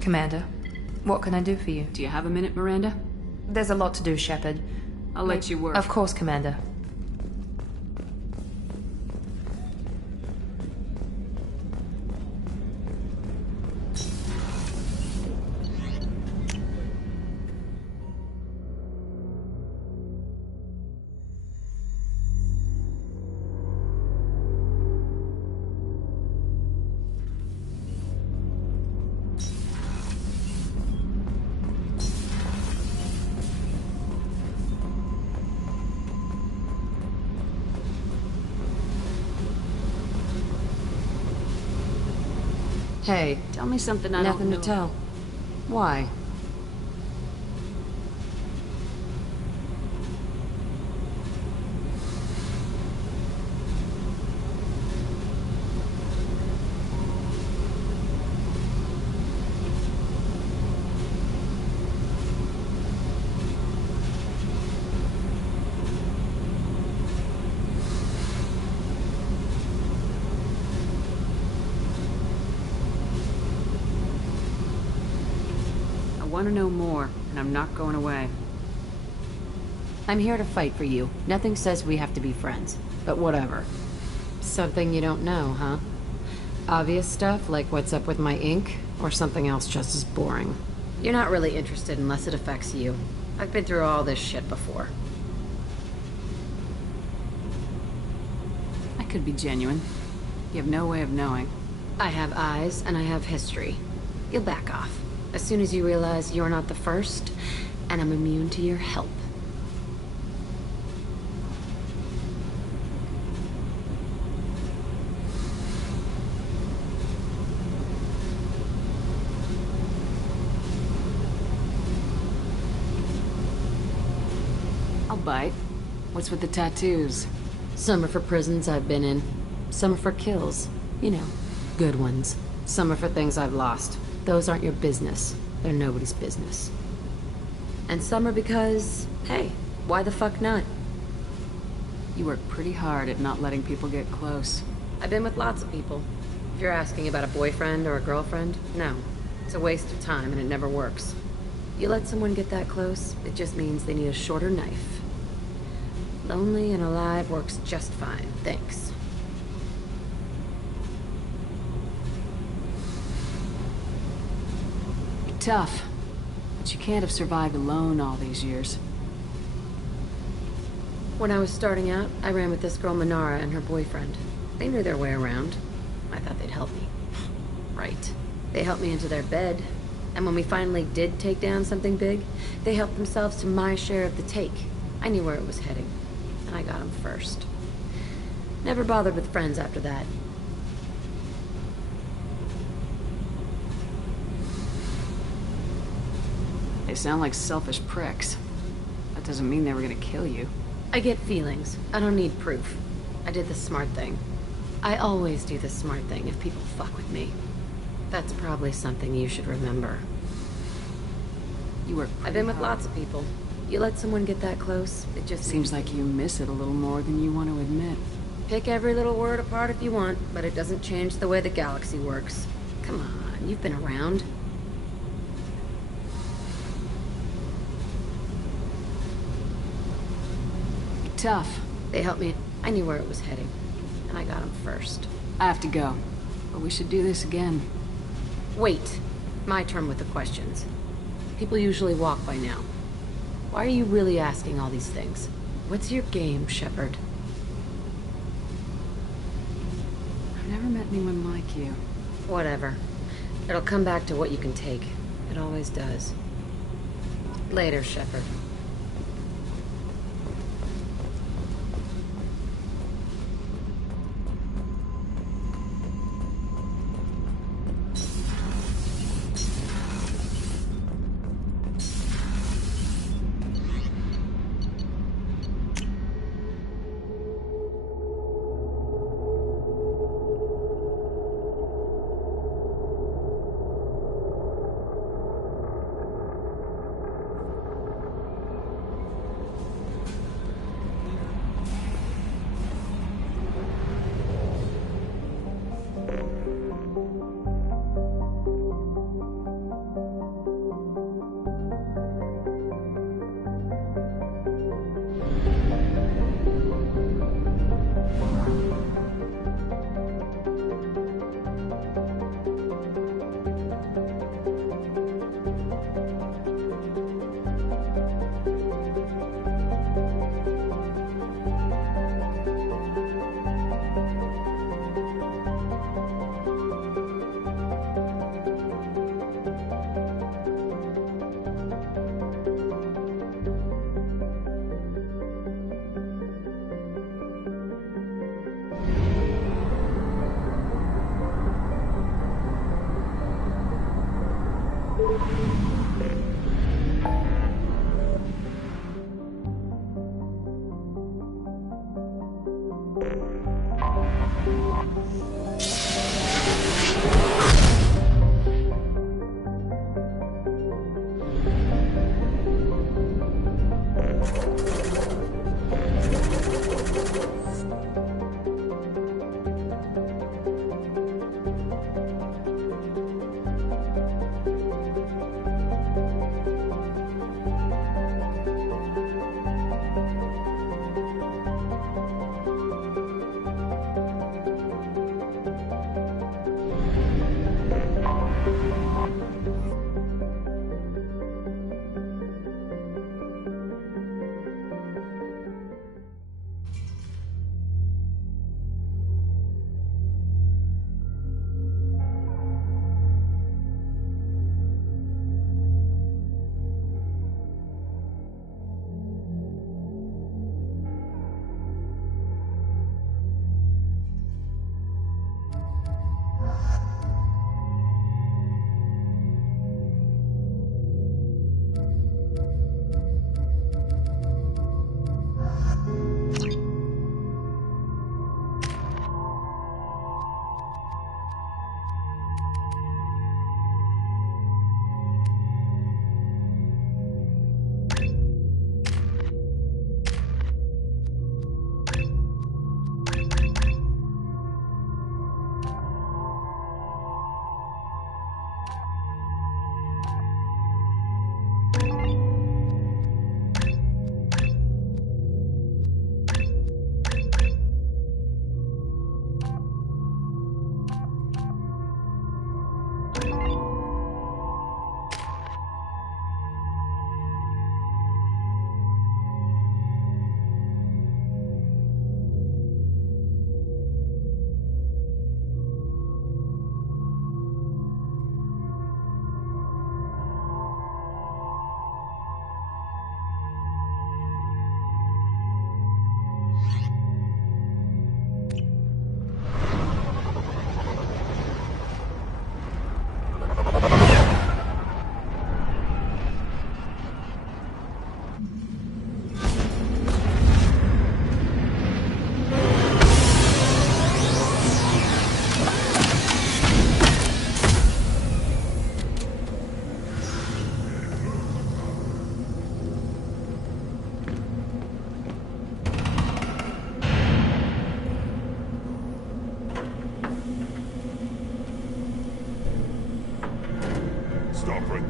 Commander, what can I do for you? Do you have a minute, Miranda? There's a lot to do, Shepard. I'll let you work. Of course, Commander. Hey, tell me something I don't know. Nothing to tell. Why? I want to know more, and I'm not going away. I'm here to fight for you. Nothing says we have to be friends, but whatever. Something you don't know, huh? Obvious stuff, like what's up with my ink, or something else just as boring? You're not really interested unless it affects you. I've been through all this shit before. I could be genuine. You have no way of knowing. I have eyes, and I have history. You'll back off. As soon as you realize you're not the first, and I'm immune to your help. I'll bite. What's with the tattoos? Some are for prisons I've been in. Some are for kills. You know, good ones. Some are for things I've lost. Those aren't your business. They're nobody's business. And some are because, hey, why the fuck not? You work pretty hard at not letting people get close. I've been with lots of people. If you're asking about a boyfriend or a girlfriend, no. It's a waste of time and it never works. You let someone get that close, it just means they need a shorter knife. Lonely and alive works just fine, thanks. Tough, but you can't have survived alone all these years. When I was starting out, I ran with this girl Manara and her boyfriend. They knew their way around. I thought they'd help me. Right. They helped me into their bed. And when we finally did take down something big, they helped themselves to my share of the take. I knew where it was heading, and I got them first. Never bothered with friends after that. They sound like selfish pricks. That doesn't mean they were gonna kill you. I get feelings. I don't need proof. I did the smart thing. I always do the smart thing if people fuck with me. That's probably something you should remember. You were I've been with lots of people. You let someone get that close, it just seems like you miss it a little more than you want to admit. Pick every little word apart if you want, but it doesn't change the way the galaxy works. Come on, you've been around. Tough. They helped me. I knew where it was heading, and I got them first. I have to go, but we should do this again. Wait. My turn with the questions. People usually walk by now. Why are you really asking all these things? What's your game, Shepard? I've never met anyone like you. Whatever. It'll come back to what you can take. It always does. Later, Shepard.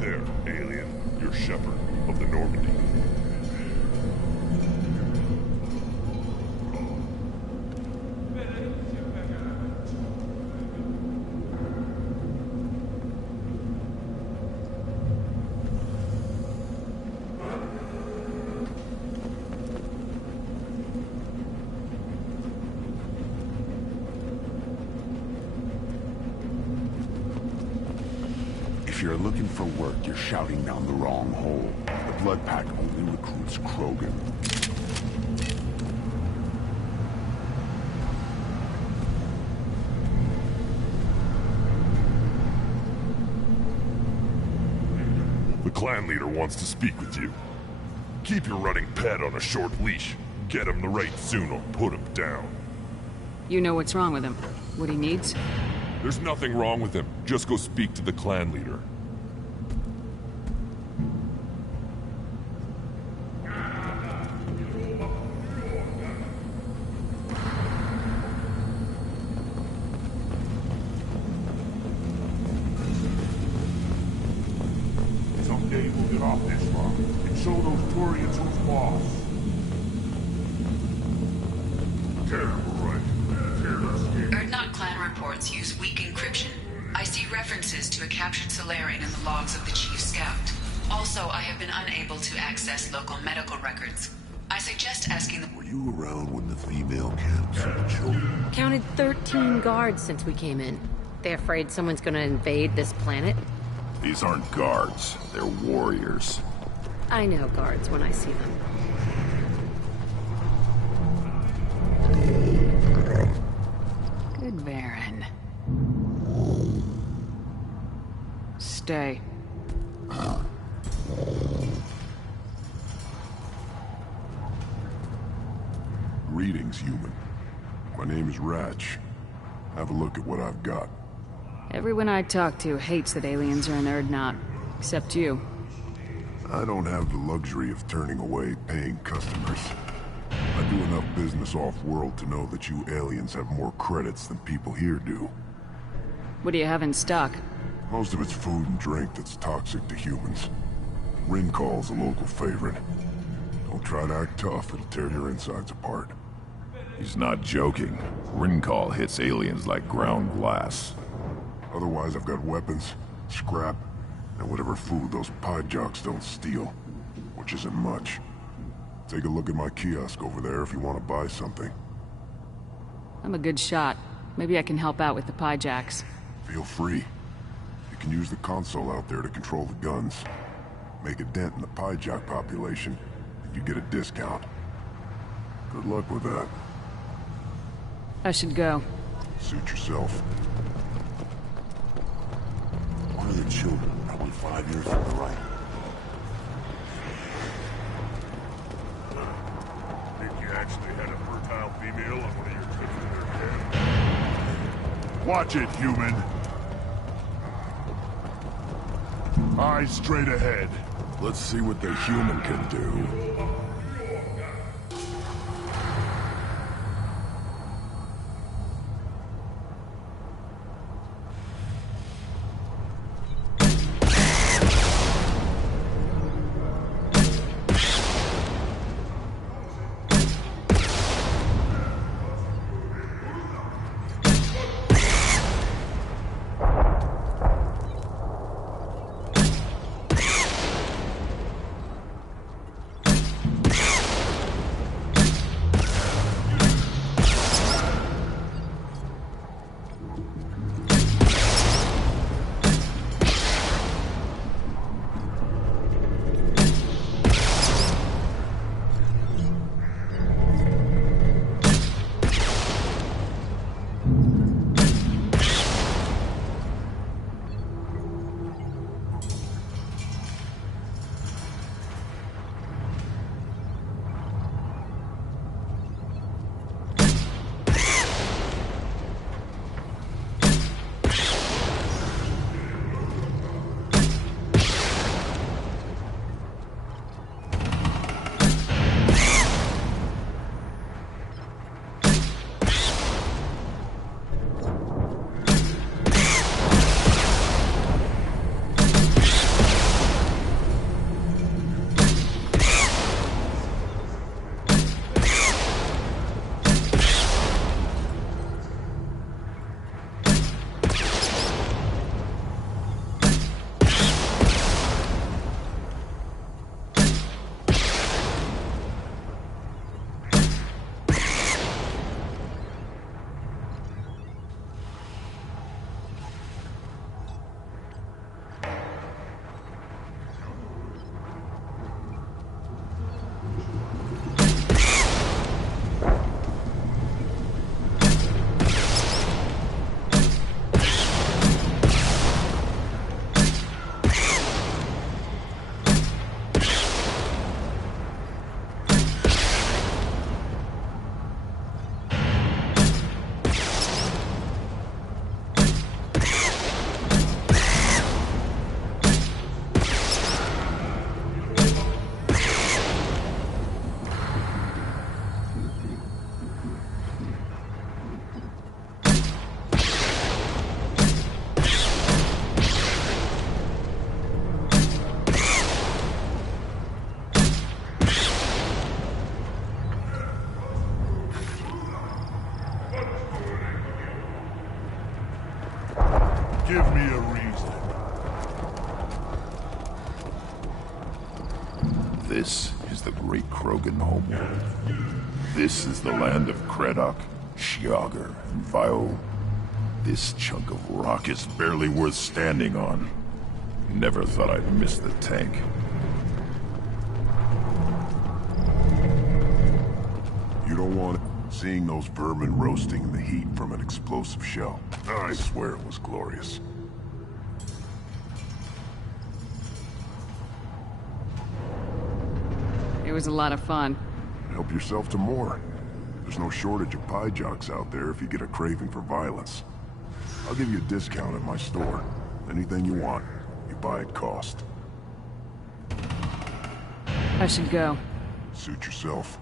there, alien. You're Shepherd of the Normandy. If you're looking for work, you're shouting down the wrong hole. The Blood Pack only recruits Krogan. The clan leader wants to speak with you. Keep your running pet on a short leash. Get him the right soon or put him down. You know what's wrong with him? What he needs? There's nothing wrong with him. Just go speak to the clan leader. Someday we'll get off this rock and show those Turians who's boss. Terrible, right? Erdnot clan reports use weak encryption. I see references to a captured Solarian in the logs of the Chief Scout. Also, I have been unable to access local medical records. I suggest asking the... Were you around when the female camps were the children? Counted 13 guards since we came in. They afraid someone's gonna invade this planet? These aren't guards. They're warriors. I know guards when I see them. Good Baron. Stay. Greetings, human. My name is Ratch. Have a look at what I've got. Everyone I talk to hates that aliens are in Erdnot. Except you. I don't have the luxury of turning away paying customers. I do enough business off-world to know that you aliens have more credits than people here do. What do you have in stock? Most of it's food and drink that's toxic to humans. Ringcall's a local favorite. Don't try to act tough, it'll tear your insides apart. He's not joking. Ringcall hits aliens like ground glass. Otherwise, I've got weapons, scrap, and whatever food those pie jocks don't steal. Which isn't much. Take a look at my kiosk over there if you want to buy something. I'm a good shot. Maybe I can help out with the pie jacks. Feel free. You can use the console out there to control the guns. Make a dent in the pie jock population, and you get a discount. Good luck with that. I should go. Suit yourself. One of the children, probably 5 years from the right. Think you actually had a fertile female on one of your trips to their camp? Watch it, human! Eyes straight ahead. Let's see what the human can do. Give me a reason. This is the great Krogan homeworld. This is the land of Kredok, Shiagar, and Vio. This chunk of rock is barely worth standing on. Never thought I'd miss the tank. You don't want seeing those vermin roasting in the heat from an explosive shell. I swear it was glorious. It was a lot of fun. Help yourself to more. There's no shortage of pie jocks out there if you get a craving for violence. I'll give you a discount at my store. Anything you want, you buy at cost. I should go. Suit yourself.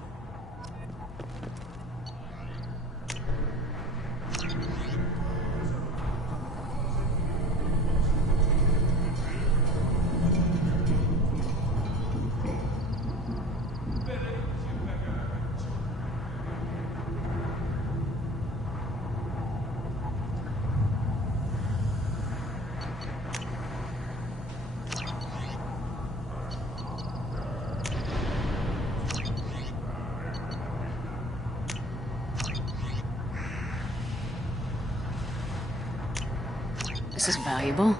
This is valuable.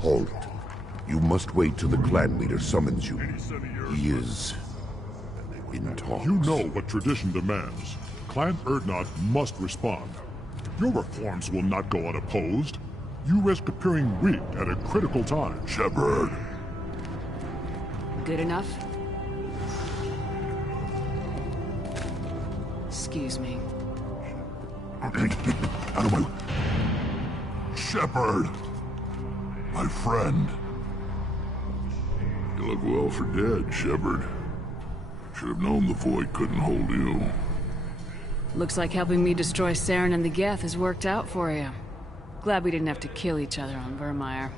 Hold. You must wait till the clan leader summons you. He is in talks. You know what tradition demands. Clan Erdnot must respond. Your reforms will not go unopposed. You risk appearing weak at a critical time. Shepard. Good enough? Excuse me. Out of my... Shepard! My friend. You look well for dead, Shepard. Should have known the Void couldn't hold you. Looks like helping me destroy Saren and the Geth has worked out for you. Glad we didn't have to kill each other on Vermeer.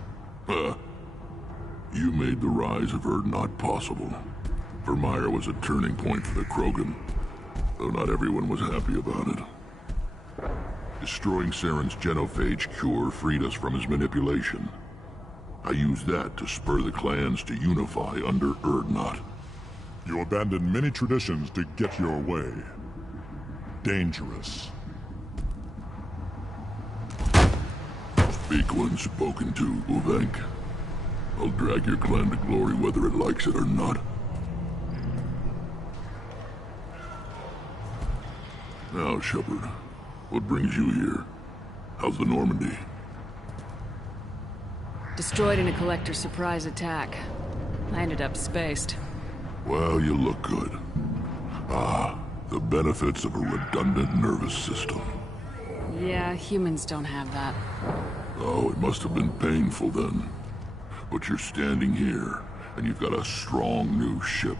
You made the rise of Erdnot possible. Vermeer was a turning point for the Krogan, though not everyone was happy about it. Destroying Saren's genophage cure freed us from his manipulation. I used that to spur the clans to unify under Erdnot. You abandoned many traditions to get your way. Dangerous. Speak when spoken to, Uvenk. I'll drag your clan to glory whether it likes it or not. Now, Shepard, what brings you here? How's the Normandy? Destroyed in a Collector surprise attack. I ended up spaced. Well, you look good. Ah, the benefits of a redundant nervous system. Yeah, humans don't have that. Oh, it must have been painful then. But you're standing here, and you've got a strong new ship.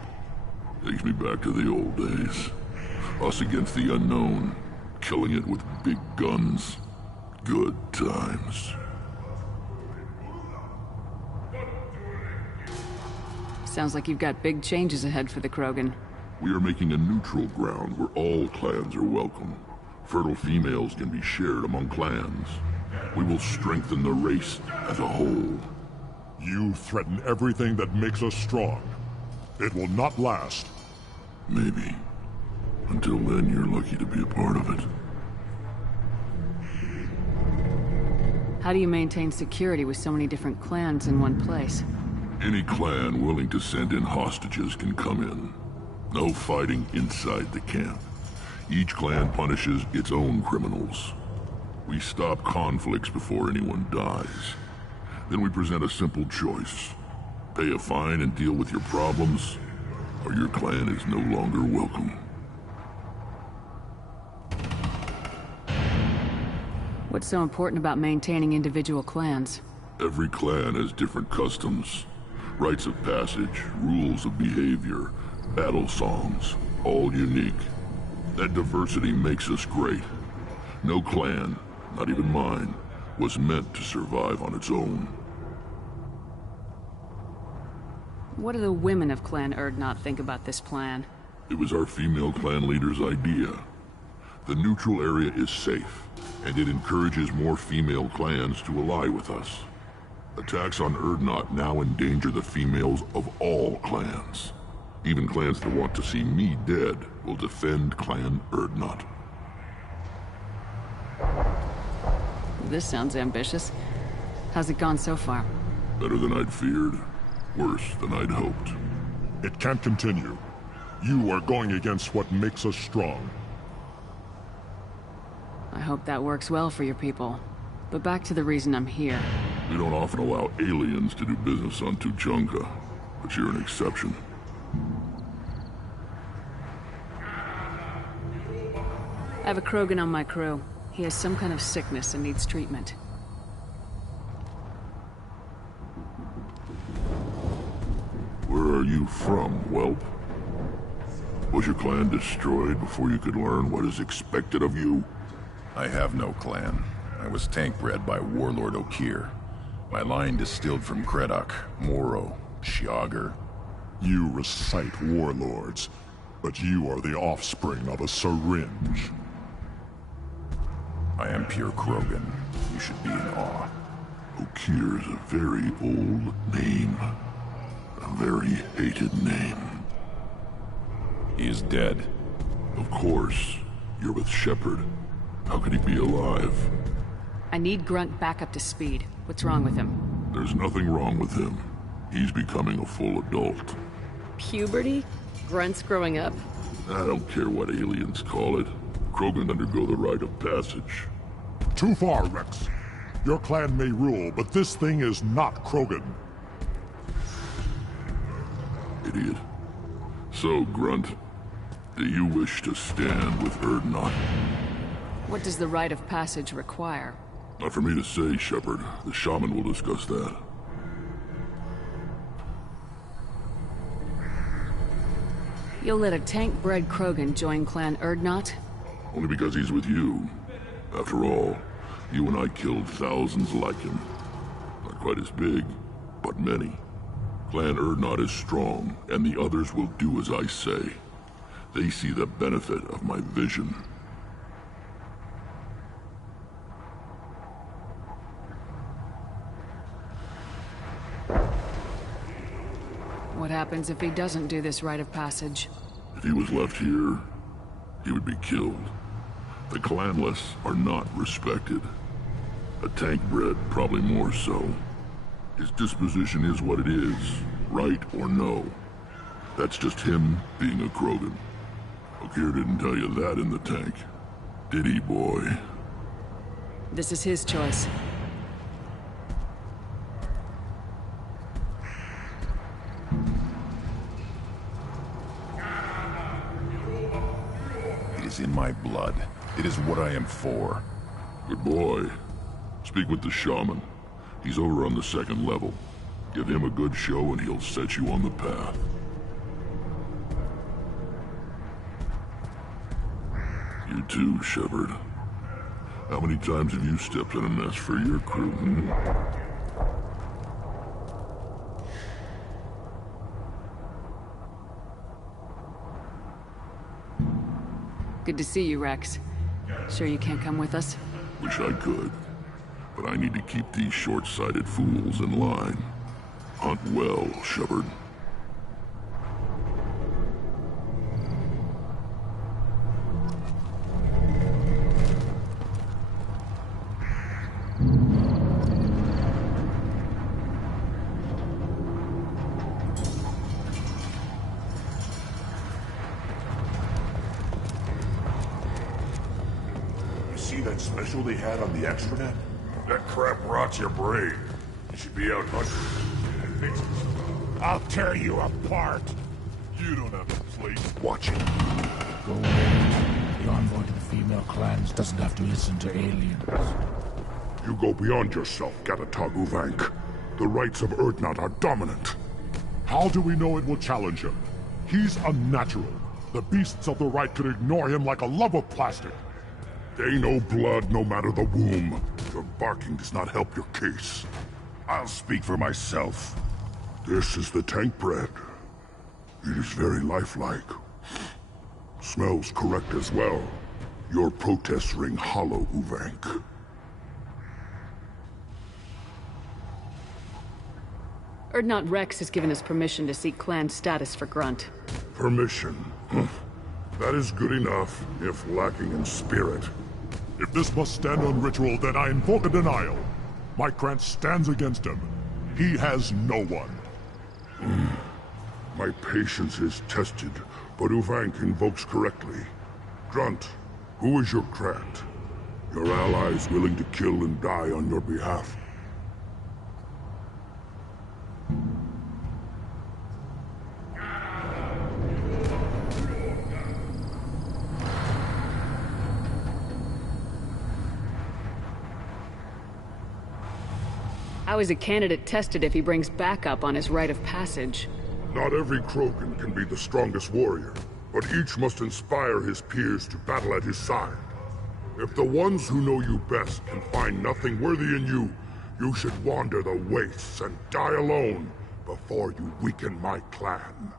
Takes me back to the old days. Us against the unknown, killing it with big guns. Good times. Sounds like you've got big changes ahead for the Krogan. We are making a neutral ground where all clans are welcome. Fertile females can be shared among clans. We will strengthen the race as a whole. You threaten everything that makes us strong. It will not last. Maybe. Until then, you're lucky to be a part of it. How do you maintain security with so many different clans in one place? Any clan willing to send in hostages can come in. No fighting inside the camp. Each clan punishes its own criminals. We stop conflicts before anyone dies. Then we present a simple choice. Pay a fine and deal with your problems, or your clan is no longer welcome. What's so important about maintaining individual clans? Every clan has different customs, rites of passage, rules of behavior, battle songs, all unique. That diversity makes us great. No clan, not even mine, was meant to survive on its own. What do the women of Clan Erdnot think about this plan? It was our female clan leader's idea. The neutral area is safe, and it encourages more female clans to ally with us. Attacks on Erdnot now endanger the females of all clans. Even clans that want to see me dead will defend Clan Erdnot. This sounds ambitious. How's it gone so far? Better than I'd feared. Worse than I'd hoped. It can't continue. You are going against what makes us strong. I hope that works well for your people. But back to the reason I'm here. We don't often allow aliens to do business on Tuchanka, but you're an exception. I have a Krogan on my crew. He has some kind of sickness and needs treatment. Where are you from, whelp? Was your clan destroyed before you could learn what is expected of you? I have no clan. I was tank bred by Warlord Okir. My line distilled from Kredok, Moro, Shiagar. You recite warlords, but you are the offspring of a syringe. I am pure Krogan. You should be in awe. Okir is a very old name. A very hated name. He is dead. Of course. You're with Shepard. How could he be alive? I need Grunt back up to speed. What's wrong with him? There's nothing wrong with him. He's becoming a full adult. Puberty? Grunt's growing up? I don't care what aliens call it. Krogan undergo the rite of passage. Too far, Rex. Your clan may rule, but this thing is not Krogan. Idiot. So, Grunt, do you wish to stand with Erdnot? What does the rite of passage require? Not for me to say, Shepard. The shaman will discuss that. You'll let a tank-bred Krogan join Clan Erdnot? Only because he's with you. After all, you and I killed thousands like him. Not quite as big, but many. Clan Erdnot is strong, and the others will do as I say. They see the benefit of my vision. What happens if he doesn't do this rite of passage? If he was left here, he would be killed. The clanless are not respected. A tank bred, probably more so. His disposition is what it is, right or no. That's just him being a Krogan. Okir didn't tell you that in the tank, did he, boy? This is his choice. It is in my blood. It is what I am for. Good boy. Speak with the shaman. He's over on the second level. Give him a good show and he'll set you on the path. You too, Shepard. How many times have you stepped in a mess for your crew, Good to see you, Rex. Sure you can't come with us? Wish I could. But I need to keep these short-sighted fools in line. Hunt well, Shepard. See that special they had on the extranet? That crap rots your brain. You should be out hunting. I'll tear you apart. You don't have a place. Watch it. Go away. The envoy to the female clans doesn't have to listen to aliens. You go beyond yourself, Gatatog Uvank. The rights of Urdnot are dominant. How do we know it will challenge him? He's unnatural. The beasts of the right could ignore him like a lump of plastic. They know blood no matter the womb. Your barking does not help your case. I'll speak for myself. This is the tank bread. It is very lifelike. Smells correct as well. Your protests ring hollow, Uvank. Urdnot Rex has given us permission to seek clan status for Grunt. Permission. That is good enough, if lacking in spirit. If this must stand on ritual, then I invoke a denial. My clan stands against him. He has no one. My patience is tested, but Uvank invokes correctly. Grunt, who is your Krant? Your allies willing to kill and die on your behalf. How is a candidate tested if he brings backup on his rite of passage? Not every Krogan can be the strongest warrior, but each must inspire his peers to battle at his side. If the ones who know you best can find nothing worthy in you, you should wander the wastes and die alone before you weaken my clan.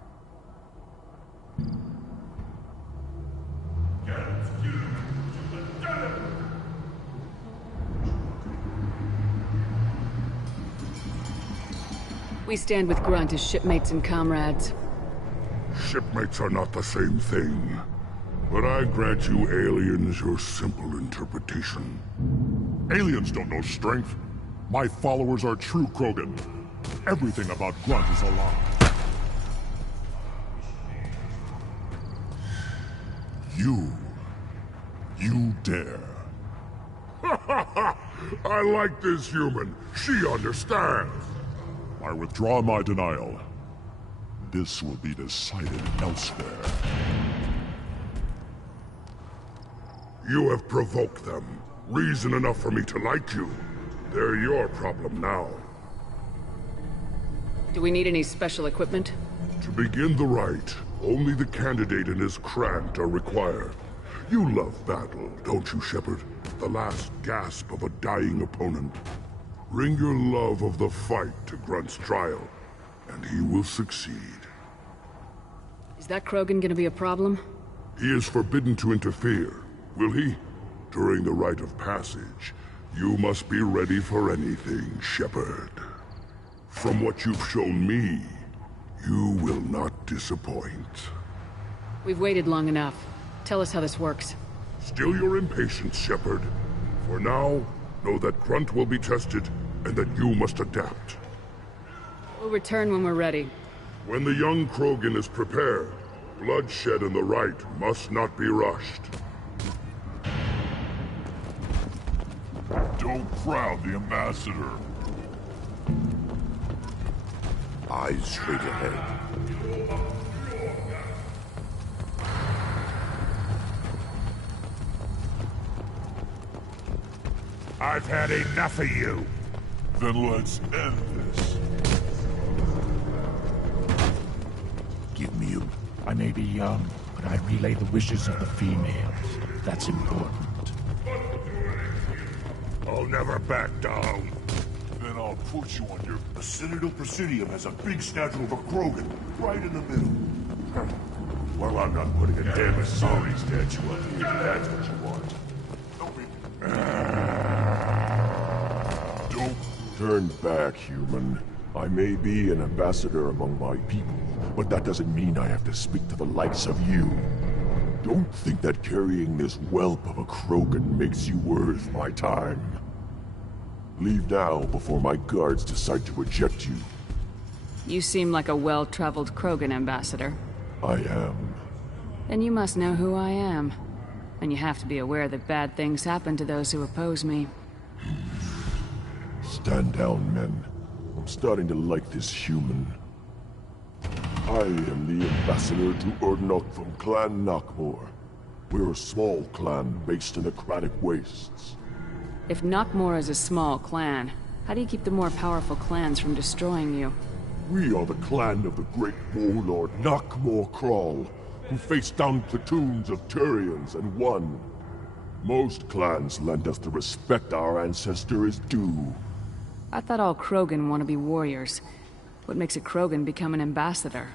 We stand with Grunt as shipmates and comrades. Shipmates are not the same thing. But I grant you aliens your simple interpretation. Aliens don't know strength. My followers are true Krogan. Everything about Grunt is a lie. You dare. I like this human. She understands. I withdraw my denial. This will be decided elsewhere. You have provoked them. Reason enough for me to like you. They're your problem now. Do we need any special equipment? To begin the rite, only the candidate and his Krant are required. You love battle, don't you, Shepard? The last gasp of a dying opponent. Bring your love of the fight to Grunt's trial, and he will succeed. Is that Krogan gonna be a problem? He is forbidden to interfere, will he? During the rite of passage, you must be ready for anything, Shepard. From what you've shown me, you will not disappoint. We've waited long enough. Tell us how this works. Still your impatience, Shepard. For now, know that Grunt will be tested, and that you must adapt. We'll return when we're ready. When the young Krogan is prepared, bloodshed in the rite must not be rushed. Don't crowd the ambassador. Eyes straight ahead. I've had enough of you. Then let's end this. Give me you. I may be young, but I relay the wishes of the females. That's important. I'll never back down. Then I'll put you on your... The Citadel Presidium has a big statue of a Krogan, right in the middle. Well, I'm not putting a damn sorry statue up here, if that's what you want. Don't turn back, human. I may be an ambassador among my people, but that doesn't mean I have to speak to the likes of you. Don't think that carrying this whelp of a Krogan makes you worth my time. Leave now before my guards decide to eject you. You seem like a well-traveled Krogan ambassador. I am. Then you must know who I am. And you have to be aware that bad things happen to those who oppose me. Stand down, men. I'm starting to like this human. I am the ambassador to Urdnok from Clan Knockmore. We're a small clan based in the Craddock Wastes. If Knockmore is a small clan, how do you keep the more powerful clans from destroying you? We are the clan of the great warlord Knockmore Crawl, who faced down platoons of Turians and won. Most clans lend us the respect our ancestor is due. I thought all Krogan want to be warriors. What makes a Krogan become an ambassador?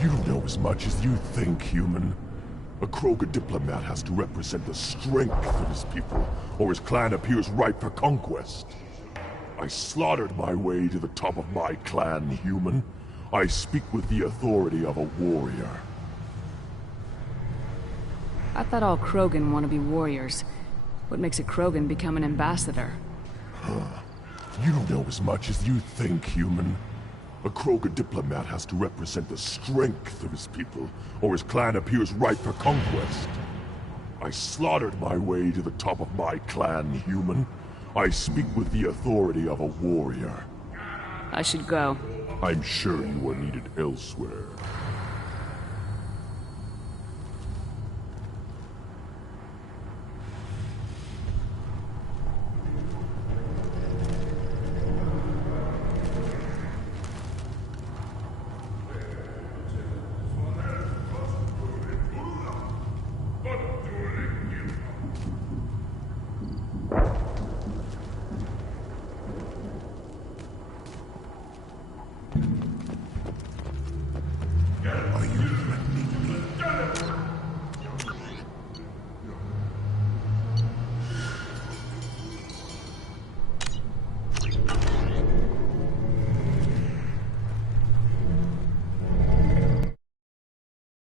You don't know as much as you think, human. A Krogan diplomat has to represent the strength of his people, or his clan appears ripe for conquest. I slaughtered my way to the top of my clan, human. I speak with the authority of a warrior. I thought all Krogan want to be warriors. What makes a Krogan become an ambassador? You don't know as much as you think, human. A Krogan diplomat has to represent the strength of his people, or his clan appears ripe for conquest. I slaughtered my way to the top of my clan, human. I speak with the authority of a warrior. I should go. I'm sure you are needed elsewhere. Are you